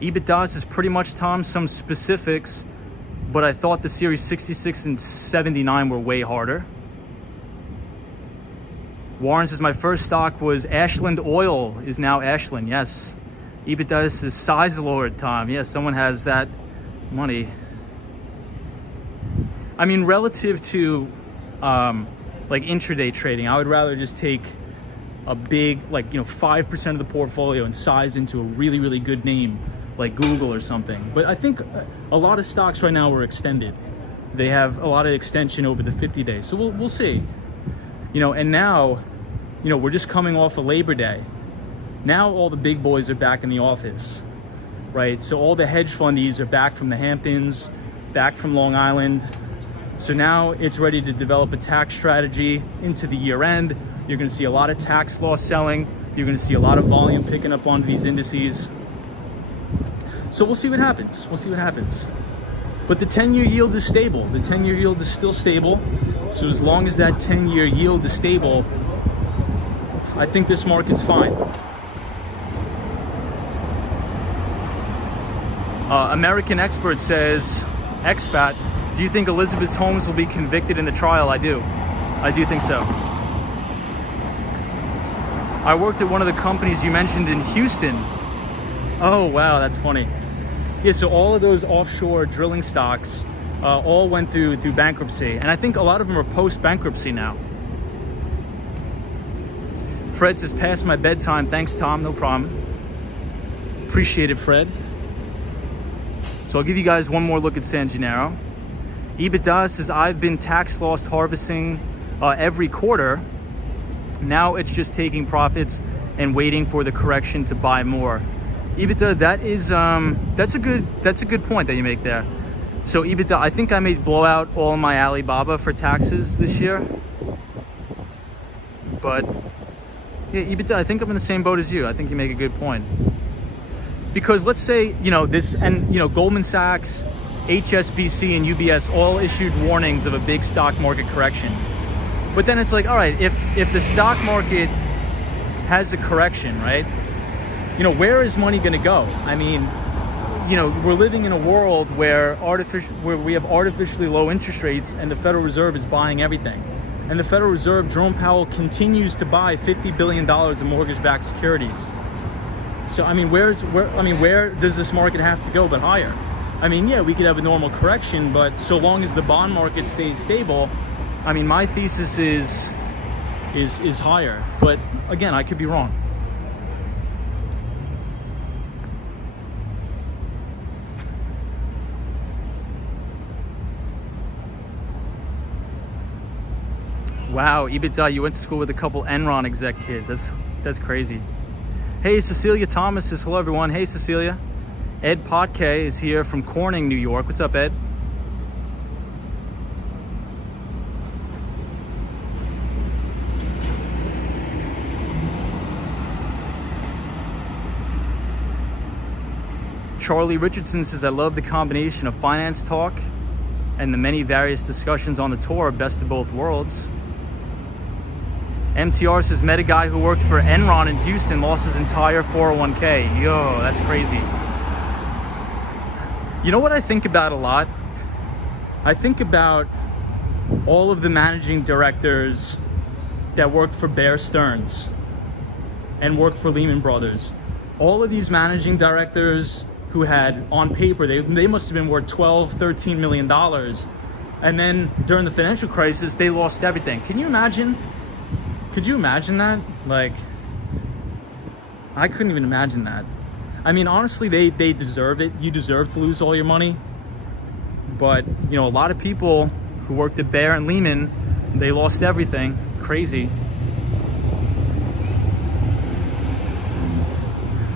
EBITDA says, pretty much, Tom, some specifics, but I thought the series 66 and 79 were way harder. Warren says, my first stock was Ashland Oil, is now Ashland, yes. EBITDA says, size lord, Tom. Yes, someone has that money. I mean, relative to like intraday trading, I would rather just take a big, like, 5% of the portfolio and size into a really, really good name like Google or something. But I think a lot of stocks right now are extended. They have a lot of extension over the 50 days. So we'll see. And now, we're just coming off of Labor Day. Now all the big boys are back in the office, right? So all the hedge fundies are back from the Hamptons, back from Long Island. So now it's ready to develop a tax strategy into the year end. You're going to see a lot of tax loss selling. You're going to see a lot of volume picking up onto these indices. So we'll see what happens. But the 10-year yield is stable. The 10-year yield is still stable. So as long as that 10-year yield is stable, I think this market's fine. American Expert says, expat, do you think Elizabeth Holmes will be convicted in the trial? I do think so. I worked at one of the companies you mentioned in Houston. Oh, wow, that's funny. Yeah, so all of those offshore drilling stocks all went through bankruptcy. And I think a lot of them are post-bankruptcy now. Fred says, past my bedtime. Thanks, Tom, no problem. Appreciate it, Fred. So I'll give you guys one more look at San Gennaro. EBITDA says, I've been tax loss harvesting every quarter. Now it's just taking profits and waiting for the correction to buy more. EBITDA, that's a good point that you make there. So EBITDA, I think I may blow out all my Alibaba for taxes this year. But yeah, EBITDA, I think I'm in the same boat as you. I think you make a good point. Because let's say, this, and, Goldman Sachs, HSBC, and UBS all issued warnings of a big stock market correction. But then it's like, all right, if the stock market has a correction, right? Where is money going to go? I mean, we're living in a world where we have artificially low interest rates, and the Federal Reserve is buying everything. And the Federal Reserve, Jerome Powell, continues to buy $50 billion in mortgage-backed securities. So, I mean, where does this market have to go but higher? I mean, yeah, we could have a normal correction, but so long as the bond market stays stable, I mean, my thesis is higher. But again, I could be wrong. Wow, EBITDA, you went to school with a couple Enron exec kids. That's crazy. Hey, Cecilia Thomas says, hello everyone. Hey, Cecilia. Ed Potke is here from Corning, New York. What's up, Ed? Charlie Richardson says, I love the combination of finance talk and the many various discussions on the tour, best of both worlds. MTR says, met a guy who worked for Enron in Houston, lost his entire 401k. Yo, that's crazy. You know what I think about a lot? I think about all of the managing directors that worked for Bear Stearns and worked for Lehman Brothers. All of these managing directors who had, on paper, they must have been worth $12, $13 million. And then during the financial crisis, they lost everything. Can you imagine? Could you imagine that? Like, I couldn't even imagine that. I mean, honestly, they deserve it. You deserve to lose all your money. But, a lot of people who worked at Bear and Lehman, they lost everything. Crazy.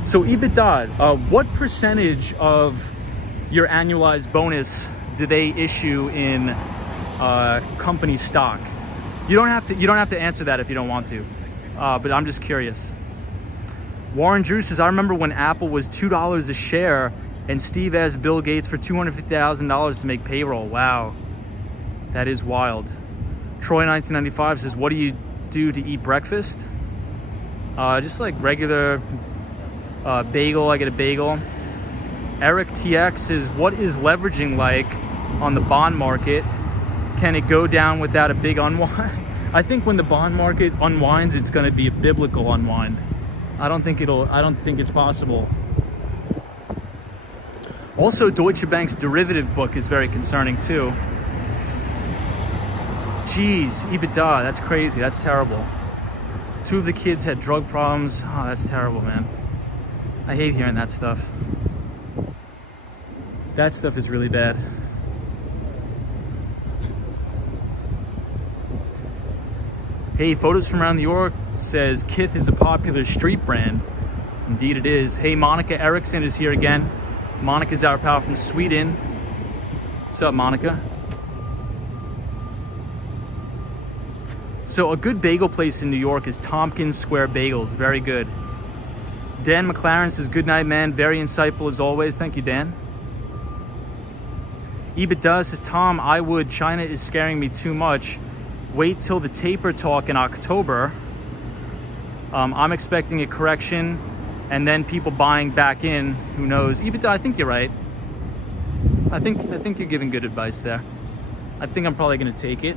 So EBITDA, what percentage of your annualized bonus do they issue in company stock? You don't have to answer that if you don't want to, but I'm just curious. Warren Drew says, I remember when Apple was $2 a share and Steve asked Bill Gates for $250,000 to make payroll. Wow, that is wild. Troy 1995 says, what do you do to eat breakfast? Just like regular bagel. I get a bagel. Eric TX says, what is leveraging like on the bond market? Can it go down without a big unwind? I think when the bond market unwinds, it's going to be a biblical unwind. I don't think it's possible. Also, Deutsche Bank's derivative book is very concerning too. Jeez, EBITDA, that's crazy. That's terrible. 2 of the kids had drug problems. Oh, that's terrible, man. I hate hearing that stuff. That stuff is really bad. Hey, photos from around New York says Kith is a popular street brand. Indeed it is. Hey, Monica Eriksson is here again. Monica's our pal from Sweden. What's up, Monica? So a good bagel place in New York is Tompkins Square Bagels. Very good. Dan McLaren says, good night, man. Very insightful as always. Thank you, Dan. EBITDA says, Tom, I would. China is scaring me too much. Wait till the taper talk in October. I'm expecting a correction and then people buying back in. Who knows? EBITDA, I think you're right. I think you're giving good advice there. I think I'm probably going to take it.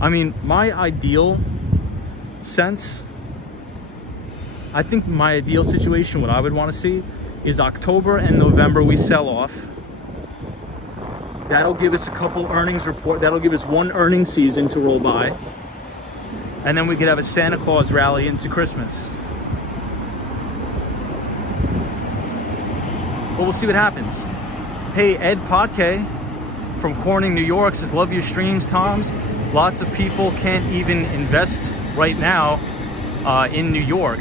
I mean, my ideal sense, I think my ideal situation, what I would want to see is October and November we sell off. That'll give us a couple earnings report. That'll give us 1 earnings season to roll by. And then we could have a Santa Claus rally into Christmas. But we'll see what happens. Hey, Ed Potke from Corning, New York says, love your streams, Toms. Lots of people can't even invest right now in New York.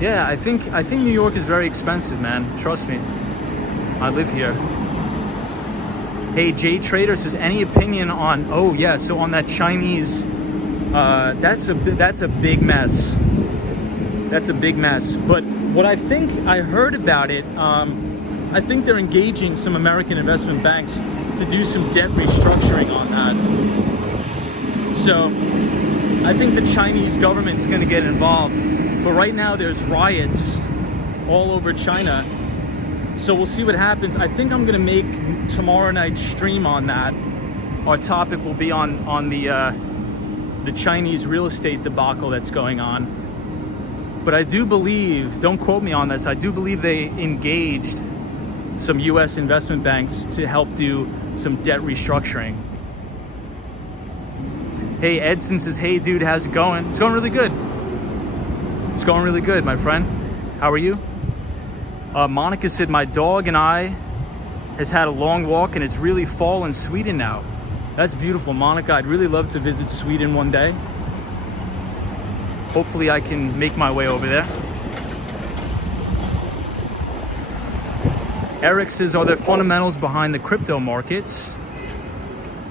Yeah, I think New York is very expensive, man. Trust me. I live here. Hey, Jay Trader says, any opinion on, oh yeah, so on that Chinese, that's a big mess. That's a big mess. But what I think I heard about it, I think they're engaging some American investment banks to do some debt restructuring on that. So I think the Chinese government's going to get involved. But right now there's riots all over China. So we'll see what happens. I think I'm going to make tomorrow night's stream on that. Our topic will be on the Chinese real estate debacle that's going on. But I do believe, don't quote me on this, I do believe they engaged some US investment banks to help do some debt restructuring. Hey, Edson says, hey dude, how's it going? It's going really good. It's going really good, my friend. How are you? Monica said, my dog and I has had a long walk and it's really fall in Sweden now. That's beautiful, Monica. I'd really love to visit Sweden one day. Hopefully I can make my way over there. Eric says, are there fundamentals behind the crypto markets?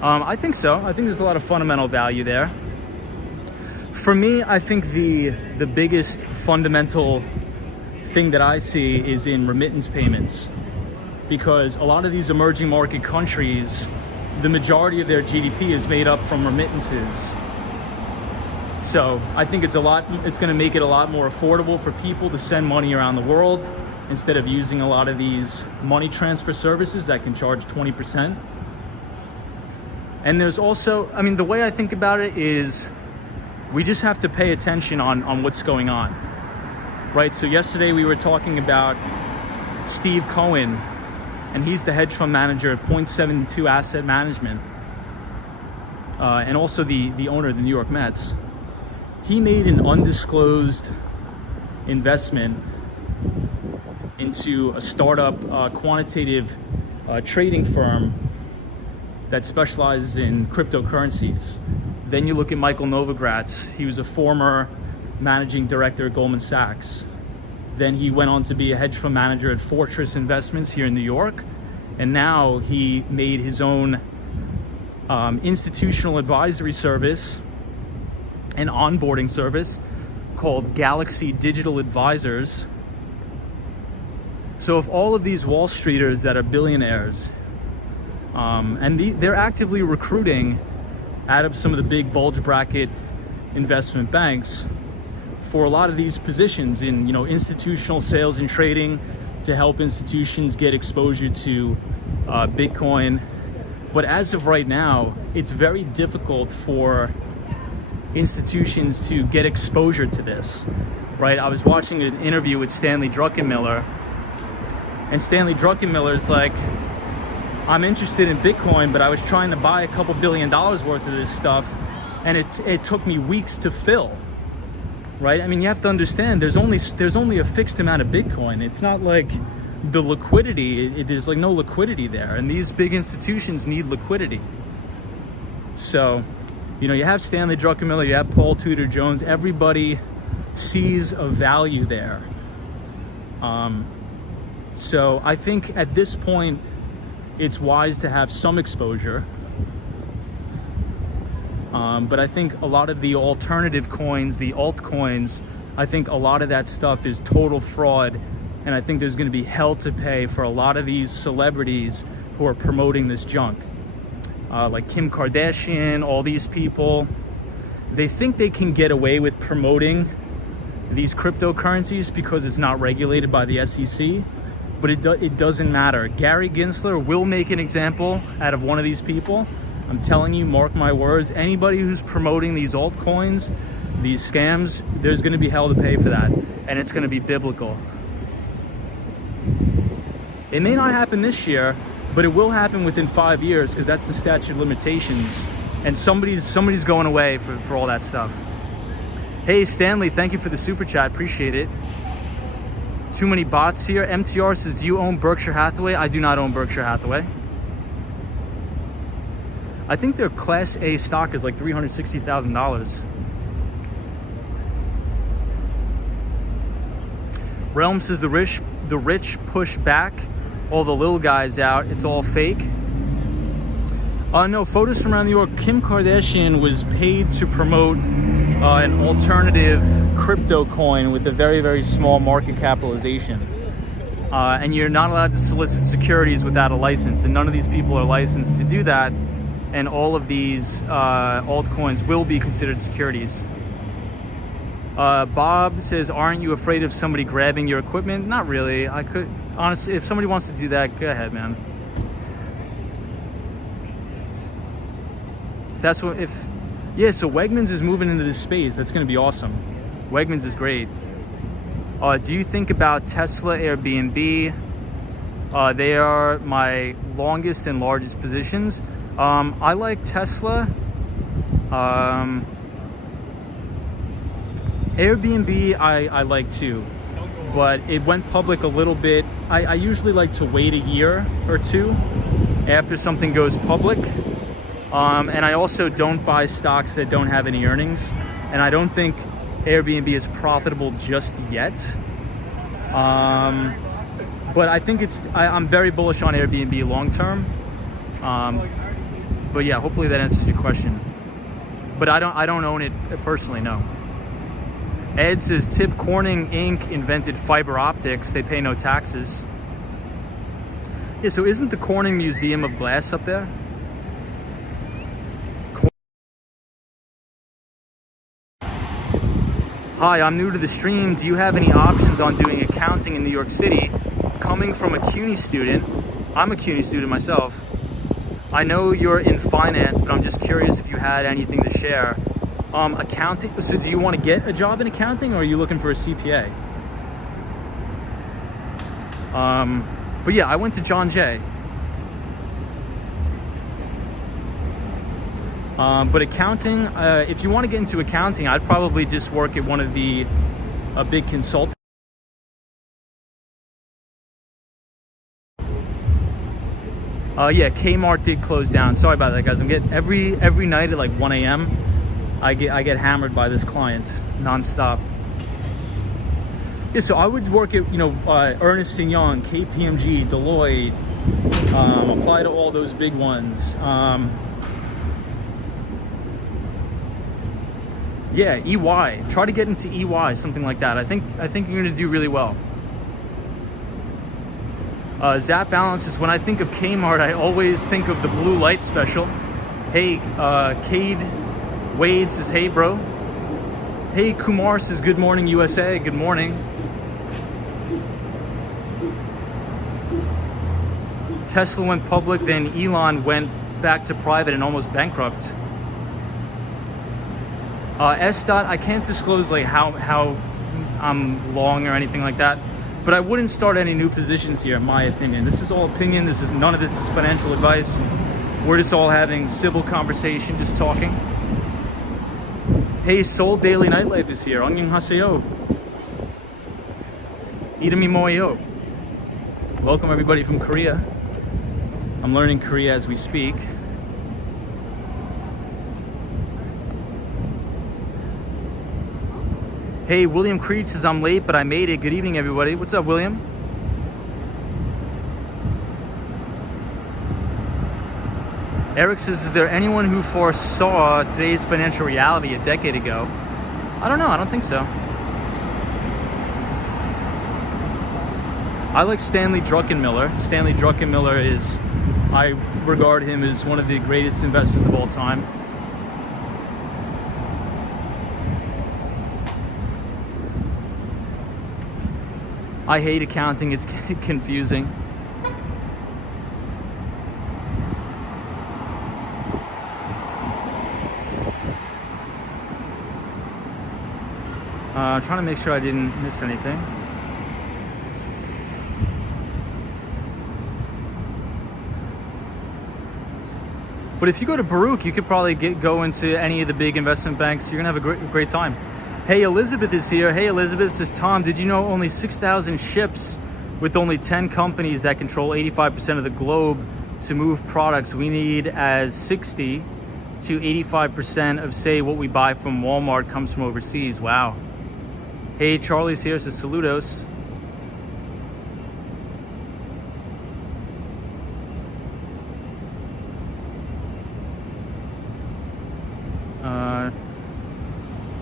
I think so. I think there's a lot of fundamental value there. For me, I think the biggest fundamental thing that I see is in remittance payments, because a lot of these emerging market countries, the majority of their GDP is made up from remittances. So I think it's going to make it a lot more affordable for people to send money around the world instead of using a lot of these money transfer services that can charge 20%. And there's also, I mean, the way I think about it is we just have to pay attention on what's going on, right? So yesterday we were talking about Steve Cohen, and he's the hedge fund manager at Point72 Asset Management, and also the owner of the New York Mets. He made an undisclosed investment into a startup quantitative trading firm that specializes in cryptocurrencies. Then you look at Michael Novogratz. He was a former managing director at Goldman Sachs. Then he went on to be a hedge fund manager at Fortress Investments here in New York. And now he made his own institutional advisory service and onboarding service called Galaxy Digital Advisors. So if all of these Wall Streeters that are billionaires, and they're actively recruiting out of some of the big bulge bracket investment banks for a lot of these positions in, you know, institutional sales and trading to help institutions get exposure to Bitcoin. But as of right now, it's very difficult for institutions to get exposure to this, right? I was watching an interview with Stanley Druckenmiller, and Stanley Druckenmiller is like, I'm interested in Bitcoin, but I was trying to buy a couple $1 billion worth of this stuff, and it took me weeks to fill. Right? I mean, you have to understand there's only a fixed amount of Bitcoin. It's not like the liquidity, there's like no liquidity there, and these big institutions need liquidity. So, you know, you have Stanley Druckenmiller, you have Paul Tudor Jones, everybody sees a value there. So I think at this point it's wise to have some exposure. But I think a lot of the alternative coins, the altcoins, I think a lot of that stuff is total fraud. And I think there's going to be hell to pay for a lot of these celebrities who are promoting this junk. Like Kim Kardashian, all these people, they think they can get away with promoting these cryptocurrencies because it's not regulated by the SEC, but it doesn't matter. Gary Gensler will make an example out of one of these people. I'm telling you, mark my words, anybody who's promoting these altcoins, these scams, there's going to be hell to pay for that, and it's going to be biblical. It may not happen this year, but it will happen within 5 years because that's the statute of limitations, and somebody's going away for all that stuff. Hey Stanley, thank you for the super chat, appreciate it. Too many bots here. MTR says, do you own Berkshire Hathaway? I do not own Berkshire Hathaway. I think their Class A stock is like $360,000. Realm says the rich push back all the little guys out. It's all fake. No, photos from around New York. Kim Kardashian was paid to promote an alternative crypto coin with a very, very small market capitalization. And you're not allowed to solicit securities without a license. And none of these people are licensed to do that. And all of these altcoins will be considered securities. Bob says, aren't you afraid of somebody grabbing your equipment? Not really. I could, honestly, if somebody wants to do that, go ahead, man. That's what, yeah, so Wegmans is moving into this space. That's going to be awesome. Wegmans is great. Do you think about Tesla, Airbnb? They are my longest and largest positions. I like Tesla. Airbnb I like too, but it went public a little bit. I usually like to wait a year or two after something goes public. And I also don't buy stocks that don't have any earnings. And I don't think Airbnb is profitable just yet. But I think I'm very bullish on Airbnb long term. But yeah, hopefully that answers your question. But I don't own it personally, no. Ed says, Tip Corning Inc. invented fiber optics. They pay no taxes. Yeah, so isn't the Corning Museum of Glass up there? Hi, I'm new to the stream. Do you have any options on doing accounting in New York City? Coming from a CUNY student, I'm a CUNY student myself. I know you're in finance, but I'm just curious if you had anything to share. Accounting, so do you want to get a job in accounting, or are you looking for a CPA? But yeah, I went to John Jay. But accounting, if you want to get into accounting, I'd probably just work at one of a big consulting. Yeah, Kmart did close down. Sorry about that, guys. I'm getting every night at like 1 a.m. I get hammered by this client nonstop. Yeah, so I would work at Ernst & Young, KPMG, Deloitte, apply to all those big ones. Yeah, EY. Try to get into EY, something like that. I think you're gonna do really well. Zap Balance is, when I think of Kmart, I always think of the blue light special. Hey, Cade Wade says, hey bro. Hey, Kumar says, good morning USA, good morning. Tesla went public, then Elon went back to private and almost bankrupt. S-Dot, I can't disclose like how I'm long or anything like that, but I wouldn't start any new positions here, in my opinion. This is all opinion. None of this is financial advice. We're just all having civil conversation, just talking. Hey, Seoul Daily Nightlife is here. 안녕하세요. 이름이 뭐예요? Welcome everybody from Korea. I'm learning Korea as we speak. Hey, William Creed says I'm late, but I made it. Good evening, everybody. What's up, William? Eric says, is there anyone who foresaw today's financial reality a decade ago? I don't know. I don't think so. I like Stanley Druckenmiller. Stanley Druckenmiller is, I regard him as one of the greatest investors of all time. I hate accounting. It's confusing. Trying to make sure I didn't miss anything. But if you go to Baruch, you could probably go into any of the big investment banks. You're gonna have a great time. Hey, Elizabeth is here. Hey, Elizabeth says, Tom, did you know only 6,000 ships with only 10 companies that control 85% of the globe to move products? We need as 60 to 85% of, say, what we buy from Walmart comes from overseas. Wow. Hey, Charlie's here, says saludos.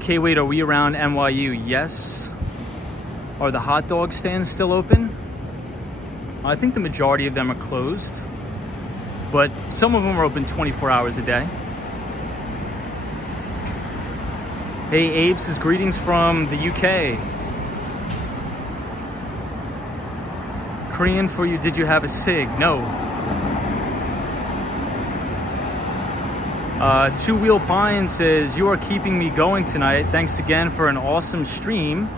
Okay, wait, are we around NYU? Yes. Are the hot dog stands still open? I think the majority of them are closed, but some of them are open 24 hours a day. Hey, Abe says greetings from the UK. Korean for you, did you have a cig? No. Two Wheel Pine says, you are keeping me going tonight. Thanks again for an awesome stream.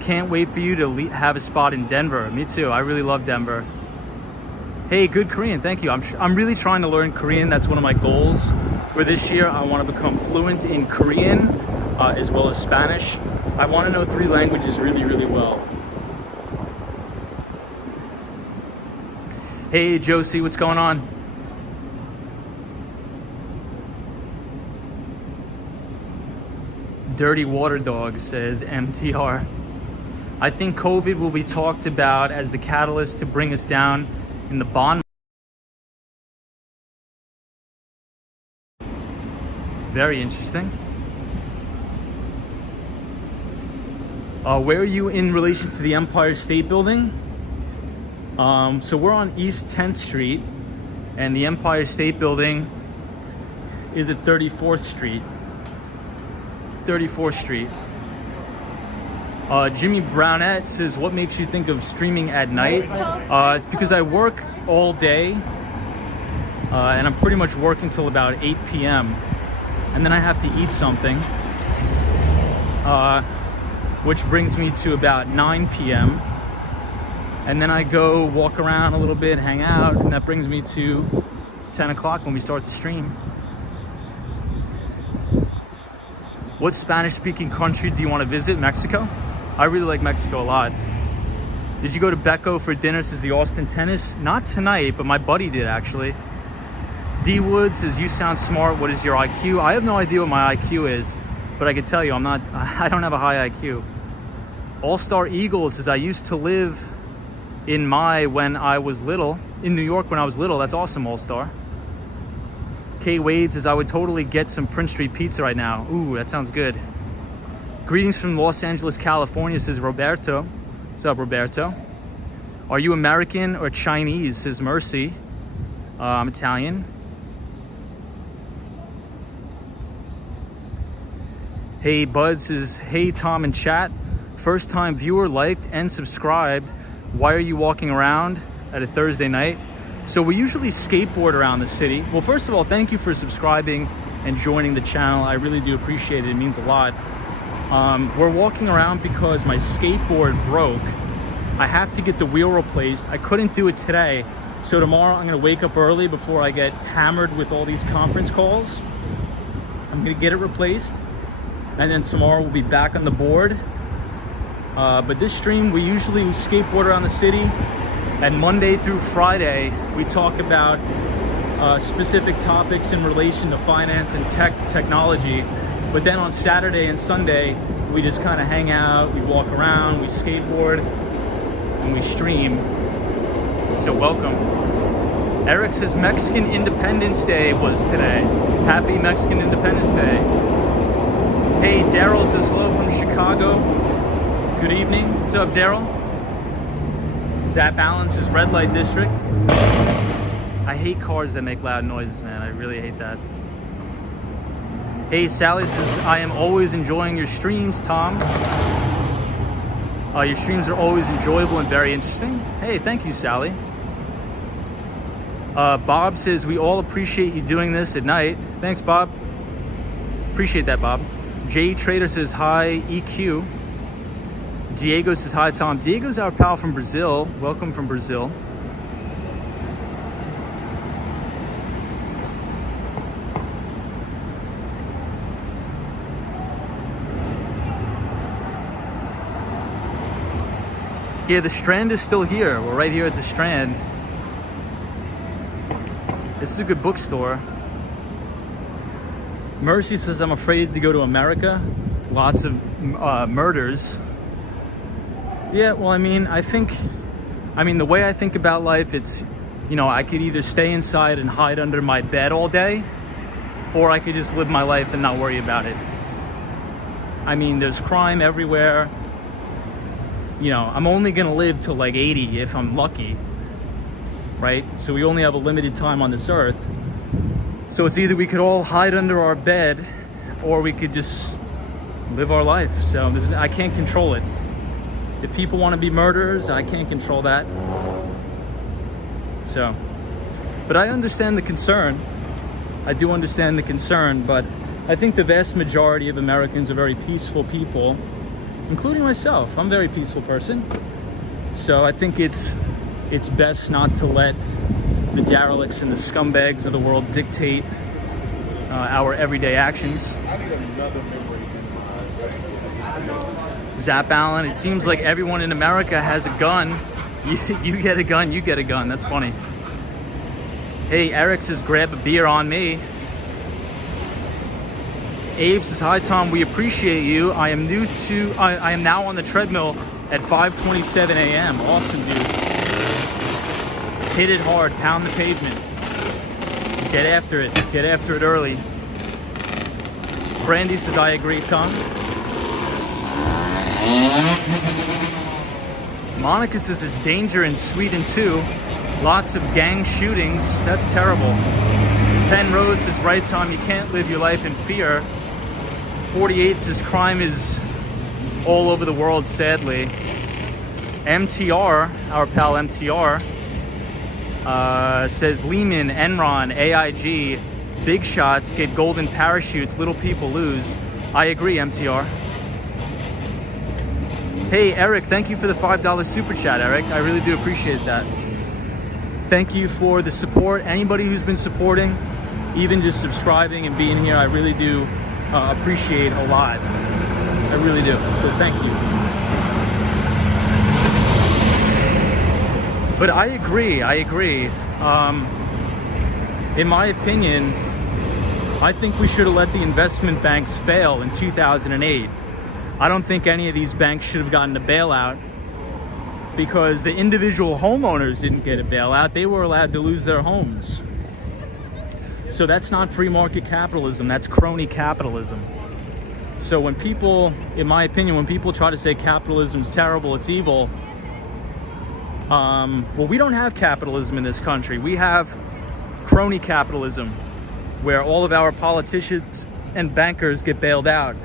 Can't wait for you to have a spot in Denver. Me too, I really love Denver. Hey, good Korean, thank you. I'm really trying to learn Korean. That's one of my goals for this year. I want to become fluent in Korean as well as Spanish. I want to know 3 languages really, really well. Hey, Josie, what's going on? Dirty Water Dog says MTR. I think COVID will be talked about as the catalyst to bring us down in the bond. Very interesting. Where are you in relation to the Empire State Building? So we're on East 10th Street, and the Empire State Building is at 34th Street. 34th Street. Jimmy Brownette says, what makes you think of streaming at night? It's because I work all day, and I'm pretty much working till about 8 p.m. And then I have to eat something, which brings me to about 9 p.m. And then I go walk around a little bit, hang out, and that brings me to 10 o'clock when we start the stream. What Spanish-speaking country do you want to visit? Mexico? I really like Mexico a lot. Did you go to Becco for dinner? Says the Austin Tennis. Not tonight, but my buddy did actually. D Wood says, you sound smart. What is your IQ? I have no idea what my IQ is, but I can tell you I don't have a high IQ. All-Star Eagles says, I used to live in when I was little, in New York when I was little. That's awesome, All-Star. Kay Wade says, I would totally get some Prince Street pizza right now. Ooh, that sounds good. Greetings from Los Angeles, California, says Roberto. What's up, Roberto? Are you American or Chinese, says Mercy. I'm Italian. Hey, Bud says, hey, Tom in chat. First time viewer, liked and subscribed. Why are you walking around at a Thursday night? So we usually skateboard around the city. Well, first of all, thank you for subscribing and joining the channel. I really do appreciate it. It means a lot. We're walking around because my skateboard broke. I have to get the wheel replaced. I couldn't do it today. So tomorrow I'm gonna wake up early before I get hammered with all these conference calls. I'm gonna get it replaced. and then tomorrow we'll be back on the board. But this stream, we usually skateboard around the city, and Monday through Friday, we talk about specific topics in relation to finance and technology. But then on Saturday and Sunday, we just kind of hang out, we walk around, we skateboard, and we stream. So welcome. Eric says Mexican Independence Day was today. Happy Mexican Independence Day. Hey, Daryl says hello from Chicago. Good evening. What's up, Daryl? Zap Allen says red light district. I hate cars that make loud noises, man. I really hate that. Hey, Sally says, I am always enjoying your streams, Tom. Your streams are always enjoyable and very interesting. Hey, thank you, Sally. Bob says, we all appreciate you doing this at night. Thanks, Bob. Appreciate that, Bob. Jay Trader says, hi, EQ. Diego says, hi, Tom. Diego's our pal from Brazil. Welcome from Brazil. Yeah, the Strand is still here. We're right here at the Strand. This is a good bookstore. Mercy says, I'm afraid to go to America. Lots of murders. Yeah, well, I mean, the way I think about life, it's, you know, I could either stay inside and hide under my bed all day, or I could just live my life and not worry about it. I mean, there's crime everywhere. You know, I'm only gonna live till like 80 if I'm lucky, right? So we only have a limited time on this earth. So it's either we could all hide under our bed, or we could just live our life. So I can't control it. If people want to be murderers, I can't control that. So, but I understand the concern. I do understand the concern, but I think the vast majority of Americans are very peaceful people, including myself. I'm a very peaceful person. So I think it's best not to let the derelicts and the scumbags of the world dictate our everyday actions. Zap Allen, it seems like everyone in America has a gun. You get a gun, you get a gun. That's funny. Hey, Eric says, grab a beer on me. Abe says, hi, Tom, we appreciate you. I am now on the treadmill at 5:27 a.m. Awesome, dude. Hit it hard, pound the pavement. Get after it early. Brandy says, I agree, Tom. Monica says it's danger in Sweden too. Lots of gang shootings. That's terrible. Ben Rose says, right, Tom, you can't live your life in fear. 48 says crime is all over the world, sadly. MTR, our pal MTR, says Lehman, Enron, AIG, big shots get golden parachutes, little people lose. I agree, MTR. Hey, Eric, thank you for the $5 super chat, Eric. I really do appreciate that. Thank you for the support. Anybody who's been supporting, even just subscribing and being here, I really do appreciate a lot. I really do. So thank you. But I agree. In my opinion, I think we should have let the investment banks fail in 2008. I don't think any of these banks should have gotten a bailout, because the individual homeowners didn't get a bailout. They were allowed to lose their homes. So that's not free market capitalism, that's crony capitalism. So when people, in my opinion, when people try to say capitalism is terrible, it's evil, well, we don't have capitalism in this country. We have crony capitalism, where all of our politicians and bankers get bailed out,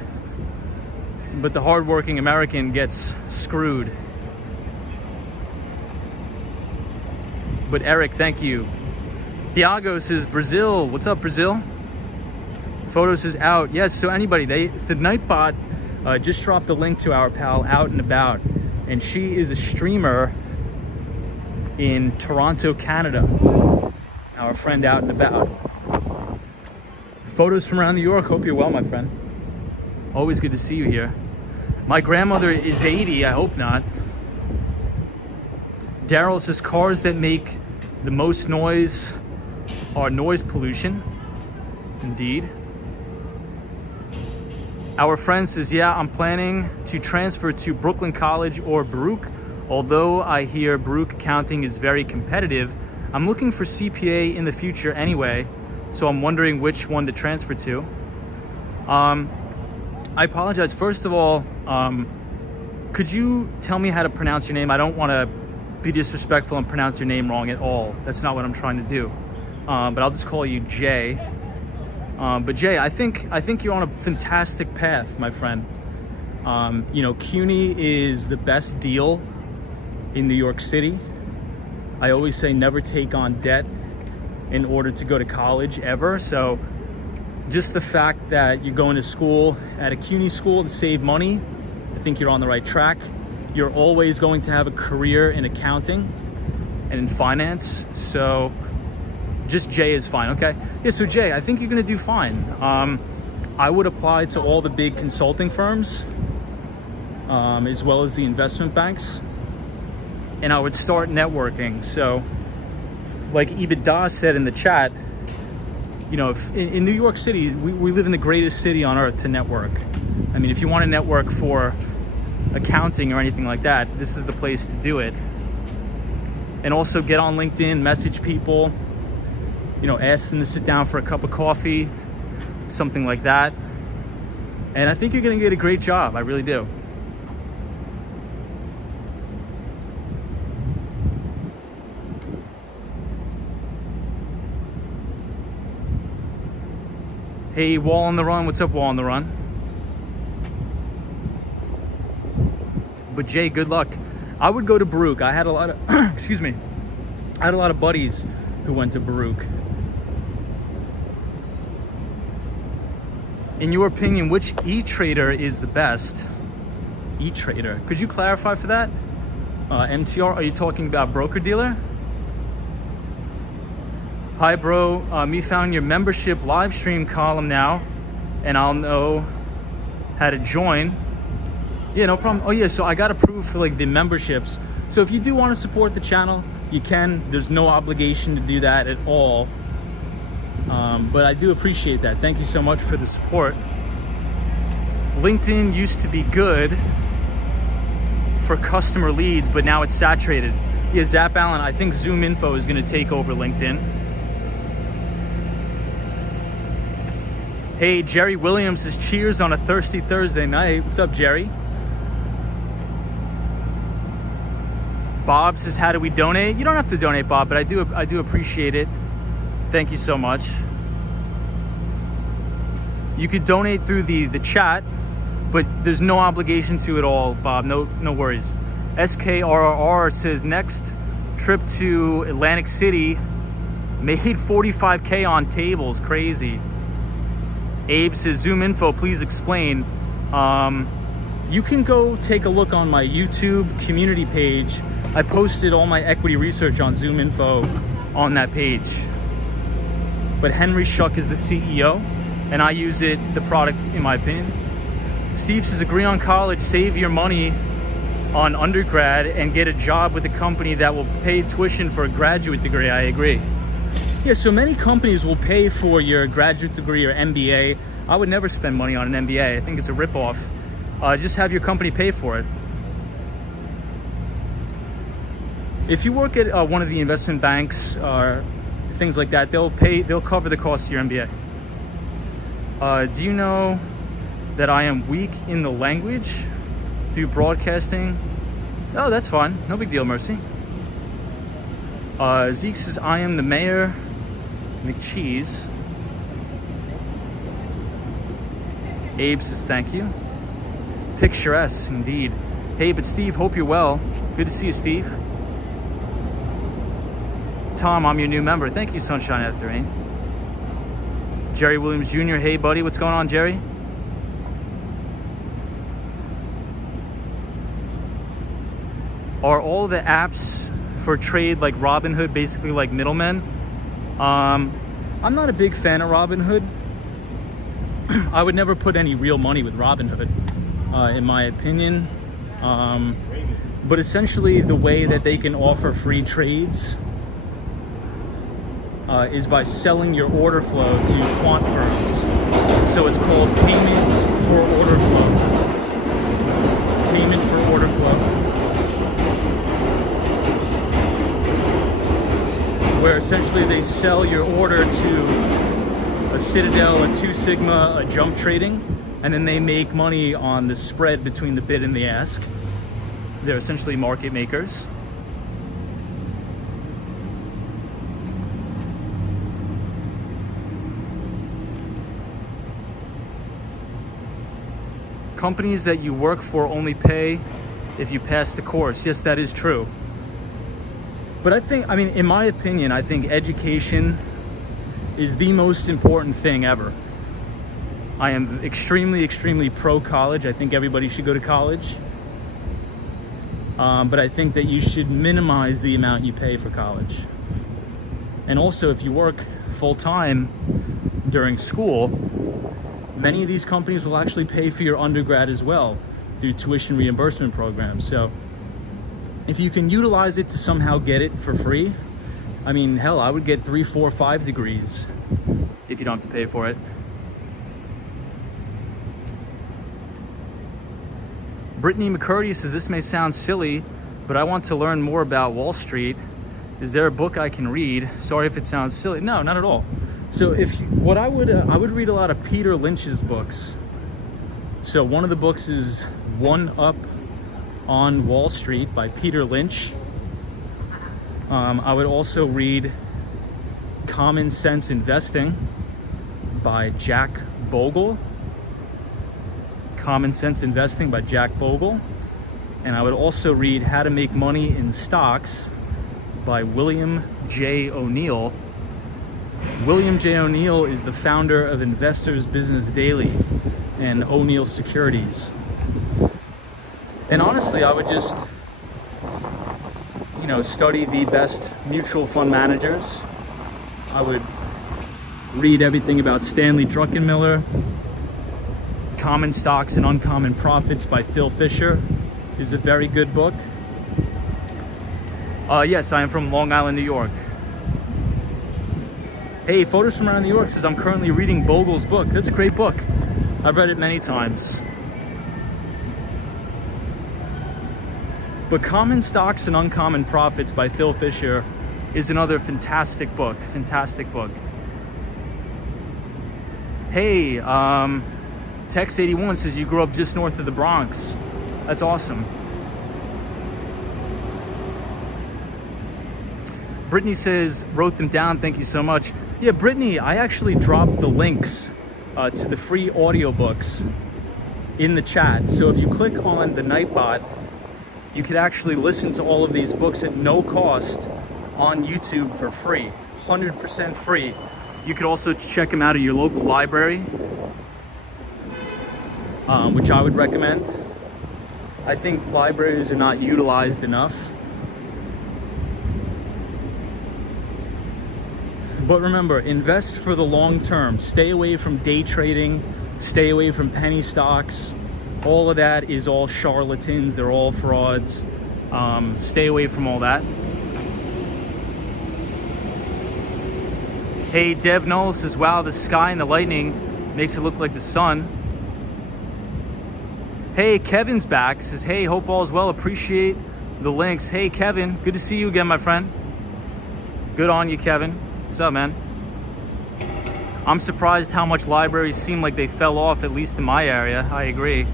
but the hardworking American gets screwed. But Eric, thank you. Thiago says, Brazil, what's up, Brazil? Photos is out. Yes, so anybody, the Nightbot just dropped the link to our pal Out and About, and she is a streamer in Toronto, Canada. Our friend Out and About. Photos from around New York. Hope you're well, my friend. Always good to see you here. My grandmother is 80, I hope not. Daryl says cars that make the most noise are noise pollution. Indeed. Our friend says, yeah, I'm planning to transfer to Brooklyn College or Baruch. Although I hear Baruch accounting is very competitive, I'm looking for CPA in the future anyway, so I'm wondering which one to transfer to. I apologize. First of all, could you tell me how to pronounce your name? I don't want to be disrespectful and pronounce your name wrong at all. That's not what I'm trying to do. But I'll just call you Jay. But Jay, I think you're on a fantastic path, my friend. You know, CUNY is the best deal in New York City. I always say never take on debt in order to go to college ever. So just the fact that you're going to school at a CUNY school to save money, I think you're on the right track. You're always going to have a career in accounting and in finance. So just Jay is fine, okay? Yeah, so Jay, I think you're gonna do fine. I would apply to all the big consulting firms, as well as the investment banks, and I would start networking. So like EBITDA said in the chat, you know, if in New York City, we live in the greatest city on earth to network. I mean, if you want to network for accounting or anything like that, this is the place to do it. And also get on LinkedIn, message people, you know, ask them to sit down for a cup of coffee, something like that. And I think you're gonna get a great job, I really do. Hey, Wall on the Run, what's up, Wall on the Run? But Jay, good luck. I would go to Baruch. I had a lot of, excuse me, I had a lot of buddies who went to Baruch. In your opinion, which e-trader is the best? E-trader, could you clarify for that? MTR, are you talking about broker dealer? Hi bro, me found your membership live stream column now, and I'll know how to join. Yeah, no problem. Oh yeah, so I got approved for like the memberships. So if you do want to support the channel, you can. There's no obligation to do that at all. But I do appreciate that. Thank you so much for the support. LinkedIn used to be good for customer leads, but now it's saturated. Yeah, Zap Allen, I think Zoom Info is going to take over LinkedIn. Hey, Jerry Williams says cheers on a thirsty Thursday night. What's up, Jerry? Bob says, how do we donate? You don't have to donate, Bob, but I do appreciate it. Thank you so much. You could donate through the chat, but there's no obligation to it all, Bob. No worries. SKRRR says next trip to Atlantic City made 45K on tables. Crazy. Abe says Zoom Info, please explain. You can go take a look on my YouTube community page. I posted all my equity research on Zoom Info on that page. But Henry Schuck is the CEO, and I use the product in my opinion. Steve says agree on college, save your money on undergrad, and get a job with a company that will pay tuition for a graduate degree. I agree. Yeah, so many companies will pay for your graduate degree or MBA. I would never spend money on an MBA. I think it's a ripoff. Just have your company pay for it. If you work at one of the investment banks or things like that, they'll cover the cost of your MBA. Do you know that I am weak in the language through broadcasting? Oh, that's fine. No big deal, Mercy. Zeke says, I am the mayor, McCheese. Abe says, thank you. Picturesque, indeed. Hey, but Steve, hope you're well. Good to see you, Steve. Tom, I'm your new member. Thank you, Sunshine After Rain. Jerry Williams Jr. Hey, buddy, what's going on, Jerry? Are all the apps for trade like Robinhood basically like middlemen? I'm not a big fan of Robinhood. I would never put any real money with Robinhood, in my opinion. But essentially the way that they can offer free trades is by selling your order flow to quant firms. So it's called payment for order flow. Payment for order flow. Where essentially they sell your order to a Citadel, a 2 Sigma, a Jump Trading, and then they make money on the spread between the bid and the ask. They're essentially market makers. Companies that you work for only pay if you pass the course. Yes, that is true. But I mean, in my opinion, I think education is the most important thing ever. I am extremely pro college. I think everybody should go to college. But I think that you should minimize the amount you pay for college. And also, if you work full-time during school, many of these companies will actually pay for your undergrad as well through tuition reimbursement programs. So if you can utilize it to somehow get it for free, I mean, hell, I would get 3, 4, 5 degrees if you don't have to pay for it. Brittany McCurdy says, this may sound silly, but I want to learn more about Wall Street. Is there a book I can read? Sorry if it sounds silly. No, not at all. So I would read a lot of Peter Lynch's books. So one of the books is One Up on Wall Street by Peter Lynch. I would also read Common Sense Investing by Jack Bogle. Common Sense Investing by Jack Bogle. And I would also read How to Make Money in Stocks by William J. O'Neill. William J. O'Neill is the founder of Investors Business Daily and O'Neill Securities. And honestly, I would just, study the best mutual fund managers. I would read everything about Stanley Druckenmiller. Common Stocks and Uncommon Profits by Phil Fisher is a very good book. Yes, I am from Long Island, New York. Hey, Photos from Around New York says, I'm currently reading Bogle's book. That's a great book. I've read it many times. But Common Stocks and Uncommon Profits by Phil Fisher is another fantastic book. Fantastic book. Hey, Tex81 says you grew up just north of the Bronx. That's awesome. Brittany says, wrote them down, thank you so much. Yeah, Brittany, I actually dropped the links to the free audiobooks in the chat. So if you click on the Nightbot, you could actually listen to all of these books at no cost on YouTube for free, 100% free. You could also check them out at your local library, which I would recommend. I think libraries are not utilized enough. But remember, invest for the long term. Stay away from day trading, stay away from penny stocks. All of that is all charlatans, they're all frauds. Stay away from all that. Hey, Dev Noel says, wow, the sky and the lightning makes it look like the sun. Hey, Kevin's back, says, hey, hope all is well, appreciate the links. Hey, Kevin, good to see you again, my friend. Good on you, Kevin. What's up, man? I'm surprised how much libraries seem like they fell off, at least in my area. I agree.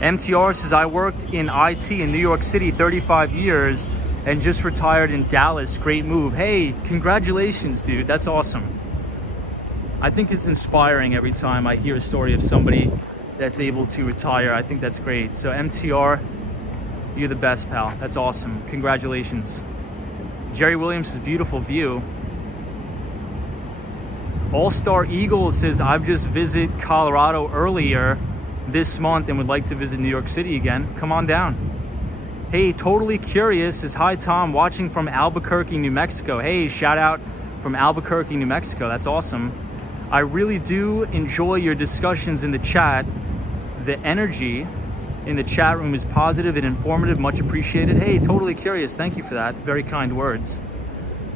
MTR says, I worked in IT in New York City 35 years and just retired in Dallas. Great move. Hey, congratulations, dude. That's awesome. I think it's inspiring every time I hear a story of somebody that's able to retire. I think that's great. So MTR, you're the best, pal. That's awesome. Congratulations. Jerry Williams says, beautiful view. All-Star Eagle says, I've just visited Colorado earlier this month and would like to visit New York City again. Come on down. Hey, Totally Curious says, hi, Tom, watching from Albuquerque, New Mexico. Hey, shout out from Albuquerque, New Mexico. That's awesome. I really do enjoy your discussions in the chat. The energy in the chat room is positive and informative. Much appreciated. Hey, totally curious. Thank you for that. Very kind words.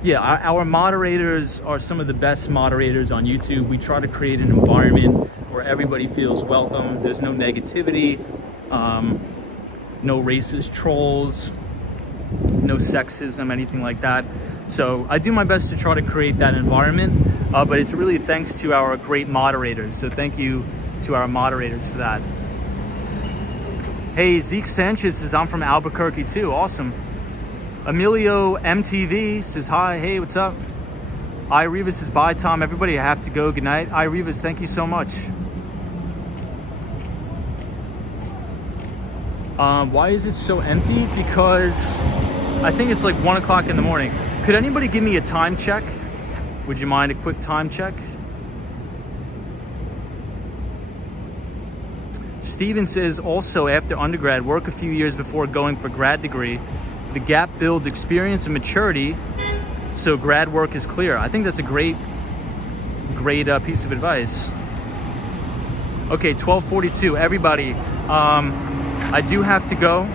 Yeah, our moderators are some of the best moderators on YouTube. We try to create an environment where everybody feels welcome. There's no negativity, no racist trolls, no sexism, anything like that. So I do my best to try to create that environment, but it's really thanks to our great moderators. So thank you to our moderators for that. Hey, Zeke Sanchez says, I'm from Albuquerque too. Awesome. Emilio MTV says, hi. Hey, what's up? I Rivas says, bye, Tom. Everybody, I have to go. Good night. I Rivas, thank you so much. Why is it so empty? Because I think it's like 1 o'clock in the morning. Could anybody give me a time check? Would you mind a quick time check? Steven says, also after undergrad, work a few years before going for grad degree. The gap builds experience and maturity, so grad work is clear. I think that's a great piece of advice. Okay, 12:42. Everybody, I do have to go.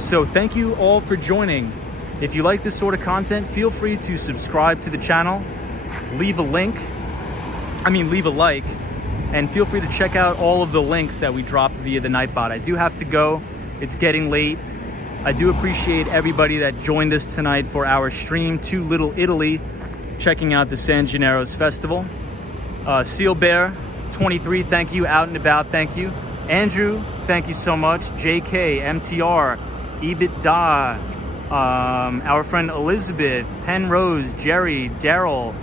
So thank you all for joining. If you like this sort of content, feel free to subscribe to the channel, leave a like, and feel free to check out all of the links that we drop via the Nightbot. I do have to go. It's getting late. I do appreciate everybody that joined us tonight for our stream to Little Italy, checking out the San Gennaro's Festival. Seal Bear 23, thank you. Out and About, thank you. Andrew, thank you so much. JK, MTR, Ebit Da, our friend Elizabeth, Penrose, Jerry, Daryl,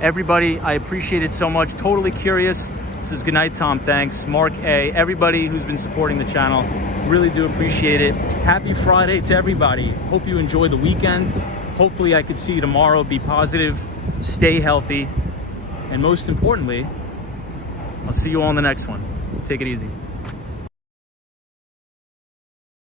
everybody, I appreciate it so much. Totally Curious says, good night, Tom, thanks. Mark A, everybody who's been supporting the channel, really do appreciate it. Happy Friday to everybody. Hope you enjoy the weekend. Hopefully I could see you tomorrow. Be positive, stay healthy, and most importantly, I'll see you all in the next one. Take it easy.